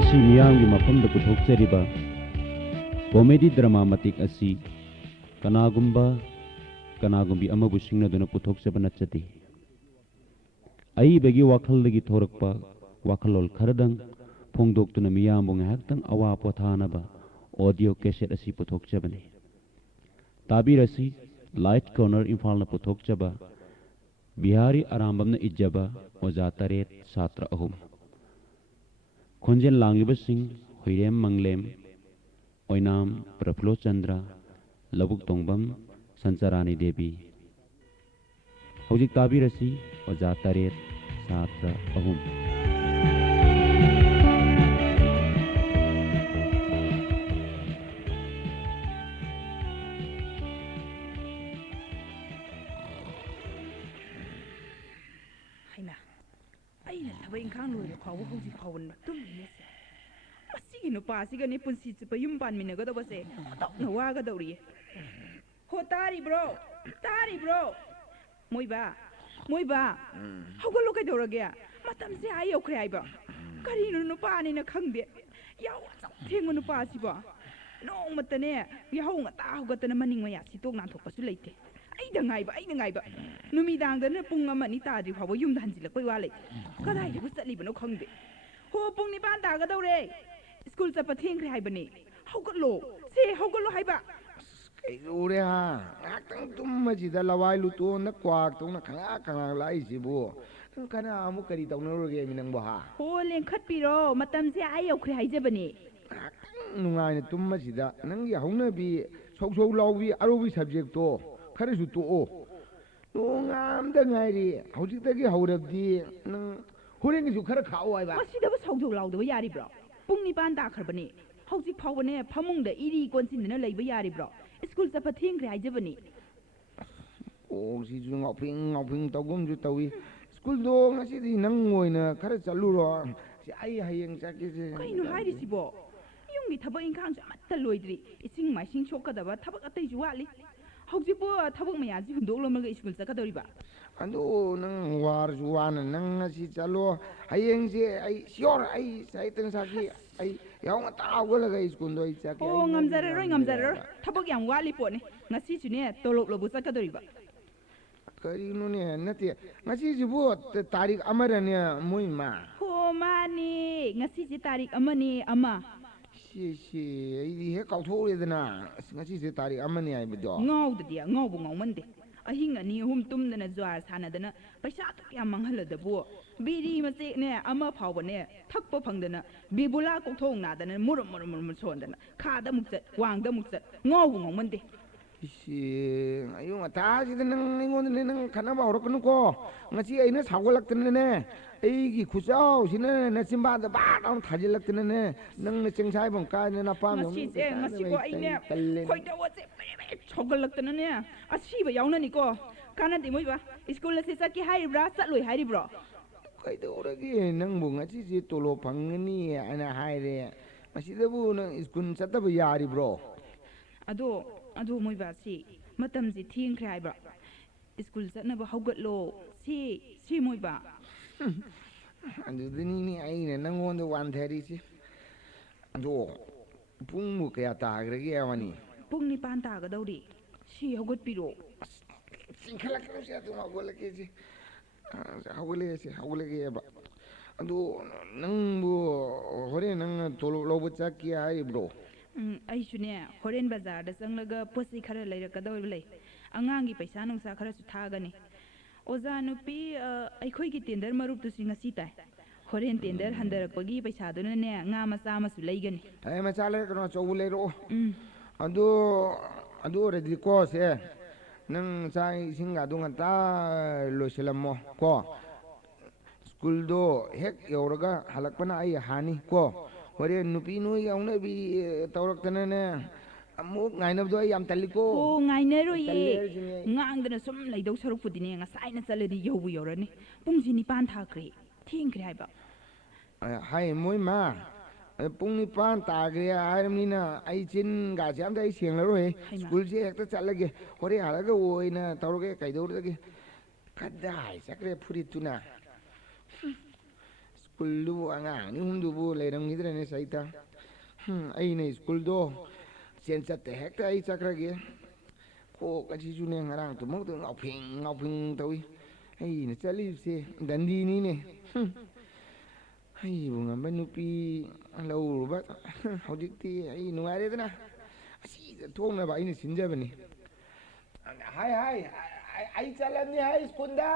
ngasi miyamgi mafamda puthokchariba comedy drama matik asi kanagumbi amabu singnaduna puthokchaba nachati aibagi wakhalagi thorakpa wakhalol kharadang phongdoktuna miyambu ngahaktang awa pothanaba audio cassette asi puthokchabani tabirasi light corner imphal na puthokchaba bihari arambamna ijjaba oja taret satra ahum khonjen langlibasing hoirem manglem oinam praflo chandra labuk tongbam sancharani devi hojik tabirasi oja taret satra ahum Nupasigani punsi pa yung ban minaga ba se nawaga daw ri ho tari bro moy ba hawgalo kay dawrage matam se ayo kray ba karino nupa ni na khangde yaw thengu nupa si ba nong matane yaw nga ta hawgata na maning maya sitok nan thok pasu leite ai da ngai ba numidang da na pung ama ni ta di phawo yum dan jilak pai wa le kadai bu satli ba no khangde ho pung ni ban da ga daw re School sa pating kaya ba ni? Hawgalo hay ba? Kayo rin ha. Ngaktang tumajida laway luto na kwaktong na kangang lai sibo. Nang kana mo karitaw na rugay minang baha. Huling katpiro, matam siya ayaw kaya ba ni? Ngaktang nungay na tumajida nang yahaw na bi sok lawi arawi subjecto. Kare su tuo. Nungam da ngay ri. Hawjik tagi hawrab di nang huling isu kara kao ay ba? Masida ba sok law da ba yari bro? Pung ni ban da kharbani hauji phawne phamung da iri konsin na leiba yari bro school sa pathing krai jabani o si ju ngoping tagum ju tawi school do ngasi di nang ngoina khara chalu ro si ai hayeng chaki je kainu hairi sibo yungi thaba ingkhang sa matta loidri ising mai sing chokka ba thabak atai ju wali hauji bo thabak maya ji hundok lomga school sa kadori ba ando nang war juwana nang ngasi chalo hayeng je ai sure ai saitan saki ai yaw nga taw la ga school do ai chaki o ngamjaro thabak yang wali po ne ngasi chu ne tolok lobu sa kadori ba kari no ne nati ngasi ji bo tarik amara ne moi ma ho mani ngasi ji tarik amani ama si ai he kaw tho le dana ngasi ji tarik amani ai bido ngau da dia ngau bu ngau mande ahinga ni hum tum dana zwar sanadana paisa ta kya manghala da bo biri mate ne ama phawba ne thakpa phangdana bibula ko thong na dana murum sondana kha da mukta wang da mukta ngau ngau mande isi ayo ngata si nang ningon ne nang kana ba ro ko ngasi ai na sagolak tene ne ai gi khusau sina na simba da ba dang thajilak tene ne nang chengsai bang ka ne na pam ngasi je ngasi ko ai ne khoi da wa je chogolak tene ne asi ba yauna ni ko kana di moi ba school la se sa ki hai bra sa loi hai bro kai da ora gi nang bu ngasi ji tolo phangni ana hai re masi da bu nang school sa ta ba yari bro ado moi ba si matam ji thing khrai ba school sa na ba haugat lo si moi ba ando ni ai ne nang on the 130 si ando pung mu kaya ta gre gi awani pung ni pan ta ga dauri si haugat piro singkhala ka si atu haugat ke ji haugat ke ba ando nang bu hore nang tolo lo bu cha ki ai bro ai sune horen bazar da sanglaga posi khara leirakadaw lei angangi paisa nungsa khara su thagani oza nupi aikhoi gi tender marup tu singa sitai horen tender handarakpagi paisa duna ne nga macha masu leigani ai macha le kono chobu le ro ado ready ko se nang sai singa dunga ta lo selamo ko school do hek yoraga halakpana ai hani ko hore nupi nu yauna bi tawrak tana ne amuk ngainab do yam taliko o ngainero ye ngangdana sum leidau saruk pudine nga saina saledi yobu yorani pungji ni pan thakre thingkre haiba hai moi ma pung ni pan tagre aramnina ai chin ga jam dai siang la roi school je ekta chalage hore halaga oina tawrage kaidor dage kadai sakre phuri tuna ꯁ꯭ꯀꯨꯜꯗꯨꯕꯨ ꯑꯉꯥꯡ ꯑꯅꯤ ꯑꯍꯨꯝꯗꯨꯕꯨ ꯂꯩꯔꯝꯈꯤꯗ꯭ꯔꯅꯦ ꯁꯩꯇ ꯑꯩꯅ ꯁ꯭ꯀꯨꯜꯗꯣ ꯆꯦꯟ ꯆꯠꯇꯦ ꯍꯦꯛꯇ ꯑꯩ ꯆꯠꯈ꯭ꯔꯒꯦ ꯀꯣꯛ ꯑꯁꯤꯁꯨꯅꯦ ꯉꯔꯥꯡ ꯇꯨꯝꯃꯛꯇ ꯉꯥꯎꯐꯤꯡ ꯇꯧꯏ ꯑꯩꯅ ꯆꯠꯂꯤꯕꯁꯦ ꯗꯟꯗꯤꯅꯤꯅꯦ ꯑꯩꯕꯨ ꯉꯝꯕ ꯅꯨꯄꯤ ꯂꯧꯔꯨꯕ ꯍꯧꯖꯤꯛꯇꯤ ꯑꯩ ꯅꯨꯡꯉꯥꯏꯔꯦꯗꯅ ꯑꯁꯤꯗ ꯊꯣꯛꯅꯕ ꯑꯩꯅ ꯁꯤꯟꯖꯕꯅꯤ ꯍꯥꯏ ꯑꯩ ꯆꯠꯂꯝꯅꯤ ꯍꯥꯏ ꯁ꯭ꯀꯨꯜꯗ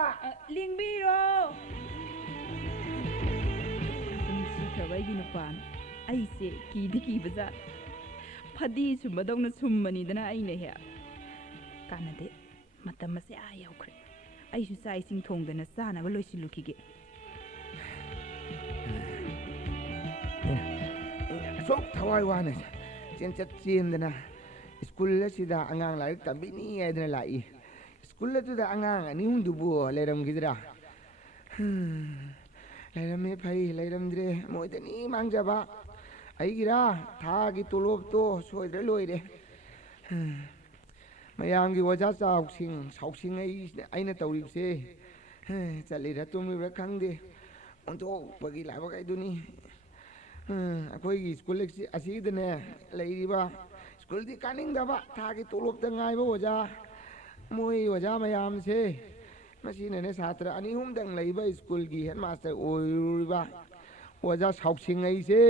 ꯂꯦꯡꯕꯤꯔꯣ ꯅꯨꯡꯁꯤꯈ꯭ꯔꯕ ꯑꯩꯒꯤ ꯅꯨꯄꯥꯅ ꯑꯩꯁꯦ ꯀꯤꯗꯤ ꯀꯤꯕꯖꯥꯠ ꯐꯗꯤ ꯁꯨꯝꯕꯗꯧꯅ ꯁꯨꯝꯕꯅꯤꯗꯅ ꯑꯩꯅ ꯍꯦꯛ ꯀꯥꯟꯅꯗꯦ ꯃꯇꯝ ꯑꯁꯦ ꯌꯧꯈ꯭ꯔꯦ ꯑꯩꯁꯨ ꯆꯥꯛ ꯏꯁꯤꯡ ꯊꯣꯡꯗꯅ ꯆꯥꯅꯕ ꯂꯣꯏꯁꯤꯜꯂꯨꯈꯤꯒꯦ ꯑꯁꯨꯛ ꯊꯋꯥꯏ ꯋꯥꯅ ꯆꯦꯟꯗꯅ ꯁ꯭ꯀꯨꯜ ꯑꯁꯤꯗ ꯑꯉꯥꯡ ꯂꯥꯏꯔꯤꯛ ꯇꯝꯕꯤꯅꯤ ꯍꯥꯏꯗꯅ ꯂꯥꯛꯏ ꯁ꯭ꯀꯨꯜ ꯑꯗꯨꯗ ꯑꯉꯥꯡ ꯑꯅꯤ ꯑꯍꯨꯝꯗꯨꯕꯨ ꯂꯩꯔꯝꯈꯤꯗ꯭ꯔꯥ ꯂꯩꯔꯝꯃꯦ ꯐꯩ ꯂꯩꯔꯝꯗ꯭ꯔꯦ ꯃꯣꯏꯗꯅꯤ ꯃꯥꯡꯖꯕ ꯑꯩꯒꯤꯔꯥ ꯊꯥꯒꯤ ꯇꯣꯂꯣꯞꯇꯣ ꯁꯣꯏꯗ꯭ꯔ ꯂꯣꯏꯔꯦ ꯃꯌꯥꯝꯒꯤ ꯑꯣꯖꯥ ꯁꯥꯎꯁꯤꯡ ꯑꯩꯅ ꯇꯧꯔꯤꯕꯁꯦ ꯆꯠꯂꯤꯔꯥ ꯇꯨꯝꯂꯤꯕ꯭ꯔꯥ ꯈꯪꯗꯦ ꯑꯣꯟꯊꯣꯛꯄꯒꯤ ꯂꯥꯏꯕꯛ ꯍꯥꯏꯗꯨꯅꯤ ꯑꯩꯈꯣꯏꯒꯤ ꯁ꯭ꯀꯨꯜ ꯑꯁꯤꯗꯅꯦ ꯂꯩꯔꯤꯕ ꯁ꯭ꯀꯨꯜꯗꯤ ꯀꯥꯅꯤꯡꯗꯕ ꯊꯥꯒꯤ ꯇꯣꯂꯣꯞꯇ ꯉꯥꯏꯕ ꯑꯣꯖꯥ ꯃꯣꯏ ꯑꯣꯖꯥ ꯃꯌꯥꯝꯁꯦ ꯃꯁꯤꯅꯅꯦ ꯁꯥꯇ꯭ꯔ ꯑꯅꯤ ꯑꯍꯨꯝꯗꯪ ꯂꯩꯕ ꯁ꯭ꯀꯨꯜꯒꯤ ꯍꯦꯠ ꯃꯥꯁꯇꯔ ꯑꯣꯏꯔꯨꯔꯤꯕ ꯑꯣꯖꯥ ꯁꯥꯎꯁꯤꯡꯉꯩꯁꯦ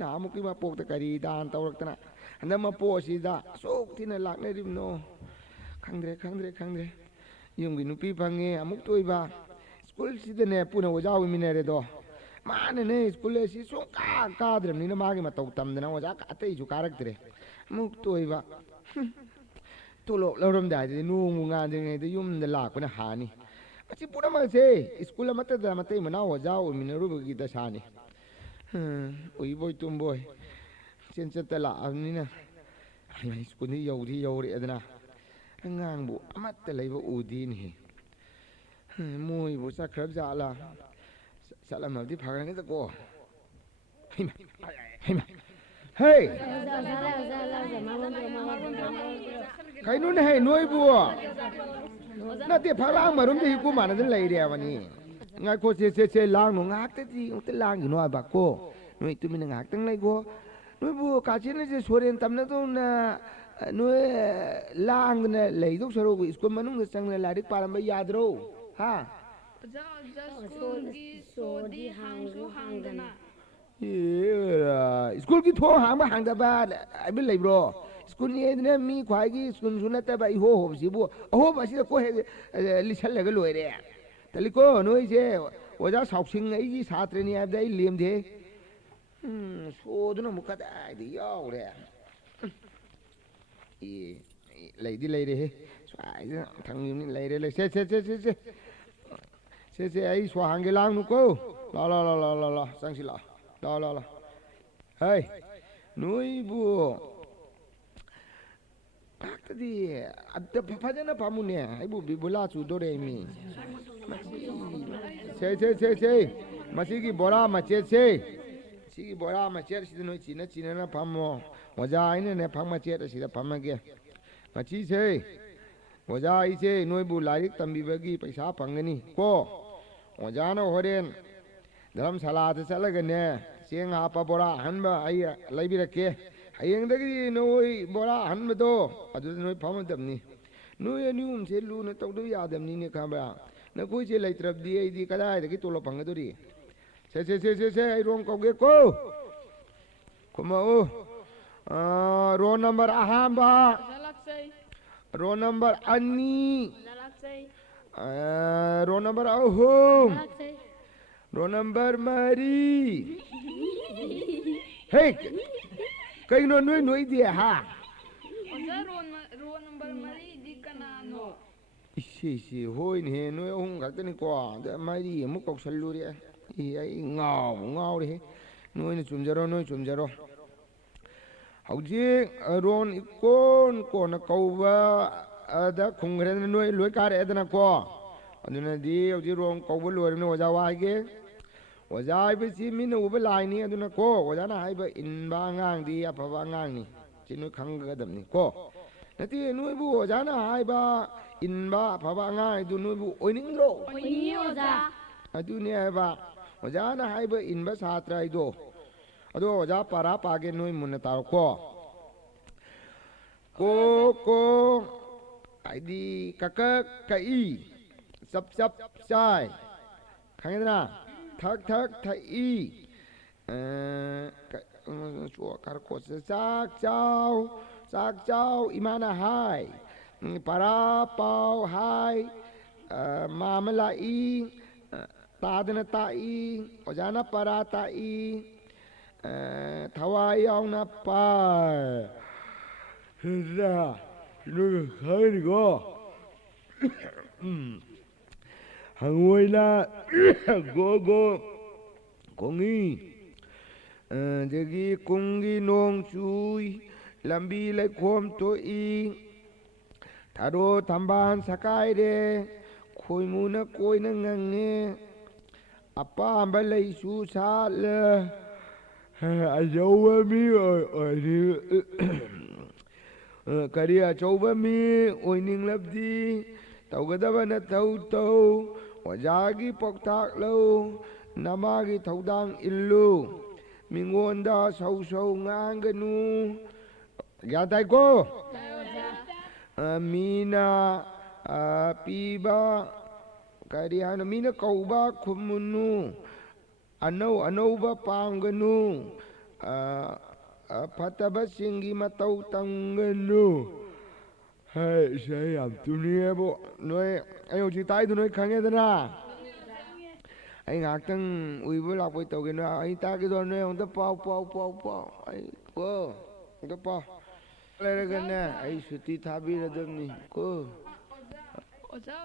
ꯅꯍꯥꯟꯃꯨꯛꯀꯤ ꯃꯄꯣꯛꯇ ꯀꯔꯤ ꯗꯥꯟ ꯇꯧꯔꯛꯇꯅ ꯍꯟꯗꯛ ꯃꯄꯣꯛ ꯑꯁꯤꯗ ꯑꯁꯨꯛ ꯊꯤꯅ ꯂꯥꯛꯅꯔꯤꯕꯅꯣ ꯈꯪꯗ꯭ꯔꯦ ꯌꯨꯝꯒꯤ ꯅꯨꯄꯤ ꯐꯪꯉꯦ ꯑꯃꯨꯛ ꯇꯣꯏꯕ ꯁ꯭ꯀꯨꯜꯁꯤꯗꯅꯦ ꯄꯨꯟꯅ ꯑꯣꯖꯥ ꯑꯣꯏꯃꯤꯟꯅꯔꯦꯗꯣ ꯃꯥꯅꯅꯦ ꯁ꯭ꯀꯨꯜ ꯑꯁꯤ ꯁꯨꯡꯀꯥ ꯀꯥꯗ꯭ꯔꯕꯅꯤꯅ ꯃꯥꯒꯤ ꯃꯇꯧ ꯇꯝꯗꯅ ꯑꯣꯖꯥ ꯑꯇꯩꯁꯨ ꯀꯥꯔꯛꯇ꯭ꯔꯦ ꯑꯃꯨꯛ ꯇꯣꯏꯕ ꯇꯣꯂꯣꯞ ꯂꯧꯔꯝꯗꯥꯏꯗꯗꯤ ꯅꯣꯡꯃ ꯉꯥꯟꯗ꯭ꯔꯤꯉꯩꯗ ꯌꯨꯝꯗ ꯂꯥꯛꯄꯅ ꯍꯥꯅꯤ ꯃꯁꯤ ꯄꯨꯝꯅꯃꯛꯁꯦ ꯁ꯭ꯀꯨꯜ ꯑꯃꯠꯇꯗ ꯃꯇꯩ ꯃꯅꯥꯎ ꯑꯣꯖꯥ ꯑꯣꯏꯃꯤꯟꯅꯔꯨꯕꯒꯤ ꯗꯁꯥꯅꯤ ꯎꯏꯕꯣꯏ ꯇꯨꯝꯕꯣꯏ ꯆꯠꯇ ꯂꯥꯛꯑꯕꯅꯤꯅ ꯁ꯭ꯀꯨꯜꯗꯤ ꯌꯧꯔꯛꯑꯦꯗꯅ ꯑꯉꯥꯡꯕꯨ ꯑꯃꯠꯇ ꯂꯩꯕ ꯎꯗꯦꯅꯦꯍꯦ ꯃꯣꯏꯕꯨ ꯆꯠꯈ꯭ꯔꯕ ꯖꯥꯠꯂꯥ ꯆꯠꯂꯝꯃꯕꯗꯤ ꯐꯒꯅꯤꯗꯀꯣ ꯍꯦ ꯀꯩꯅꯣꯅꯦ ꯍꯦ ꯅꯣꯏꯕꯨ ꯅꯠꯇꯦ ꯐꯛꯂꯥꯡ ꯃꯔꯨꯝꯗ ꯍꯤꯞꯄꯨ ꯃꯥꯟꯅꯗꯅ ꯂꯩꯔꯦꯕꯅꯤ ꯉꯥꯏꯈꯣ ꯆꯦ ꯂꯥꯡꯅꯨ ꯉꯥꯏꯍꯥꯛꯇꯗꯤ ꯑꯃꯨꯛꯇ ꯂꯥꯡꯈꯤꯅꯣ ꯍꯥꯏꯕ ꯀꯣ ꯅꯣꯏ ꯇꯨꯃꯤꯟꯅ ꯉꯥꯏꯍꯥꯛꯇꯪ ꯂꯩꯀꯣ ꯅꯣꯏꯕꯨ ꯀꯥꯆꯤꯟꯅꯁꯦ ꯁꯣꯔꯦꯟ ꯇꯝꯅꯗꯧꯅ ꯅꯣꯏ ꯂꯥꯡꯗꯅ ꯂꯩꯗꯧ ꯁꯔꯨꯛ ꯁ꯭ꯀꯨꯜ ꯃꯅꯨꯡꯗ ꯆꯪꯅ ꯂꯥꯏꯔꯤꯛ ꯄꯥꯔꯝꯕ ꯌꯥꯗ꯭ꯔꯣ ꯍꯥ ꯁ꯭ꯀꯨꯜꯒꯤ ꯁꯣꯗꯤ ꯍꯥꯡꯁꯨ ꯍꯥꯡꯗꯅ ꯁ꯭ꯀꯨꯜꯒꯤ ꯊꯣꯡ ꯍꯥꯡꯕ ꯍꯥꯡꯗꯕ ꯍꯥꯏꯕ ꯂꯩꯕ꯭ꯔꯣ ꯁ꯭ꯀꯨꯜꯅꯤ ꯍꯥꯏꯗꯅ ꯃꯤ ꯈ꯭ꯋꯥꯏꯒꯤ ꯁ꯭ꯀꯨꯜꯁꯨ ꯅꯠꯇꯕ ꯏꯍꯣꯕꯁꯤꯕꯨ ꯑꯍꯣꯕ ꯑꯁꯤꯗ ꯀꯣ ꯍꯦꯛ ꯂꯤꯁꯜꯂꯒ ꯂꯣꯏꯔꯦ ꯇꯜꯂꯤꯀꯣ ꯅꯣꯏꯁꯦ ꯑꯣꯖꯥ ꯁꯥꯎꯁꯤꯡ ꯑꯩꯒꯤ ꯁꯥꯇ꯭ꯔꯅꯤ ꯍꯥꯏꯕꯗ ꯑꯩ ꯂꯦꯝꯗꯦ ꯁꯣꯗꯨꯅ ꯑꯃꯨꯛ ꯀꯗꯥꯏꯗ ꯌꯥꯎꯔꯦ ꯂꯩꯗꯤ ꯂꯩꯔꯦꯍꯦ ꯁ꯭ꯋꯥꯏꯗ ꯊꯝꯈꯤꯕꯅꯤ ꯂꯩꯔꯦ ꯁꯦ ꯑꯩ ꯁꯣ ꯍꯥꯡꯒꯦ ꯂꯥꯡꯅꯨꯀꯣ ꯂꯥꯛꯑꯣ ꯆꯪꯁꯤ ꯂꯥꯛꯑꯣ ꯍꯩ ꯅꯣꯏꯕꯨ ꯉꯥꯛꯇꯗꯤ ꯐꯖꯅ ꯐꯝꯃꯨꯅꯦ ꯑꯩꯕꯨ ꯕꯤꯕꯨꯂꯥ ꯆꯨꯗꯣꯔꯦ ꯃꯤ ꯁꯦ ꯃꯁꯤꯒꯤ ꯕꯣꯔꯥ ꯃꯆꯦꯠꯁꯦ ꯁꯤꯒꯤ ꯕꯣꯔꯥ ꯃꯆꯦꯠꯁꯤꯗ ꯅꯣꯏ ꯆꯤꯟꯅ ꯐꯝꯃꯣ ꯑꯣꯖꯥ ꯑꯩꯅꯅꯦ ꯐꯝ ꯃꯆꯦꯠ ꯑꯁꯤꯗ ꯐꯝꯃꯒꯦ ꯉꯁꯤꯁꯦ ꯑꯣꯖꯥ ꯑꯩꯁꯦ ꯅꯣꯏꯕꯨ ꯂꯥꯏꯔꯤꯛ ꯇꯝꯕꯤꯕꯒꯤ ꯄꯩꯁా ꯐꯪꯒꯅꯤ ꯀꯣ ꯑꯣꯖꯥꯅ ꯍꯣꯔꯦꯟ ꯙꯔꯝꯁꯥꯂꯥꯗ ꯆꯠꯂꯒꯅꯦ ꯆꯦꯡ ꯍꯥꯞꯄ ꯕꯣꯔꯥ ꯑꯍꯟꯕ ꯑꯩ ꯂꯩꯕꯤꯔꯛꯀꯦ ꯍꯌꯦꯡꯗꯒꯤꯗꯤ ꯅꯣꯏ ꯕꯣꯔꯥ ꯑꯍꯟꯕꯗꯣ ꯑꯗꯨꯗ ꯅꯣꯏ ꯐꯝꯃꯗꯕꯅꯤ ꯅꯣꯏ ꯑꯅꯤ ꯑꯍꯨꯝꯁꯦ ꯂꯨꯅ ꯇꯧꯗꯕ ꯌꯥꯗꯕꯅꯤꯅꯦ ꯈꯪꯕ꯭ꯔꯥ ꯅꯈꯣꯏꯁꯦ ꯂꯩꯇ꯭ꯔꯕꯗꯤ ꯑꯩꯗꯤ ꯀꯗꯥꯏꯗꯒꯤ ꯇꯣꯂꯣꯞ ꯐꯪꯒꯗꯣꯔꯤ ꯁꯦ ꯑꯩ ꯔꯣꯡ ꯀꯧꯒꯦꯀꯣ ꯈꯨꯝꯃꯛꯎ ꯔꯣꯜ ꯅꯝꯕꯔ ꯑꯍꯥꯟꯕ ꯔꯣꯜ ꯅꯝꯕर अन्नी रोल नंबर अहूम रोल नंबर मरी हे कहीं नोई दिए हा रोल नंबर मरी दी कनानो इसी होई ने नोई अहूम खतनी को मरी अमुक कौशल्लूरे आई ngao रे नोई ने चुमजरो हौजिक रोन कोन कौवा अदा खुंग्रेन नोई लोई कारेदना को अदुनदी हौजि रोन कौवा लोरन ओजा वागे ओजा हाइबसि मिन उबा लाइनी अदुना को ओजाना हाइबा इनबा अंगांगदी अफबा अंगांगनी चिनु खंगगदमनी को नति नोइबु ओजाना हाइबा इनबा अफबा अंगांग दु नोइबु ओइनिंग्रो ओइनी ओजा अदुने हाइबा ꯑꯣꯖꯥꯅ ꯍꯥꯏꯕ ꯏꯟꯕ ꯁꯥꯇ꯭ꯔ ꯍꯥꯏꯗꯣ ꯑꯗꯣ ꯑꯣꯖꯥ ꯄꯥꯔꯥ ꯄꯥꯒꯦ ꯅꯣꯏ ꯃꯨꯟꯅ ꯇꯥꯔꯣꯀꯣ ꯀꯣ ꯀꯣ ꯍꯥꯏꯗꯤ ꯀꯀꯛ ꯀꯛꯏ ꯆꯞ ꯆꯞ ꯆꯥꯏ ꯈꯪꯉꯦꯗꯅ ꯊꯛ ꯊꯛ ꯊꯛꯏ ꯆꯥꯛ ꯆꯥꯎ ꯏꯃꯥꯅ ꯍꯥꯏ ꯄꯔꯥ ꯄꯥꯎ ꯍꯥꯏ ꯃꯥ ꯑꯃ ꯂꯥꯛꯏ ꯇꯥꯗꯅ ꯇꯥꯛꯏ ꯑꯣꯖꯥꯅ ꯄꯔꯥ ꯇꯥꯛꯏ ꯊꯋꯥꯏ ꯌꯥꯎꯅ ꯄꯥꯏ ꯈꯪꯅꯤꯀꯣ ꯍꯪꯉꯣꯏꯅ ꯒꯣ ꯈꯣꯡꯉꯤ ꯑꯗꯒꯤ ꯀꯨꯡꯒꯤ ꯅꯣꯡ ꯆꯨꯏ ꯂꯝꯕꯤ ꯂꯩꯈꯣꯝ ꯊꯣꯛꯏ ꯊꯔꯣ ꯊꯝꯕꯥꯜ ꯁꯀꯥꯏꯔꯦ ꯈꯣꯏꯃꯨꯅ ꯀꯣꯏꯅ ꯉꯪꯉꯦ ꯑꯄꯥꯝꯕ ꯂꯩꯁꯨ ꯁꯥꯠꯂꯦ ꯑꯆꯧꯕ ꯃꯤ ꯀꯔꯤ ꯑꯆꯧꯕ ꯃꯤ ꯑꯣꯏꯅꯤꯡꯂꯕꯗꯤ ꯇꯧꯒꯗꯕ ꯅꯊꯧ ꯇꯧ ꯑꯣꯖꯥꯒꯤ ꯄꯥꯎꯇꯥꯛ ꯂꯧ ꯅꯃꯥꯒꯤ ꯊꯧꯗꯥꯡ ꯏꯜꯂꯨ ꯃꯤꯉꯣꯟꯗ ꯁꯧ ꯁꯧ ꯉꯥꯡꯒꯅꯨ ꯒ꯭ꯌꯥꯟ ꯇꯥꯏꯀꯣ ꯃꯤꯅ ꯄꯤꯕ ꯀꯔꯤ ꯍꯥꯏꯅꯣ ꯃꯤꯅ ꯀꯧꯕ ꯈꯨꯝꯃꯨꯅꯨ ꯑꯅꯧ ꯑꯅꯧꯕ ꯄꯥꯝꯒꯅꯨ ꯐꯠꯇꯕꯁꯤꯡꯒꯤ ꯃꯇꯧ ꯇꯝꯒꯅꯨ ꯏꯁꯩ ꯌꯥꯝ ꯇꯨꯝꯅꯤꯡꯉꯦꯕꯨ ꯅꯣꯏ ꯑꯩ ꯍꯧꯖꯤꯛ ꯇꯥꯏꯗꯣ ꯅꯣꯏ ꯈꯪꯉꯦꯗꯅ ꯑꯩ ꯉꯥꯏꯍꯥꯛꯇꯪ ꯎꯏꯕ ꯂꯥꯛꯄꯣꯏ ꯇꯧꯒꯦꯅ ꯑꯩ ꯇꯥꯒꯦꯗꯣ ꯅꯣꯏ ꯑꯝꯇ ꯄꯥꯎ ꯑꯩ ꯀꯣ ꯑꯝꯇ ꯄꯥꯎ ꯂꯩꯔꯒꯅꯦ ꯑꯩ ꯁꯨꯇꯤ ꯊꯥꯕꯤꯔꯗꯕꯅꯤ ꯀꯣ ꯑꯣꯖꯥ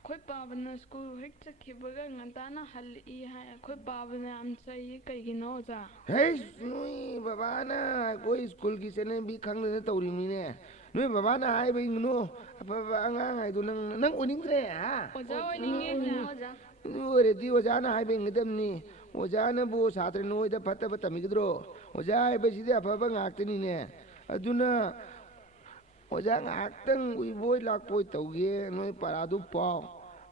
ꯑꯩꯈꯣꯏ ꯄꯥꯕꯅ ꯁ꯭ꯀꯨꯜ ꯍꯦꯛ ꯆꯠꯈꯤꯕꯒ ꯉꯟꯇꯥꯅ ꯍꯜꯂꯛꯏ ꯍꯥꯏ ꯑꯩꯈꯣꯏ ꯄꯥꯕꯅ ꯌꯥꯝ ꯆꯩꯌꯦ ꯀꯩꯒꯤꯅꯣ ꯑꯣꯖꯥ ꯅꯣꯏ ꯕꯕꯥꯅ ꯑꯩꯈꯣꯏ ꯁ꯭ꯀꯨꯜꯒꯤ ꯆꯠꯅꯕꯤ ꯈꯪꯗꯅ ꯇꯧꯔꯤꯅꯤꯅꯦ ꯅꯣꯏ ꯕꯕꯥꯅ ꯍꯥꯏꯕ ꯏꯪꯒꯅꯨ ꯑꯐꯕ ꯑꯉꯥꯡ ꯍꯥꯏꯗꯣ ꯅꯪ ꯑꯣꯏꯅꯤꯡꯗ꯭ꯔꯦ ꯑꯣꯖꯥ ꯑꯣꯏꯅꯤꯡꯉꯦ ꯑꯣꯖꯥ ꯑꯗꯨ ꯑꯣꯏꯔꯗꯤ ꯑꯣꯖꯥꯅ ꯍꯥꯏꯕ ꯏꯟꯒꯗꯕꯅꯤ ꯑꯣꯖꯥꯅꯕꯨ ꯁꯥꯇ꯭ꯔ ꯅꯣꯏꯗ ꯐꯠꯇꯕ ꯇꯝꯕꯤꯒꯗ꯭ꯔꯣ ꯑꯣꯖꯥ ꯍꯥꯏꯕꯁꯤꯗꯤ ꯑꯐꯕ ꯉꯥꯛꯇꯅꯤꯅꯦ ꯑꯗꯨꯅ ꯑꯣꯖꯥ ꯉꯥꯏꯍꯥꯛꯇꯪ ꯎꯏꯕꯣꯏ ꯂꯥꯛꯄꯣꯏ ꯇꯧꯒꯦ ꯅꯣꯏ ꯄꯔꯥꯗꯨ ꯄꯥꯎ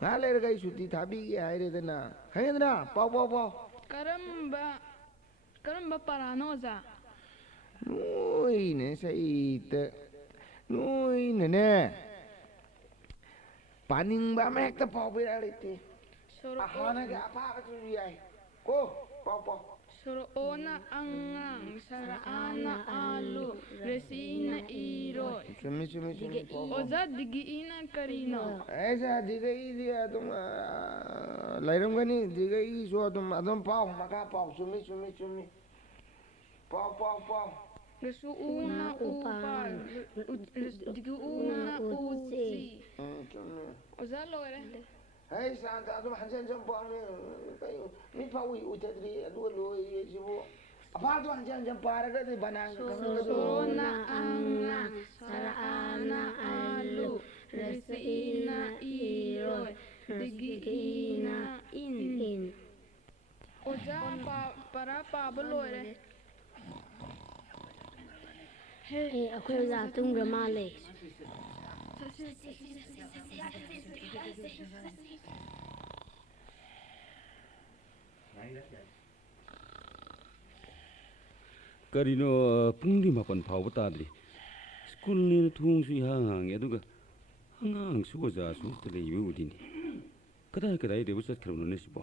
ꯉꯥꯏꯍꯥꯛ ꯂꯩꯔꯒ ꯑꯩ ꯁꯨꯇꯤ ꯊꯥꯕꯤꯒꯦ ꯍꯥꯏꯔꯦꯗꯅ ꯈꯪꯉꯦꯗꯅ ꯄꯥꯎ ꯀꯔꯝꯕ ꯄꯔꯥꯅꯣ ꯑꯣꯖꯥ ꯅꯣꯏꯅ ꯁꯩꯇ ꯅꯣꯏꯅꯅꯦ ꯄꯥꯅꯤꯡꯕ ꯑꯃ ꯍꯦꯛꯇ ꯄꯥꯎꯕ ꯂꯩꯇꯦ ꯍꯥꯟꯅꯒꯤ ꯑꯄꯥꯕꯁꯨ ꯌꯥꯏ ꯀꯣ ꯄꯥꯎ ꯁꯣꯔꯣꯛꯑꯣꯅ ꯑꯉꯥꯡ ꯁꯔꯥꯑꯅ ꯑꯥꯂꯨ ꯔꯦꯁꯤꯅ ꯏꯔꯣꯏ ꯆꯨꯝꯃꯤ ꯄꯥꯎ ꯑꯣꯖꯥ ꯗꯤꯒꯤꯏꯅ ꯀꯔꯤꯅꯣ ꯑꯩꯁꯦ ꯗꯤꯒꯩꯗꯤ ꯑꯗꯨꯝ ꯂꯩꯔꯝꯒꯅꯤ ꯗꯤꯒꯩꯒꯤꯁꯨ ꯑꯗꯨꯝ ꯄꯥꯎ ꯃꯈꯥ ꯄꯥꯎ ꯆꯨꯝꯃꯤ ꯄꯥꯎ ꯔꯁꯨꯎꯅ ꯎꯄꯥꯜ ꯗꯤꯒꯤꯎꯅ ꯎꯆꯤ ꯆꯨꯝꯃꯤ ꯑꯣꯖꯥ ꯂꯣꯏꯔꯦ ꯍꯩ ꯁꯥꯟꯇ ꯑꯗꯨꯝ ꯍꯟꯖꯟ ꯄꯥꯎꯅꯦ ꯃꯤꯠ ꯐꯥꯎ ꯎꯏꯊꯗ꯭ꯔꯤ ꯑꯗꯨꯒ ꯂꯣꯏꯁꯤꯕꯨ ꯑꯐꯥꯗꯣ ꯍꯟꯖꯟ ꯄꯥꯔꯒꯗꯤ ꯕꯅꯥꯟꯒ ꯈꯪꯒꯗ꯭ꯔꯣ ꯁꯣꯔꯣꯅ ꯑꯉꯥꯡ ꯁꯔꯥꯑꯅ ꯑꯥꯂꯨ ꯔꯦꯁꯤꯏꯅ ꯏꯔꯣꯏ ꯗꯤꯒꯤꯏꯅ ꯏꯟ ꯑꯣꯖꯥ ꯄꯔꯥ ꯄꯥꯕ ꯂꯣꯏꯔꯦ ꯑꯩꯈꯣꯏ ꯑꯣꯖꯥ ꯇꯨꯝꯈ꯭ꯔ ꯃꯥꯜꯂꯦ ꯀꯔꯤꯅꯣ ꯄꯨꯡꯗꯤ 8 ꯐꯥꯎꯕ ꯇꯥꯗ꯭ꯔꯤ ꯁ꯭ꯀꯨꯜꯅꯤꯅ ꯊꯣꯡꯁꯨ ꯏꯍꯥꯡ ꯍꯥꯡꯉꯦ ꯑꯗꯨꯒ ꯑꯉꯥꯡꯁꯨ ꯑꯣꯖꯥꯁꯨ ꯑꯝꯇ ꯂꯩꯕ ꯎꯗꯤꯅꯤ ꯀꯗꯥꯏꯗꯕꯨ ꯆꯠꯈ꯭ꯔꯕꯅꯣꯅꯦ ꯁꯤꯕꯣ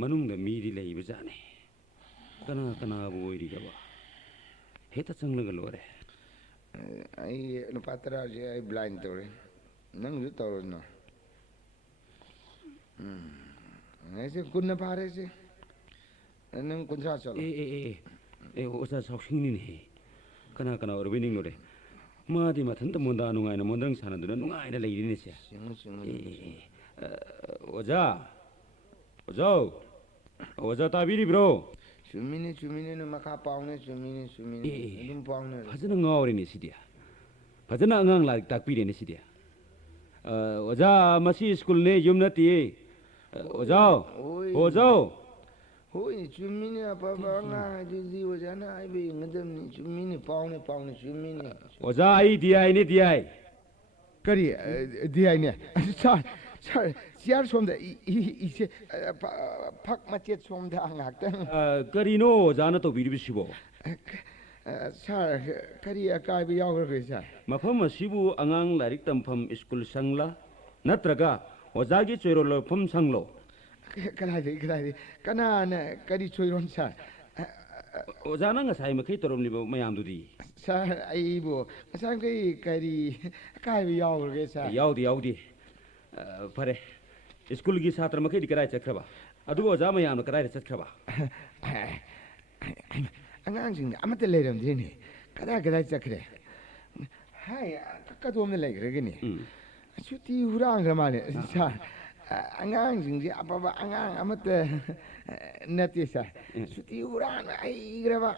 ꯃꯅꯨꯡꯗ ꯃꯤꯗꯤ ꯂꯩꯕꯖꯥꯠꯅꯤ ꯀꯅꯥꯕꯨ ꯑꯣꯏꯔꯤꯒꯕ ꯍꯦꯛꯇ ꯆꯪꯂꯒ ꯂꯣꯏꯔꯦ ꯑꯩ ꯅꯨꯄꯥ 10ꯁꯦ ꯑꯩ ꯕ꯭ꯂꯥꯏꯟ ꯇꯧꯔꯦ ꯅꯪꯁꯨ ꯇꯧꯔꯅꯣ ꯑꯩꯁꯦ 20 ꯐꯥꯔꯦꯁꯦ ꯅꯪ 30 ꯆꯠꯂꯣ ꯑꯣꯖꯥ ꯆꯥꯎꯁꯤꯡꯅꯤꯅꯦ ꯀꯅꯥ ꯑꯣꯏꯔꯕꯣꯏ ꯅꯤꯡꯂꯨꯔꯦ ꯃꯥꯗꯤ ꯃꯊꯟꯇ ꯃꯣꯟꯗꯥ ꯅꯨꯡꯉꯥꯏꯅ ꯃꯣꯟꯗ꯭ꯔꯪ ꯁꯥꯟꯅꯗꯨꯅ ꯅꯨꯡꯉꯥꯏꯅ ꯂꯩꯔꯤꯅꯦ ꯁꯦ ꯑꯣꯖꯥ ꯇꯥꯕꯤꯔꯤꯕ꯭ꯔꯣ ꯆꯨꯝꯃꯤꯅꯦ ꯃꯈꯥ ꯄꯥꯎꯅꯦ ꯆꯨꯝꯃꯤꯅꯦ ꯑꯗꯨꯝ ꯄꯥꯎꯅꯦ ꯐꯖꯅ ꯉꯥꯎꯔꯦꯅꯦ ꯁꯤꯗꯤ ꯐꯖꯅ ꯑꯉꯥꯡ ꯂꯥꯏꯔꯤꯛ ꯇꯥꯛꯄꯤꯔꯦꯅꯦ ꯁꯤꯗꯤ ꯑꯣꯖꯥ ꯃꯁꯤ ꯁ꯭ꯀꯨꯜꯅꯦ ꯌꯨꯝ ꯅꯠꯇꯦ ꯑꯣꯖꯥ ꯍꯣꯏ ꯆꯨꯝꯃꯤꯅꯦ ꯑꯐꯕ ꯑꯉꯥꯡ ꯍꯥꯏꯗꯨꯗꯤ ꯑꯣꯖꯥꯅ ꯍꯥꯏꯕ ꯏꯟꯒꯗꯕꯅꯤ ꯆꯨꯝꯃꯤꯅꯦ ꯄꯥꯎꯅꯦ ꯆꯨꯝꯃꯤꯅꯦ ꯑꯣꯖꯥ ꯑꯩ ꯗꯤ ꯑꯥꯏꯅꯦ ꯀꯔꯤ ꯗꯤ ꯑꯥꯏꯅꯦ ꯁꯥꯔ ꯆꯤꯌꯥꯔ ꯁꯣꯝꯗ 이제 ꯐꯛ ꯃꯆꯦꯠ ꯁꯣꯝꯗ ꯉꯥꯛꯇꯪ ꯀꯔꯤꯅꯣ ꯑꯣꯖꯥꯅ ꯇꯧꯕꯤꯔꯤꯕꯁꯤꯕꯣ ꯁꯥꯔ ꯀꯔꯤ ꯑꯀꯥꯏꯕ ꯌꯥꯎꯈ꯭ꯔꯒꯦ ꯁꯥꯔ ꯃꯐꯝ ꯑꯁꯤꯕꯨ ꯑꯉꯥꯡ ꯂꯥꯏꯔꯤꯛ ꯇꯝꯐꯝ ꯁ꯭ꯀꯨꯜ ꯁꯪꯂꯥ ꯅꯠꯇ꯭ꯔꯒ ꯑꯣꯖꯥꯒꯤ ꯆꯣꯏꯔꯣꯜ ꯂꯧꯐꯝ ꯁꯪꯂꯣ ꯀꯗꯥꯏꯗꯒꯤ ꯀꯅꯥꯅ ꯀꯔꯤ ꯆꯣꯏꯔꯣꯟ ꯁꯥꯔ ꯑꯣꯖꯥꯅ ꯉꯁꯥꯏ ꯃꯈꯩ ꯇꯧꯔꯝꯂꯤꯕ ꯃꯌꯥꯝꯗꯨꯗꯤ ꯁꯥꯔ ꯑꯩꯕꯨ ꯉꯁꯥꯏꯈꯩ ꯀꯔꯤ ꯑꯀꯥꯏꯕ ꯌꯥꯎꯈ꯭ꯔꯒꯦ ꯁꯥꯔ ꯌꯥꯎꯗꯦ ꯐꯔꯦ ꯁ꯭ꯀꯨꯜꯒꯤ ꯁꯥꯇ꯭ꯔ ꯃꯈꯩꯗꯤ ꯀꯗꯥꯏ ꯆꯠꯈ꯭ꯔꯕ ꯑꯗꯨꯒ ꯑꯣꯖꯥ ꯃꯌꯥꯝꯅ ꯀꯗꯥꯏꯗ ꯆꯠꯈ꯭ꯔꯕ ꯑꯉꯥꯡꯁꯤꯡꯗ ꯑꯃꯠꯇ ꯂꯩꯔꯝꯗ꯭ꯔꯦꯅꯦ ꯀꯗꯥꯏ ꯆꯠꯈ꯭ꯔꯦ ꯍꯥꯏ ꯀꯗꯣꯝꯗ ꯂꯩꯈ꯭ꯔꯒꯦꯅꯦ ꯁꯨꯇꯤ ꯍꯨꯔꯥꯟꯈ꯭ꯔ ꯃꯥꯜꯂꯦ ꯁꯥꯔ ꯑꯉꯥꯡꯁꯤꯡꯁꯦ ꯑꯐꯕ ꯑꯉꯥꯡ ꯑꯃꯠꯇ ꯅꯠꯇꯦ ꯁꯥꯔ ꯁꯨꯇꯤ ꯍꯨꯔꯥꯟꯕ ꯍꯩꯈ꯭ꯔꯕ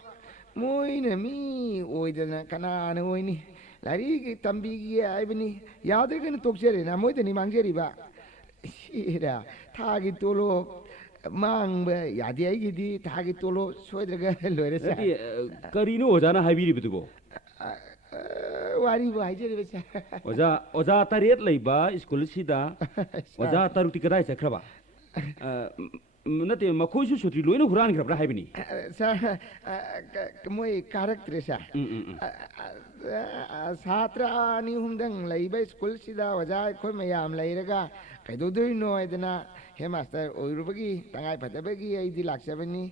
ꯃꯣꯏꯅ ꯃꯤ ꯑꯣꯏꯗꯅ ꯀꯅꯥꯅ ꯑꯣꯏꯅꯤ ꯂꯥꯏꯔꯤꯛ ꯇꯝꯕꯤꯒꯦ ꯍꯥꯏꯕꯅꯤ ꯌꯥꯗ꯭ꯔꯒꯅ ꯇꯣꯛꯆꯔꯦꯅ ꯃꯣꯏꯗꯅꯤ ꯃꯥꯡꯖꯔꯤꯕ ꯁꯤꯔ ꯊꯥꯒꯤ ꯇꯣꯂꯣꯞ ꯃꯥꯡꯕ ꯌꯥꯗꯦ ꯑꯩꯒꯤꯗꯤ ꯊꯥꯒꯤ ꯇꯣꯂꯣꯞ ꯁꯣꯏꯗ꯭ꯔꯒ ꯂꯣꯏꯔꯦ ꯁꯥꯔ ꯀꯔꯤꯅꯣ ꯑꯣꯖꯥꯅ ꯍꯥꯏꯕꯤꯔꯤꯕꯗꯨꯕꯣ ꯋꯥꯔꯤꯕꯨ ꯍꯥꯏꯖꯔꯤꯕ ꯁꯥꯔ ꯑꯣꯖꯥ 3 ꯂꯩꯕ ꯁ꯭ꯀꯨꯜꯁꯤꯗ ꯑꯣꯖꯥ 6ꯇꯤ ꯀꯗꯥꯏ ꯆꯠꯈ꯭ꯔꯕ ꯅꯠꯇꯦ ꯃꯈꯣꯏꯁꯨ ꯁꯨꯇꯤ ꯂꯣꯏꯅ ꯍꯨꯔꯥꯟꯈ꯭ꯔꯕ꯭ꯔꯥ ꯍꯥꯏꯕꯅꯤ ꯁꯥꯔ ꯃꯣꯏ ꯀꯥꯔꯛꯇ꯭ꯔꯦ ꯁꯥꯔ ꯁꯥꯇ꯭ꯔ 2-3ꯗꯪ ꯂꯩꯕ ꯁ꯭ꯀꯨꯜꯁꯤꯗ ꯑꯣꯖꯥ ꯑꯩꯈꯣꯏ ꯃꯌꯥꯝ ꯂꯩꯔꯒ ꯀꯩꯗꯧꯗꯣꯏꯅꯣ ꯍꯥꯏꯗꯅ ꯍꯦꯗꯃꯥꯁꯇꯔ ꯑꯣꯏꯔꯨꯕꯒꯤ ꯇꯉꯥꯏ ꯐꯗꯕꯒꯤ ꯑꯩꯗꯤ ꯂꯥꯛꯆꯕꯅꯤ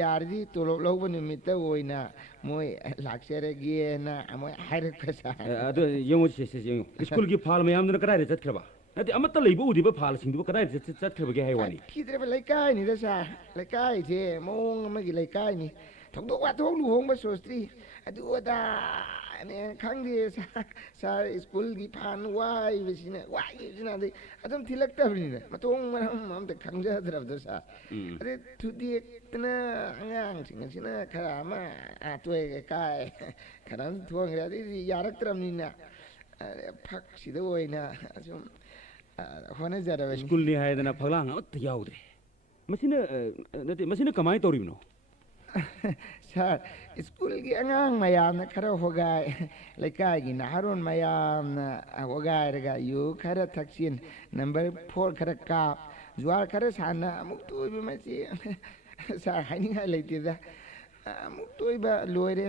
ꯌꯥꯔꯗꯤ ꯇꯣꯂꯣꯞ ꯂꯧꯕ ꯅꯨꯃꯤꯠꯇ ꯑꯣꯏꯅ ꯃꯣꯏ ꯂꯥꯛꯆꯔꯒꯦꯅ ꯃꯣꯏ ꯍꯥꯏꯔꯛꯄ ꯁꯥꯔ ꯑꯗꯨ ꯌꯦꯡꯉꯨ ꯌꯦꯡꯉꯨ ꯁ꯭ꯀꯨꯜꯒꯤ ꯐꯥꯜ ꯃꯌꯥꯝꯗꯨꯅ ꯀꯗꯥꯏꯗ ꯆꯠꯈ꯭ꯔꯕ ꯅꯠꯇꯦ ꯑꯃꯠꯇ ꯂꯩꯕ ꯎꯗꯤꯕ ꯐꯥꯜꯁꯤꯡꯗꯨꯕꯨ ꯀꯗꯥꯏꯗ ꯆꯠꯈ꯭ꯔꯕꯒꯦ ꯍꯥꯏ ꯋꯥꯅꯤ ꯈꯤꯗ꯭ꯔꯕ ꯂꯩꯀꯥꯏꯅꯤꯗ ꯁꯥꯔ ꯂꯩꯀꯥꯏꯁꯦ ꯃꯑꯣꯡ ꯑꯃꯒꯤ ꯂꯩꯀꯥꯏꯅꯤ ꯊꯧꯗꯣꯛ ꯋꯥꯊꯣꯛ ꯂꯨꯍꯣꯡꯕ ꯁꯣꯁꯇ꯭ꯔꯤ ꯑꯗꯨ ꯑꯗꯥꯅꯦ ꯈꯪꯗꯦ ꯁꯥꯔ ꯁ꯭ꯀꯨꯜꯒꯤ ꯐꯥꯟ ꯋꯥꯏꯕꯁꯤꯅ ꯑꯗꯩ ꯑꯗꯨꯝ ꯊꯤꯜꯂꯛꯇꯕꯅꯤꯅ ꯃꯊꯣꯡ ꯃꯔꯝ ꯑꯝꯇ ꯈꯪꯖꯗ꯭ꯔꯕꯗꯣ ꯁꯥꯔ ꯑꯗꯩ ꯊꯨꯗꯦꯛꯇꯅ ꯑꯉꯥꯡꯁꯤꯡ ꯑꯁꯤꯅ ꯈꯔ ꯑꯃ ꯇꯣꯏꯒ ꯀꯥꯏ ꯈꯔ ꯑꯃ ꯊꯣꯡꯈ꯭ꯔꯦ ꯑꯗꯩꯗꯤ ꯌꯥꯔꯛꯇ꯭ꯔꯕꯅꯤꯅ ꯐꯛꯁꯤꯗ ꯑꯣꯏꯅ ꯑꯁꯨꯝ ꯍꯣꯠꯅꯖꯔꯕꯅꯤ ꯁ꯭ꯀꯨꯜꯅꯤ ꯍꯥꯏꯗꯅ ꯐꯛꯂꯥꯡ ꯑꯃꯠꯇ ꯌꯥꯎꯗ꯭ꯔꯦ ꯃꯁꯤꯅ ꯀꯃꯥꯏꯅ ꯇꯧꯔꯤꯕꯅꯣ ꯁꯥꯔ ꯁ꯭ꯀꯨꯜꯒꯤ ꯑꯉꯥꯡ ꯃꯌꯥꯝꯅ ꯈꯔ ꯍꯣꯒꯥꯏ ꯂꯩꯀꯥꯏꯒꯤ ꯅꯍꯥꯔꯣꯟ ꯃꯌꯥꯝꯅ ꯍꯣꯒꯥꯏꯔꯒ ꯌꯨ ꯈꯔ ꯊꯛꯆꯤꯟ ꯅꯝꯕꯔ 4 ꯈꯔ ꯀꯥꯞ ꯖꯨꯋꯥꯔ ꯈꯔ ꯁꯥꯟꯅ ꯑꯃꯨꯛ ꯇꯣꯏꯕ ꯃꯁꯤ ꯁꯥꯔ ꯍꯥꯏꯅꯤꯡꯉꯥꯏ ꯂꯩꯇꯦꯗ ꯑꯃꯨꯛ ꯇꯣꯏꯕ ꯂꯣꯏꯔꯦ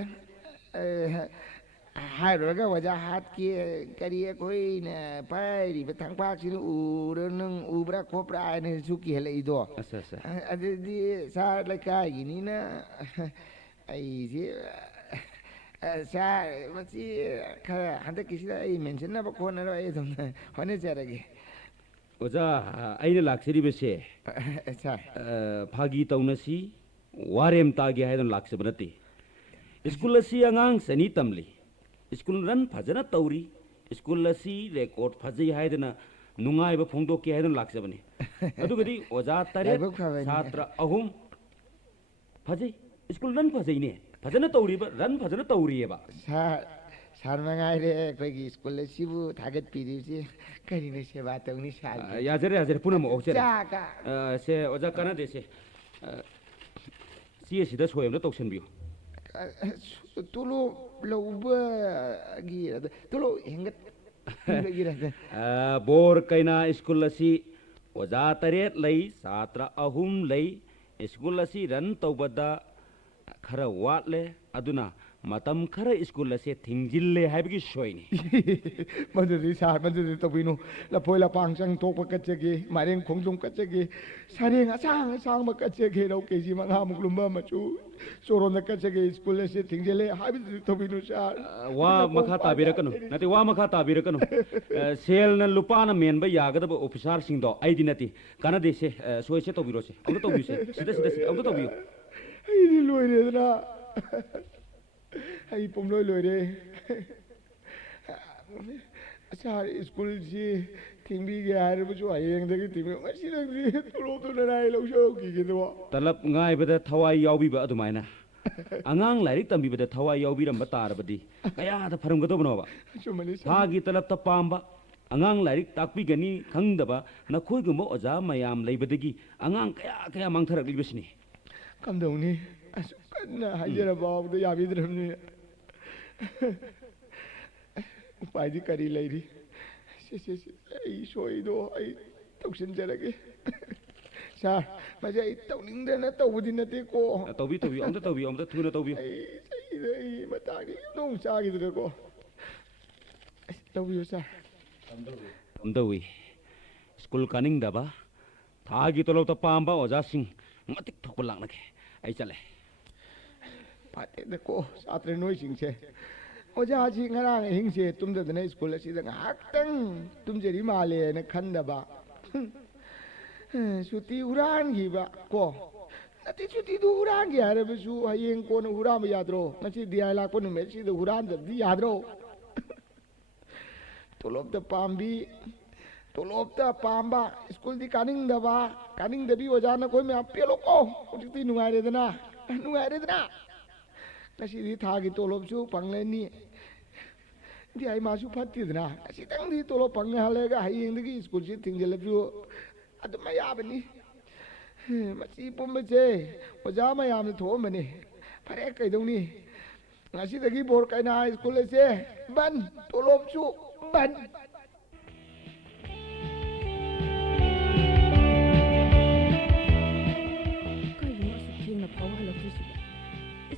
ꯍꯥꯏꯔꯨꯔꯒ ꯑꯣꯖꯥ ꯍꯥꯠꯀꯤ ꯀꯔꯤ ꯑꯩꯈꯣꯏꯅ ꯄꯥꯏꯔꯤꯕ ꯊꯥꯡꯄꯥꯛꯁꯤꯅ ꯅꯪ ꯎꯕ꯭ꯔꯥ ꯈꯣꯠꯄ꯭ꯔꯥ ꯍꯥꯏꯅꯁꯨ ꯀꯤꯍꯜꯂꯛꯏꯗꯣ ꯑꯗꯨꯗꯤ ꯁꯥꯔ ꯂꯩꯀꯥꯏꯒꯤꯅꯤꯅ ꯑꯩꯁꯦ ꯁꯥꯔ ꯃꯁꯤ ꯈꯔ ꯍꯟꯗꯛꯀꯤꯁꯤꯗ ꯑꯩ ꯃꯦꯟꯁꯤꯟꯅꯕ ꯈꯣꯠꯅꯔꯣꯏ ꯑꯩ ꯑꯗꯨꯝ ꯍꯣꯠꯅꯖꯔꯒꯦ ꯑꯣꯖꯥ ꯑꯩꯅ ꯂꯥꯛꯆꯔꯤꯕꯁꯦ ꯁꯥꯔ ꯐꯥꯒꯤ ꯇꯧꯅꯁꯤ ꯋꯥꯔꯦꯝ ꯇꯥꯒꯦ ꯍꯥꯏꯗꯅ ꯂꯥꯛꯆꯕ ꯅꯠꯇꯦ ꯁ꯭ꯀꯨꯜ ꯑꯁꯤ ꯑꯉꯥꯡ 2 ꯇꯝꯂꯤ ꯁ꯭ꯀꯨꯜ ꯔꯟ ꯐꯖꯅ ꯇꯧꯔꯤ ꯁ꯭ꯀꯨꯜ ꯑꯁꯤ ꯔꯦꯀꯣꯔꯠ ꯐꯖꯩ ꯍꯥꯏꯗꯅ ꯅꯨꯡꯉꯥꯏꯕ ꯐꯣꯡꯗꯣꯛꯀꯦ ꯍꯥꯏꯗꯅ ꯂꯥꯛꯆꯕꯅꯤ ꯑꯗꯨꯒꯗꯤ ꯑꯣꯖꯥ 3 ꯁꯥꯇ꯭ꯔ 3 ꯐꯖꯩ ꯁ꯭ꯀꯨꯜ ꯔꯟ ꯐꯖꯩꯅꯦ ꯐꯖꯅ ꯇꯧꯔꯤꯕ ꯔꯟ ꯐꯖꯅ ꯇꯧꯔꯤꯑꯕ ꯁꯥꯔ ꯃꯉꯥꯏꯔꯦ ꯑꯩꯈꯣꯏꯒꯤ ꯁ꯭ꯀꯨꯜ ꯑꯁꯤꯕꯨ ꯊꯥꯒꯠꯄꯤꯔꯤꯕꯁꯤ ꯀꯔꯤꯅ ꯁꯦꯕꯥ ꯇꯧꯅꯤ ꯁꯥꯔ ꯌꯥꯖꯔꯦ ꯄꯨꯝꯅꯃꯛ ꯑꯣꯛꯆꯔꯦ ꯁꯦ ꯑꯣꯖꯥ ꯀꯥꯟꯅꯗꯦꯁꯦ ꯆꯦꯁꯤꯗ ꯁꯣꯏ ꯑꯃꯇ ꯇꯧꯁꯟꯕꯤꯌꯨ ꯇꯣꯂꯣꯞ ꯂꯧꯕꯒꯤ ꯇꯣꯂꯣꯞ ꯍꯦꯟꯒꯠꯄꯤꯕꯒꯤꯔ ꯕꯣꯔ ꯀꯩꯅꯥ ꯁ꯭ꯀꯨꯜ ꯑꯁꯤ ꯑꯣꯖꯥ 3 ꯂꯩ ꯁꯥꯇ꯭ꯔ 3 ꯂꯩ ꯁ꯭ꯀꯨꯜ ꯑꯁꯤ ꯔꯟ ꯇꯧꯕꯗ खरा वाटले अदुना मतम खरा स्कूल असे थिंजिल्ले हाइबगी सोइनी मदुदी सार मदुदी तबिनो लफोय लपांग संग तोप कचगे मारेंग खोंगजुम कचगे सारेंग असांग असांग कचगे रौ केजी मंगा मुगलुम्बा मचु सोरोन कचगे स्कूल असे थिंजिल्ले हाइबगी तबिनो सार वा मखा ताबिरकनो नते वा मखा ताबिरकनो सेल न लुपाना मेनबा यागदब ऑफिसर सिंग दो आइदि नति काना देसे सोइसे तबिरोसे अमु तबिसे सिदा सिदा अमु तबियो आई लोइरेदना आई पुमलोय लोइरे सार स्कूल जी थिंबी गे हारे बजु आयेंग दगी थिंबी मसी दगी तोलो तो नराय लौसो किगेदो तलब गायबदा थवाई याउबीबा अदुमायना अंगांग लाइरिक तंबीबदा थवाई याउबीरम तारबदी कयादा फरमगदोबनोबा थागी तलब त पांबा अंगांग लाइरिक ताकपीगनी खंगदबा नखोयगुमो ओजा मयाम लेबदगी अंगांग कया कया मांगथरकलिबसनी कमदौनी कन्ना हाइजरा बाबदो याबिद्रमनी उपायदि करी लैरी ꯑꯩ ꯁꯣꯏꯗꯣ ꯑꯩ ꯇꯧꯁꯤꯟꯖꯔꯒꯦ ꯁꯥꯔ ꯃꯁꯤ ꯑꯩ ꯇꯧꯅꯤꯡꯗꯅ ꯇꯧꯕꯗꯤ ꯅꯠꯇꯦꯀꯣ ꯇꯧꯕꯤꯌꯨ ꯑꯝꯇ ꯊꯨꯅ ꯇꯧꯕꯤꯌꯨ ꯑꯩ ꯃꯇꯥꯡꯗꯤ ꯅꯣꯡ ꯆꯥꯈꯤꯗ꯭ꯔꯦꯀꯣ ꯇꯧꯕꯤꯌꯨ ꯁꯥꯔ ꯇꯧꯏ ꯁ꯭ꯀꯨꯜ ꯀꯥꯅꯤꯡꯗꯕ ꯊꯥꯒꯤ ꯇꯣꯂꯣꯞꯇ ꯄꯥꯝꯕ ꯑꯣꯖꯥꯁꯤꯡ ꯃꯇꯤꯛ ꯊꯣꯛꯄ ꯂꯥꯛꯅꯒꯦ ꯑꯩ ꯆꯠꯂꯦ ꯐꯠꯇꯦꯗꯀꯣ ꯁꯥꯇ꯭ꯔ ꯅꯣꯏꯁꯤꯡꯁꯦ ꯑꯣꯖꯥꯁꯤ ꯉꯔꯥꯡ ꯑꯍꯤꯡꯁꯦ ꯇꯨꯝꯗꯗꯅ ꯁ꯭ꯀꯨꯜ ꯑꯁꯤꯗ ꯉꯥꯏꯍꯥꯛꯇꯪ ꯇꯨꯝꯖꯔꯤ ꯃꯥꯜꯂꯦꯅ ꯈꯟꯗꯕ ꯁꯨꯇꯤ ꯍꯨꯔꯥꯟꯈꯤꯕ ꯀꯣ ꯅꯠꯇꯦ ꯁꯨꯇꯤꯗꯨ ꯍꯨꯔꯥꯟꯒꯦ ꯍꯥꯏꯔꯕꯁꯨ ꯍꯌꯦꯡ ꯀꯣꯟꯅ ꯍꯨꯔꯥꯟꯕ ꯌꯥꯗ꯭ꯔꯣ ꯉꯁꯤ ꯗꯤꯌꯥꯏ ꯂꯥꯛꯄ ꯅꯨꯃꯤꯠꯁꯤꯗ ꯍꯨꯔꯥꯟꯗꯕꯗꯤ ꯌꯥꯗ꯭ꯔꯣ ꯇꯣꯂꯣꯞꯇ ꯄꯥꯝꯕ ꯁ꯭ꯀꯨꯜꯗꯤ ꯀꯥꯅꯤꯡꯗꯕꯤ ꯑꯣꯖꯥꯅ ꯑꯩꯈꯣꯏ ꯃꯌꯥꯝ ꯄꯦꯜꯂꯣꯀꯣ ꯍꯧꯖꯤꯛꯇꯤ ꯅꯨꯡꯉꯥꯏꯔꯦꯗꯅ ꯉꯁꯤꯗꯤ ꯊꯥꯒꯤ ꯇꯣꯂꯣꯞꯁꯨ ꯐꯪꯂꯅꯤ ꯗꯤꯌꯥꯏ ꯃꯥꯁꯨ ꯐꯠꯇꯦꯗꯅ ꯉꯁꯤꯇꯪꯗꯤ ꯇꯣꯂꯣꯞ ꯐꯪꯉꯦ ꯍꯜꯂꯒ ꯍꯌꯦꯡꯗꯒꯤ ꯁ꯭ꯀꯨꯜꯁꯤ ꯊꯤꯡꯖꯤꯜꯂꯁꯨ ꯑꯗꯨꯝ ꯑꯌꯥꯕꯅꯤ ꯃꯁꯤ ꯄꯨꯝꯕꯁꯦ ꯑꯣꯖꯥ ꯃꯌꯥꯝꯅ ꯊꯣꯛꯑꯝꯕꯅꯤ ꯐꯔꯦ ꯀꯩꯗꯧꯅꯤ ꯉꯁꯤꯗꯒꯤ ꯕꯣꯔ ꯀꯩꯅꯥ ꯁ꯭ꯀꯨꯜ ꯑꯁꯦ ꯕꯟ ꯇꯣꯂꯣꯞꯁꯨ ꯕꯟ ꯀꯩꯒꯤꯅꯣ ꯑꯁꯨꯛ ꯊꯦꯡꯅ ꯐꯥꯎꯕ ꯍꯜꯂꯛꯇ꯭ꯔꯤꯁꯤꯕꯣ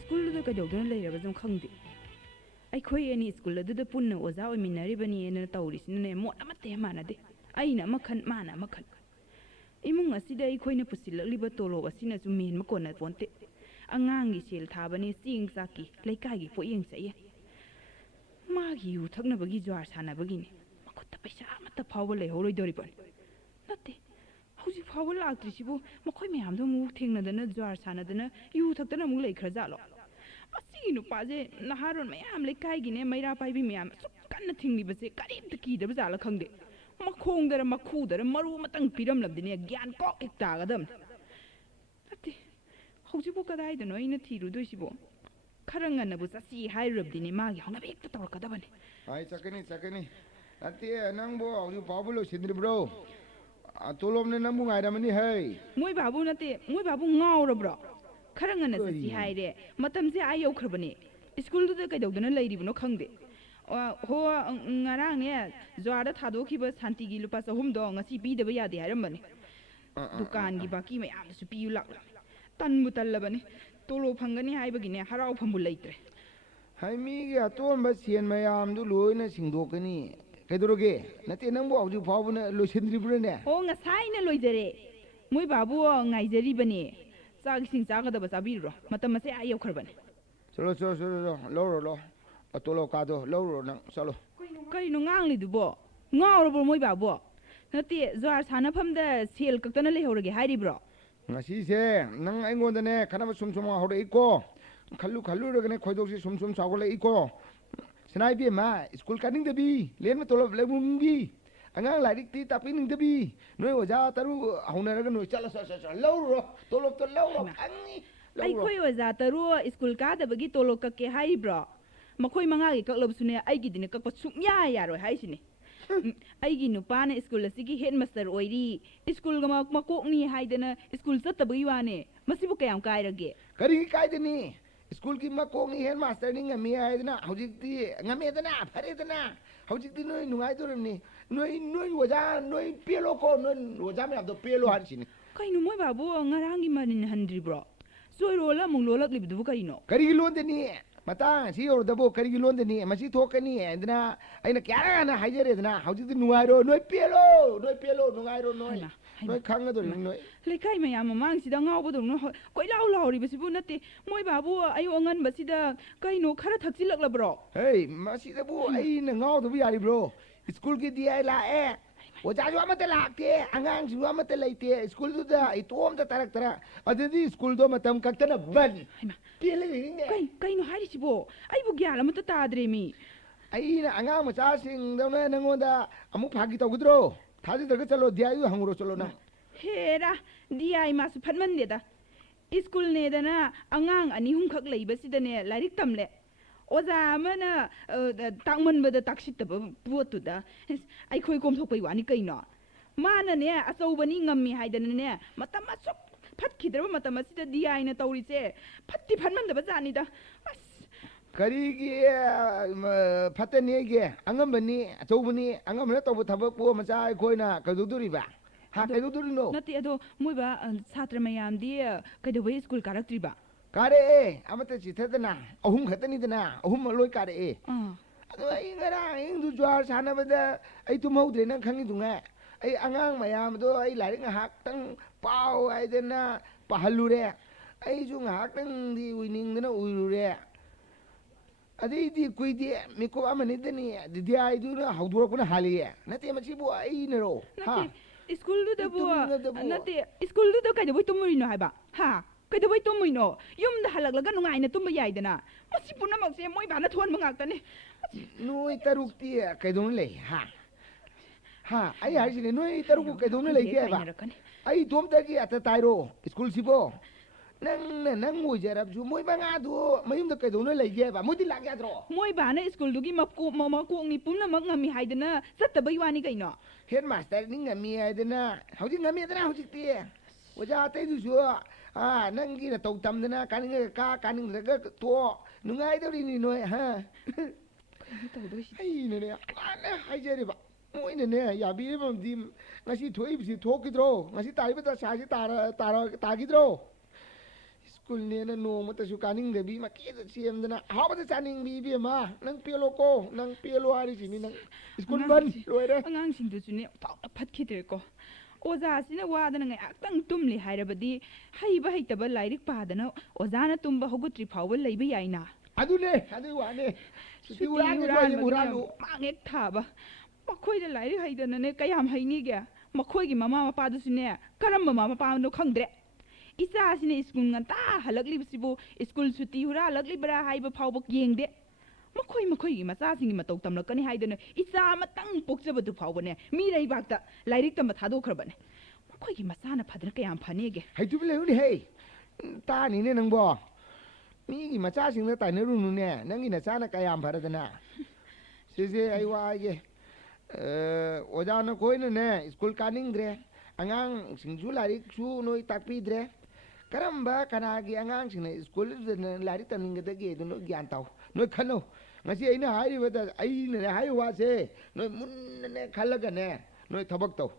ꯁ꯭ꯀꯨꯜꯗꯨꯗ ꯀꯩꯗꯧꯗꯨꯅ ꯂꯩꯔꯕꯁꯨ ꯈꯪꯗꯦ ꯑꯩꯈꯣꯏ ꯑꯅꯤ ꯁ꯭ꯀꯨꯜ ꯑꯗꯨꯗ ꯄꯨꯟꯅ ꯑꯣꯖꯥ ꯑꯣꯏꯃꯤꯟꯅꯔꯤꯕꯅꯤꯅ ꯇꯧꯔꯤꯁꯤꯅꯅꯦ ꯃꯣꯠ ꯑꯃꯠꯇ ꯃꯥꯟꯅꯗꯦ ꯑꯩꯅ ꯑꯃ ꯈꯟ ꯃꯥꯅ ꯑꯃ ꯈꯟ ꯏꯃꯨꯡ ꯑꯁꯤꯗ ꯑꯩꯈꯣꯏꯅ ꯄꯨꯁꯤꯜꯂꯛꯂꯤꯕ ꯇꯣꯂꯣꯞ ꯑꯁꯤꯅꯁꯨ ꯃꯦꯟꯕ ꯀꯣꯟꯅ ꯄꯣꯟꯇꯦ ꯑꯉꯥꯡꯒꯤ ꯁꯦꯜ ꯊꯥꯕꯅꯦ ꯆꯦꯡ ꯆꯥꯛꯀꯤ ꯂꯩꯀꯥꯏꯒꯤ ꯄꯣꯠꯌꯦꯡ ꯆꯠꯌꯦ ꯃꯥꯒꯤ ꯌꯨ ꯊꯛꯅꯕꯒꯤ ꯖ꯭ꯋꯥꯔ ꯁꯥꯟꯅꯕꯒꯤꯅꯦ ꯃꯈꯨꯠꯇ ꯄꯩꯁꯥ ꯑꯃꯠꯇ ꯐꯥꯎꯕ ꯂꯩꯍꯧꯔꯣꯏꯗꯧꯔꯤꯕꯅꯤ ꯅꯠꯇꯦ ꯍꯧꯖꯤꯛ ꯐꯥꯎꯕ ꯂꯥꯛꯇ꯭ꯔꯤꯁꯤꯕꯨ ꯃꯈꯣꯏ ꯃꯌꯥꯝꯗꯣ ꯑꯃꯨꯛ ꯊꯦꯡꯅꯗꯅ ꯖ꯭ꯋꯥꯔ ꯁꯥꯟꯅꯗꯅ ꯌꯨ ꯊꯛꯇꯅ ꯑꯃꯨꯛ ꯂꯩꯈ꯭ꯔꯖꯥꯠꯂꯣ ꯃꯁꯤꯒꯤ ꯅꯨꯄꯥꯁꯦ ꯅꯍꯥꯔꯣꯟ ꯃꯌꯥꯝ ꯂꯩꯀꯥꯏꯒꯤꯅꯦ ꯃꯩꯔꯥ ꯄꯥꯏꯕꯤ ꯃꯌꯥꯝ ꯑꯁꯨꯛ ꯀꯟꯅ ꯊꯤꯡꯂꯤꯕꯁꯦ ꯀꯔꯤꯝꯇ ꯀꯤꯗꯕ ꯖꯥꯠꯂ ꯈꯪꯗꯦ ꯃꯈꯣꯡꯗꯔ ꯃꯈꯨꯗꯔ ꯃꯔꯨ ꯑꯃꯇꯪ ꯄꯤꯔꯝꯂꯕꯗꯤꯅꯦ ꯒ꯭ꯌꯥꯟ ꯀꯣꯛ ꯍꯦꯛ ꯇꯥꯒꯗꯕꯅꯤ ꯅꯠꯇꯦ ꯍꯧꯖꯤꯛꯄꯨ ꯀꯗꯥꯏꯗꯅꯣ ꯑꯩꯅ ꯊꯤꯔꯨꯗꯣꯏꯁꯤꯕꯣ ꯈꯔ ꯉꯟꯅꯕꯨ ꯆꯠꯁꯤ ꯍꯥꯏꯔꯨꯔꯕꯗꯤꯅꯦ ꯃꯥꯒꯤ ꯍꯧꯅꯕ ꯍꯦꯛꯇ ꯇꯧꯔꯛꯀꯗꯕꯅꯤ ꯆꯠꯀꯅꯤ ꯅꯠꯇꯦ ꯅꯪꯕꯨ ꯍꯧꯖꯤꯛ ꯐꯥꯎꯕ ꯂꯣꯏꯁꯤꯟꯗ꯭ꯔꯤꯕ꯭ꯔꯣ ꯇꯣꯂꯣꯞꯅ ꯅꯪꯕꯨ ꯉꯥꯏꯔꯝꯃꯅꯤ ꯍꯩ ꯃꯣꯏ ꯕꯥꯕꯨ ꯅꯠꯇꯦ ꯃꯣꯏ ꯕꯥꯕꯨ ꯉꯥꯎꯔꯕ꯭ꯔꯣ ꯈꯔ ꯉꯟꯅ ꯆꯠꯁꯤ ꯍꯥꯏꯔꯦ ꯃꯇꯝꯁꯦ ꯌꯧꯈ꯭ꯔꯕꯅꯦ ꯁ꯭ꯀꯨꯜꯗꯨꯗ ꯀꯩꯗꯧꯗꯅ ꯂꯩꯔꯤꯕꯅꯣ ꯈꯪꯗꯦ ꯍꯣ ꯉꯔꯥꯡꯅꯦ ꯖ꯭ꯋꯥꯔꯗ ꯊꯥꯗꯣꯛꯈꯤꯕ ꯁꯥꯟꯇꯤꯒꯤ ꯂꯨꯄꯥ 100ꯗꯣ ꯉꯁꯤ ꯄꯤꯗꯕ ꯌꯥꯗꯦ ꯍꯥꯏꯔꯝꯕꯅꯤ ꯗꯨꯀꯥꯟꯒꯤ ꯕꯥꯀꯤ ꯃꯌꯥꯝꯗꯨꯁꯨ ꯄꯤꯌꯨ ꯂꯥꯛꯂꯝꯃꯤ ꯇꯟꯕꯨ ꯇꯜꯂꯕꯅꯤ ꯇꯣꯂꯣꯞ ꯐꯪꯒꯅꯤ ꯍꯥꯏꯕꯒꯤꯅꯦ ꯍꯔꯥꯎꯐꯝꯕꯨ ꯂꯩꯇ꯭ꯔꯦ ꯍꯩ ꯃꯤꯒꯤ ꯑꯇꯣꯟꯕ ꯁꯦꯟ ꯃꯌꯥꯝꯗꯨ ꯂꯣꯏꯅ ꯁꯤꯡꯗꯣꯛꯀꯅꯤ ꯀꯩꯗꯧꯔꯒꯦ ꯅꯠꯇꯦ ꯅꯪꯕꯨ ꯍꯧꯖꯤꯛ ꯐꯥꯎꯕꯅ ꯂꯣꯏꯁꯤꯟꯗ꯭ꯔꯤꯕ꯭ꯔꯅꯦ ꯑꯣ ꯉꯁꯥꯏꯅ ꯂꯣꯏꯖꯔꯦ ꯃꯣꯏ ꯕꯥꯕꯨ ꯉꯥꯏꯖꯔꯤꯕꯅꯦ ꯆꯥꯛ ꯏꯁꯤꯡ ꯆꯥꯒꯗꯕ ꯆꯥꯕꯤꯔꯨꯔꯣ ꯃꯇꯝ ꯑꯁꯦ ꯌꯧꯈ꯭ꯔꯕꯅꯤ ꯆꯠꯂꯣ ꯂꯧꯔꯣ ꯇꯣꯂꯣꯞ ꯀꯥꯗꯣ ꯂꯧꯔꯨꯔꯣ ꯅꯪ ꯆꯠꯂꯣ ꯀꯩꯅꯣ ꯉꯥꯡꯂꯤꯗꯨꯕꯣ ꯉꯥꯎꯔꯕ꯭ꯔꯣ ꯃꯣꯏ ꯕꯥꯕꯨ ꯅꯠꯇꯦ ꯖ꯭ꯋꯥꯔ ꯁꯥꯟꯅꯐꯝꯗ ꯁꯦꯜ ꯀꯛꯇꯅ ꯂꯩꯍꯧꯔꯒꯦ ꯍꯥꯏꯔꯤꯕ꯭ꯔꯣ ꯉꯁꯤꯁꯦ ꯅꯪ ꯑꯩꯉꯣꯟꯗꯅꯦ ꯈꯟꯅꯕ ꯁꯨꯝ ꯍꯧꯔꯛꯏꯀꯣ ꯈꯜꯂꯨꯔꯒꯅꯦ ꯈꯣꯏꯗꯧꯁꯤ ꯁꯨꯝ ꯆꯥꯎꯒꯠꯂꯛꯏꯀோ ꯁꯅꯥꯏꯕꯦꯝꯃ ꯁ꯭ꯀꯨꯜ ꯀꯥꯅꯤꯡꯗꯕꯤ ꯂꯦꯝꯅ ꯇꯣꯂꯣꯞ ꯂꯩꯅꯤꯡꯕꯤ ꯑꯉꯥꯡ ꯂꯥꯏꯔꯤꯛꯇꯤ ꯇꯥꯛꯄꯤꯅꯤꯡꯗꯕꯤ ꯅꯣꯏ ꯑꯣꯖꯥ ꯇꯔꯨꯛ ꯍꯧꯅꯔꯒ ꯅꯣꯏ ꯆꯠꯂꯣ ꯂꯧꯔꯨꯔꯣ ꯇꯣꯂꯣꯞꯇꯣ ꯂꯧꯔꯣ ꯐꯪꯉꯤ ꯑꯩꯈꯣꯏ ꯑꯣꯖꯥ ꯇꯔꯨꯛ ꯁ꯭ꯀꯨꯜ កាꯗꯕꯒꯤ ꯇꯣꯂꯣꯞ ꯀꯛꯀꯦ ꯍꯥꯏꯔꯤꯕ꯭ꯔꯣ ꯃꯈꯣꯏ ꯃꯉꯥꯒꯤ ꯀꯛꯂꯕꯁꯨꯅꯦ ꯑꯩꯒꯤꯗꯤꯅꯦ ꯀꯛꯄ ꯁꯨꯡꯌꯥ ꯌꯥꯔꯣꯏ ꯍꯥꯏꯁꯤꯅꯦ ꯑꯩꯒꯤ ꯅꯨꯄꯥꯅ ꯁ꯭ꯀꯨꯜ ꯑꯁꯤꯒꯤ ꯍꯦꯗ ꯃꯥꯁꯇꯔ ꯑꯣꯏꯔꯤ ꯁ꯭ꯀꯨꯜꯒ ꯃꯀꯣꯛꯅꯤ ꯍꯥꯏꯗꯅ ꯁ꯭ꯀꯨꯜ ꯆꯠꯇꯕꯒꯤ ꯋꯥꯅꯦ ꯃꯁꯤꯕꯨ ꯀꯌꯥꯝ ꯀꯥꯏꯔꯒꯦ ꯀꯔꯤꯒꯤ ꯀꯥꯏꯗꯅꯤ ꯁ꯭ꯀꯨꯜꯒꯤ ꯃꯀꯣꯛꯅꯤ ꯍꯦꯗ ꯃꯥꯁꯇꯔꯅꯤ ꯉꯝꯃꯤ ꯍꯥꯏꯗꯅ ꯍꯧꯖꯤꯛꯇꯤ ꯉꯝꯃꯦꯗꯅ ꯐꯔꯦꯗꯅ ꯍꯧꯖꯤꯛꯇꯤ ꯅꯣꯏ ꯅꯨꯡꯉꯥꯏꯗꯣꯔꯝꯅꯤ ꯅꯣꯏ ꯑꯣꯖꯥ ꯅꯣꯏ ꯄꯦꯜꯂꯣꯀꯣ ꯅꯣꯏ ꯑꯣꯖꯥ ꯃꯌꯥꯝꯗꯣ ꯄꯦꯜꯂꯣ ꯍꯥꯏꯔꯤꯁꯤꯅꯤ ꯀꯩꯅꯣ ꯃꯣꯏ ꯕꯥꯕꯨ ꯉꯔꯥꯡꯒꯤ ꯃꯔꯤꯟ ꯍꯟꯗ꯭ꯔꯤꯕ꯭ꯔꯣ ꯆꯣꯏꯔꯣꯜ ꯑꯃꯨꯛ ꯂꯣꯜꯂꯛꯂꯤꯕꯗꯨꯕꯨ ꯀꯔꯤꯅꯣ ꯀꯔꯤꯒꯤ ꯂꯣꯟꯗꯅꯤ ꯃꯇꯥꯡ ꯑꯁꯤ ꯌꯧꯔꯗꯕꯨ ꯀꯔꯤꯒꯤ ꯂꯣꯟꯗꯅꯤ ꯃꯁꯤ ꯊꯣꯛꯀꯅꯤ ꯍꯥꯏꯗꯅ ꯑꯩꯅ ꯀꯌꯥꯔꯛ ꯍꯥꯏꯖꯔꯦꯗꯅ ꯍꯧꯖꯤꯛꯇꯤ ꯅꯨꯡꯉꯥꯏꯔꯣ ꯅꯣꯏ ꯄꯦꯜꯂꯣ ꯅꯨꯡꯉꯥꯏꯔꯣ ꯅꯣꯏ ꯈꯪꯒꯗꯧꯔꯤꯕꯅꯤ ꯅꯣꯏ ꯂꯩꯀꯥꯏ ꯃꯌꯥꯝ ꯃꯃꯥꯡꯁꯤꯗ ꯉꯥꯎꯕꯗꯧꯅ ꯀꯣꯏꯂꯥꯎ ꯂꯥꯎꯔꯤꯕꯁꯤꯕꯨ ꯅꯠꯇꯦ ꯃꯣꯏ ꯕꯥꯕꯨ ꯑꯌꯨꯛ ꯑꯉꯟꯕꯁꯤꯗ ꯀꯩꯅꯣ ꯈꯔ ꯊꯛꯆꯤꯜꯂꯛꯂꯕ꯭ꯔോ ꯍꯦ ꯃꯁꯤꯗꯕꯨ ꯑꯩꯅ ꯉꯥꯎꯗꯕ ꯌꯥꯔꯤꯕ꯭ꯔோ ꯁ꯭ꯀꯨꯜꯒꯤ ꯗꯤꯑꯥꯏ ꯂꯥꯛꯑꯦ ꯑꯣꯖꯥꯁꯨ ꯑꯃꯠꯇ ꯂꯥꯛꯇꯦ ꯑꯉꯥꯡꯁꯤꯡꯁꯨ ꯑꯃꯠꯇ ꯂꯩꯇꯦ ꯁ꯭ꯀꯨꯜꯗꯨꯗ ꯏꯇꯣꯝꯇ ꯇꯔꯛ ꯑꯗꯨꯗꯤ ꯁ꯭ꯀꯨꯜꯗꯣ ꯃꯇꯝ ꯈꯛꯇꯅ ꯕꯟ ꯀꯩꯅꯣ ꯍꯥꯏꯔꯤꯁꯤꯕꯣ ꯑꯩꯕꯨ ꯒ꯭ꯌꯥꯟ ꯑꯃꯠꯇ ꯇꯥꯗ꯭ꯔꯦꯃꯤ ꯑꯩꯅ ꯑꯉꯥꯡ ꯃꯆꯥꯁꯤꯡꯗꯧꯅ ꯅꯪꯉꯣꯟꯗ ꯑꯃꯨꯛ ꯐꯥꯒꯤ ꯇꯧꯒꯗ꯭ꯔꯣ ꯊꯥꯖꯗ꯭ꯔꯒ ꯆꯠꯂꯣ ꯗꯤꯑꯥꯏꯗꯨ ꯍꯪꯉꯨꯔꯣ ꯆꯠꯂꯣ ꯅꯪ ꯍꯦꯔꯥ ꯗꯤꯑꯥꯏ ꯃꯥꯁꯨ ꯐꯠꯃꯟꯗꯦꯗ ꯁ꯭ꯀꯨꯜꯅꯦꯗꯅ ꯑꯉꯥꯡ 2-3ꯈꯛ ꯂꯩꯕꯁꯤꯗꯅꯦ ꯂꯥꯏꯔꯤꯛ ꯇꯝꯂꯦ ꯑꯣꯖꯥ ꯑꯃꯅ ꯇꯥꯛꯃꯟꯕꯗ ꯇꯥꯛꯁꯤꯠꯇꯕ ꯄꯣꯠꯇꯨꯗ ꯑꯩꯈꯣꯏ ꯀꯣꯝꯊꯣꯛꯄꯩ ꯋꯥꯅꯤ ꯀꯩꯅꯣ ꯃꯥꯅꯅꯦ ꯑꯆꯧꯕꯅꯤ ꯉꯝꯃꯤ ꯍꯥꯏꯗꯅꯅꯦ ꯃꯇꯝ ꯑꯁꯨꯛ ꯐꯠꯈꯤꯗ꯭ꯔꯕ ꯃꯇꯝ ꯑꯁꯤꯗ ꯗꯤꯑꯥꯏꯅ ꯇꯧꯔꯤꯁꯦ ꯐꯠꯇꯤ ꯐꯠꯃꯟꯗꯕ ꯖꯥꯠꯅꯤꯗ ꯑꯁ ꯀꯔꯤꯒꯤ ꯐꯠꯇꯅꯦꯒꯤ ꯑꯉꯝꯕꯅꯤ ꯑꯆꯧꯕꯅꯤ ꯑꯉꯝꯕꯅ ꯇꯧꯕ ꯊꯕꯛꯄꯨ ꯃꯆꯥ ꯑꯩꯈꯣꯏꯅ ꯀꯩꯗꯧꯗꯣꯔꯤꯕ ꯀꯩꯗꯧꯗꯣꯔꯤꯅꯣ ꯅꯠꯇꯦ ꯑꯗꯣ ꯃꯣꯏꯕ ꯁꯥꯇ꯭ꯔ ꯃꯌꯥꯝꯗꯤ ꯀꯩꯗꯧꯕꯩ ꯁ꯭ꯀꯨꯜ ꯀꯥꯔꯛꯇ꯭ꯔꯤꯕ ꯀꯥꯔꯛꯑꯦ ꯑꯃꯠꯇ ꯆꯤꯊꯗꯅ ꯑꯍꯨꯝ ꯈꯛꯇꯅꯤꯗꯅ ꯑꯍꯨꯝ ꯂꯣꯏ ꯀꯥꯔꯛꯑꯦ ꯑꯥ ꯑꯗꯣ ꯑꯩ ꯉꯔꯥꯡ ꯑꯍꯤꯡꯗꯨ ꯖ꯭ꯋꯥꯔ ꯁꯥꯟꯅꯕꯗ ꯑꯩ ꯇꯨꯝꯍꯧꯗ꯭ꯔꯦ ꯅꯪ ꯈꯪꯉꯤꯗꯨꯉꯥꯏ ꯑꯩ ꯑꯉꯥꯡ ꯃꯌꯥꯝꯗꯣ ꯑꯩ ꯂꯥꯏꯔꯤꯛ ꯉꯥꯏꯍꯥꯛꯇꯪ ꯄꯥꯎ ꯍꯥꯏꯗꯅ ꯄꯥꯍꯜꯂꯨꯔꯦ ꯑꯩꯁꯨ ꯉꯥꯏꯍꯥꯛꯇꯪꯗꯤ ꯎꯏꯅꯤꯡꯗꯅ ꯎꯏꯔꯨꯔꯦ ꯑꯗꯩꯗꯤ ꯀꯨꯏꯗꯦ ꯃꯤꯀꯨꯞ ꯑꯃꯅꯤꯗꯅꯤ ꯗꯤꯗꯤꯌꯥꯏꯗꯨꯅ ꯍꯧꯗꯣꯔꯛꯄꯅ ꯍꯥꯜꯂꯤꯌꯦ ꯅꯠꯇꯦ ꯃꯁꯤꯕꯨ ꯑꯩꯅꯔꯣ ꯅꯠꯇꯦ ꯁ꯭ꯀꯨꯜꯗꯨꯗꯕꯨ ꯇꯨꯝꯅꯗꯕꯨ ꯅꯠꯇꯦ ꯁ꯭ꯀꯨꯜꯗꯨꯗ ꯀꯩꯗꯧꯕꯩ ꯇꯨꯝꯃꯨꯔꯤꯅꯣ ꯍꯥꯏꯕ ꯀꯩꯗꯧꯕꯩ ꯇꯨꯝꯃꯨꯏꯅꯣ ꯌꯨꯝꯗ ꯍꯜꯂꯛꯂꯒ ꯅꯨꯡꯉꯥꯏꯅ ꯇꯨꯝꯕ ꯌꯥꯏꯗꯅ ꯃꯁꯤ ꯄꯨꯝꯅꯃꯛꯁꯦ ꯃꯣꯏ ꯕꯥꯅ ꯊꯣꯟꯕ ꯉꯥꯛꯇꯅꯤ ꯅꯣꯏ ꯇꯔꯨꯛꯇꯤ ꯀꯩꯗꯧꯅ ꯂꯩ ꯑꯩ ꯍꯥꯏꯁꯤꯅꯦ ꯅꯣꯏ ꯇꯔꯨꯛꯄꯨ ꯀꯩꯗꯧꯅ ꯂꯩꯒꯦ ꯍꯥꯏꯕ ꯑꯩ ꯏꯇꯣꯝꯇꯒꯤ ꯑꯇ ꯇꯥꯏꯔꯣ ꯁ꯭ꯀꯨꯜꯁꯤꯕꯣ ꯅꯪ ꯑꯣꯏꯖꯔꯕꯁꯨ ꯃꯣꯏ ꯃꯉꯥꯗꯨ ꯃꯌꯨꯝꯗ ꯀꯩꯗꯧꯅ ꯂꯩꯒꯦ ꯍꯥꯏꯕ ꯃꯣꯏꯗꯤ ꯂꯥꯛ ꯌꯥꯗ꯭ꯔꯣ ꯃꯣꯏ ꯕꯥꯅ ꯁ꯭ꯀꯨꯜꯗꯨꯒꯤ ꯃꯀꯣꯛꯅꯤ ꯄꯨꯝꯅꯃꯛ ꯉꯝꯃꯤ ꯍꯥꯏꯗꯅ ꯆꯠꯇꯕꯩ ꯋꯥꯅꯤ ꯀꯩꯅꯣ ꯍꯦꯗ ꯃꯥꯁꯇꯔꯅꯤ ꯉꯝꯃꯤ ꯍꯥꯏꯗꯅ ꯍꯧꯖꯤꯛ ꯉꯝꯃꯦꯗꯅ ꯍꯧꯖꯤꯛꯇꯤ ꯑꯣꯖꯥ ꯑꯇꯩꯗꯨꯁꯨ ꯅꯪꯒꯤ ꯅꯇꯧ ꯇꯝꯗꯅ ꯀꯥꯅꯤꯡꯉꯒ ꯀꯥꯅꯤꯡꯗ꯭ꯔꯒ ꯇꯣꯛꯑꯣ ꯅꯨꯡꯉꯥꯏꯗꯧꯔꯤꯅꯤ ꯅꯣꯏ ꯇꯧꯗꯣꯏꯁꯤ ꯑꯩꯅꯅꯦ ꯐꯅ ꯍꯥꯏꯖꯔꯤꯕ ꯃꯣꯏꯅꯅꯦ ꯌꯥꯕꯤꯔꯤꯕꯗꯤ ꯉꯁꯤ ꯊꯣꯛꯏꯕꯁꯤ ꯊꯣꯛꯈꯤꯗ꯭ꯔꯣ ꯉꯁꯤ ꯇꯥꯔꯤꯕ ꯗꯁꯥꯁꯤ ꯇꯥꯈꯤꯗ꯭ꯔꯣ ꯁ꯭ꯀꯨꯜꯅꯦꯅ ꯅꯣꯡꯃꯇꯁꯨ ꯀꯥꯅꯤꯡꯗꯕꯤ ꯃꯀꯦꯗ ꯆꯦꯝꯗꯅ ꯑꯍꯥꯎꯕꯗ ꯆꯥꯅꯤꯡꯕꯤ 이ꯕꯦꯝꯃ ꯅꯪ ꯄꯦꯜꯂꯣꯀꯣ ꯅꯪ ꯄꯦꯜꯂꯣ ꯍꯥꯏꯔꯤꯁꯤꯅꯤ ꯅꯪ ꯁ꯭ꯀꯨꯜ ꯕꯟ ꯂꯣꯏꯔꯦ ꯑꯉꯥꯡꯁꯤꯡꯗꯨꯁꯨꯅꯦ ꯐꯥꯎꯅ ꯐꯠꯈꯤꯗ꯭ꯔꯦꯀꯣ ꯑꯣꯖꯥꯁꯤꯅ ꯋꯥꯗꯅ ꯉꯥꯏꯍꯥꯛꯇꯪ ꯇꯨꯝꯂꯤ ꯍꯥꯏꯔꯕꯗꯤ ꯍꯩꯕ ꯍꯩꯇꯕ ꯂꯥꯏꯔꯤꯛ ꯄꯥꯗꯅ ꯑꯣꯖꯥꯅ ꯇꯨꯝꯕ ꯍꯧꯒꯠꯇ꯭ꯔꯤ ꯐꯥꯎꯕ ꯂꯩꯕ ꯌꯥꯏꯅ ꯑꯗꯨꯅꯦ ꯑꯗꯨꯒꯤ ꯋꯥꯅꯦ ꯁꯨꯇꯤ ꯍꯨꯔꯥꯟꯒꯦꯁꯨ ꯑꯩ ꯍꯨꯔꯥꯟꯕꯒꯤꯅ ꯍꯨꯔꯥꯜꯂꯨ ꯃꯥꯡ ꯍꯦꯛ ꯊꯥꯕ ꯃꯈꯣꯏꯗ ꯂꯥꯏꯔꯤꯛ ꯍꯩꯗꯅꯅꯦ ꯀꯌꯥꯝ ꯍꯩꯅꯤꯒꯦ ꯃꯈꯣꯏꯒꯤ ꯃꯃꯥ ꯃꯄꯥꯗꯨꯁꯨꯅꯦ ꯀꯔꯝꯕ ꯃꯃꯥ ꯃꯄꯥꯅꯣ ꯈꯪꯗ꯭ꯔꯦ ꯏꯆꯥꯁꯤꯅ ꯁ꯭ꯀꯨꯜ ꯉꯟꯇꯥ ꯍꯜꯂꯛꯂꯤꯕꯁꯤꯕꯨ ꯁ꯭ꯀꯨल ꯁꯨꯇꯤ ꯍꯨꯔꯥꯜꯂꯛꯂꯤꯕ꯭ꯔꯥ ꯍꯥꯏꯕ ꯐꯥꯎꯕ ꯌꯦꯡꯗꯦ ꯃꯈꯣꯏꯒꯤ ꯃꯆꯥꯁꯤꯡꯒꯤ ꯃꯇꯧ ꯇꯝꯂꯛꯀꯅꯤ ꯍꯥꯏꯗꯅ ꯏꯆꯥ ꯑꯃꯇꯪ ꯄꯣꯛꯆꯕꯗꯨ ꯐꯥꯎꯕꯅꯦ ꯃꯤꯔꯩꯕꯥꯛꯇ ꯂꯥꯏꯔꯤꯛ ꯇꯝꯕ ꯊꯥꯗꯣꯛꯈ꯭ꯔꯕꯅꯦ ꯃꯈꯣꯏꯒꯤ ꯃꯆꯥꯅ ꯐꯗꯅ ꯀꯌꯥꯝ ꯐꯅꯤꯒꯦ ꯍꯩꯇꯨꯕꯤ ꯂꯩꯌꯨꯅꯦ ꯍꯦ ꯇꯥꯅꯤꯅꯦ ꯅꯪꯕꯣ ꯃꯤꯒꯤ ꯃꯆꯥꯁꯤꯡꯗ ꯇꯥꯏꯅꯔꯨꯅꯨꯅꯦ ꯅꯪꯒꯤ ꯅꯆꯥꯅ ꯀꯌꯥꯝ ꯐꯔꯗꯅ ꯁꯤꯁꯦ ꯑꯩ ꯋꯥꯒꯦ ꯑꯣꯖꯥꯅ ꯈꯣꯏꯅꯅꯦ ꯁ꯭ꯀꯨꯜ ꯀꯥꯅꯤꯡꯗ꯭ꯔꯦ ꯑꯉꯥꯡꯁꯤꯡꯁꯨ ꯂꯥꯏꯔꯤꯛꯁꯨ ꯅꯣꯏ ꯇꯥꯛꯄꯤꯗ꯭ꯔꯦ ꯀꯔꯝꯕ ꯀꯅꯥꯒꯤ ꯑꯉꯥꯡꯁꯤꯡꯅ ꯁ꯭ꯀꯨꯜꯗꯨꯗ ꯂꯥꯏꯔꯤꯛ ꯇꯝꯅꯤꯡꯒꯗꯒꯦ ꯑꯗꯨ ꯅꯣꯏ ꯒ꯭ꯌꯥꯟ ꯇꯥꯎ ꯅꯣꯏ ꯈꯟꯅꯧ ꯉꯁꯤ ꯑꯩꯅ ꯍꯥꯏꯔꯤꯕꯗ ꯑꯩꯅꯅꯦ ꯍꯥꯏꯔꯤꯕ ꯋꯥꯁꯦ ꯅꯣꯏ ꯃꯨꯟꯅꯅꯦ ꯈꯜꯂꯒꯅꯦ ꯅꯣꯏ ꯊꯕꯛ ꯇꯧ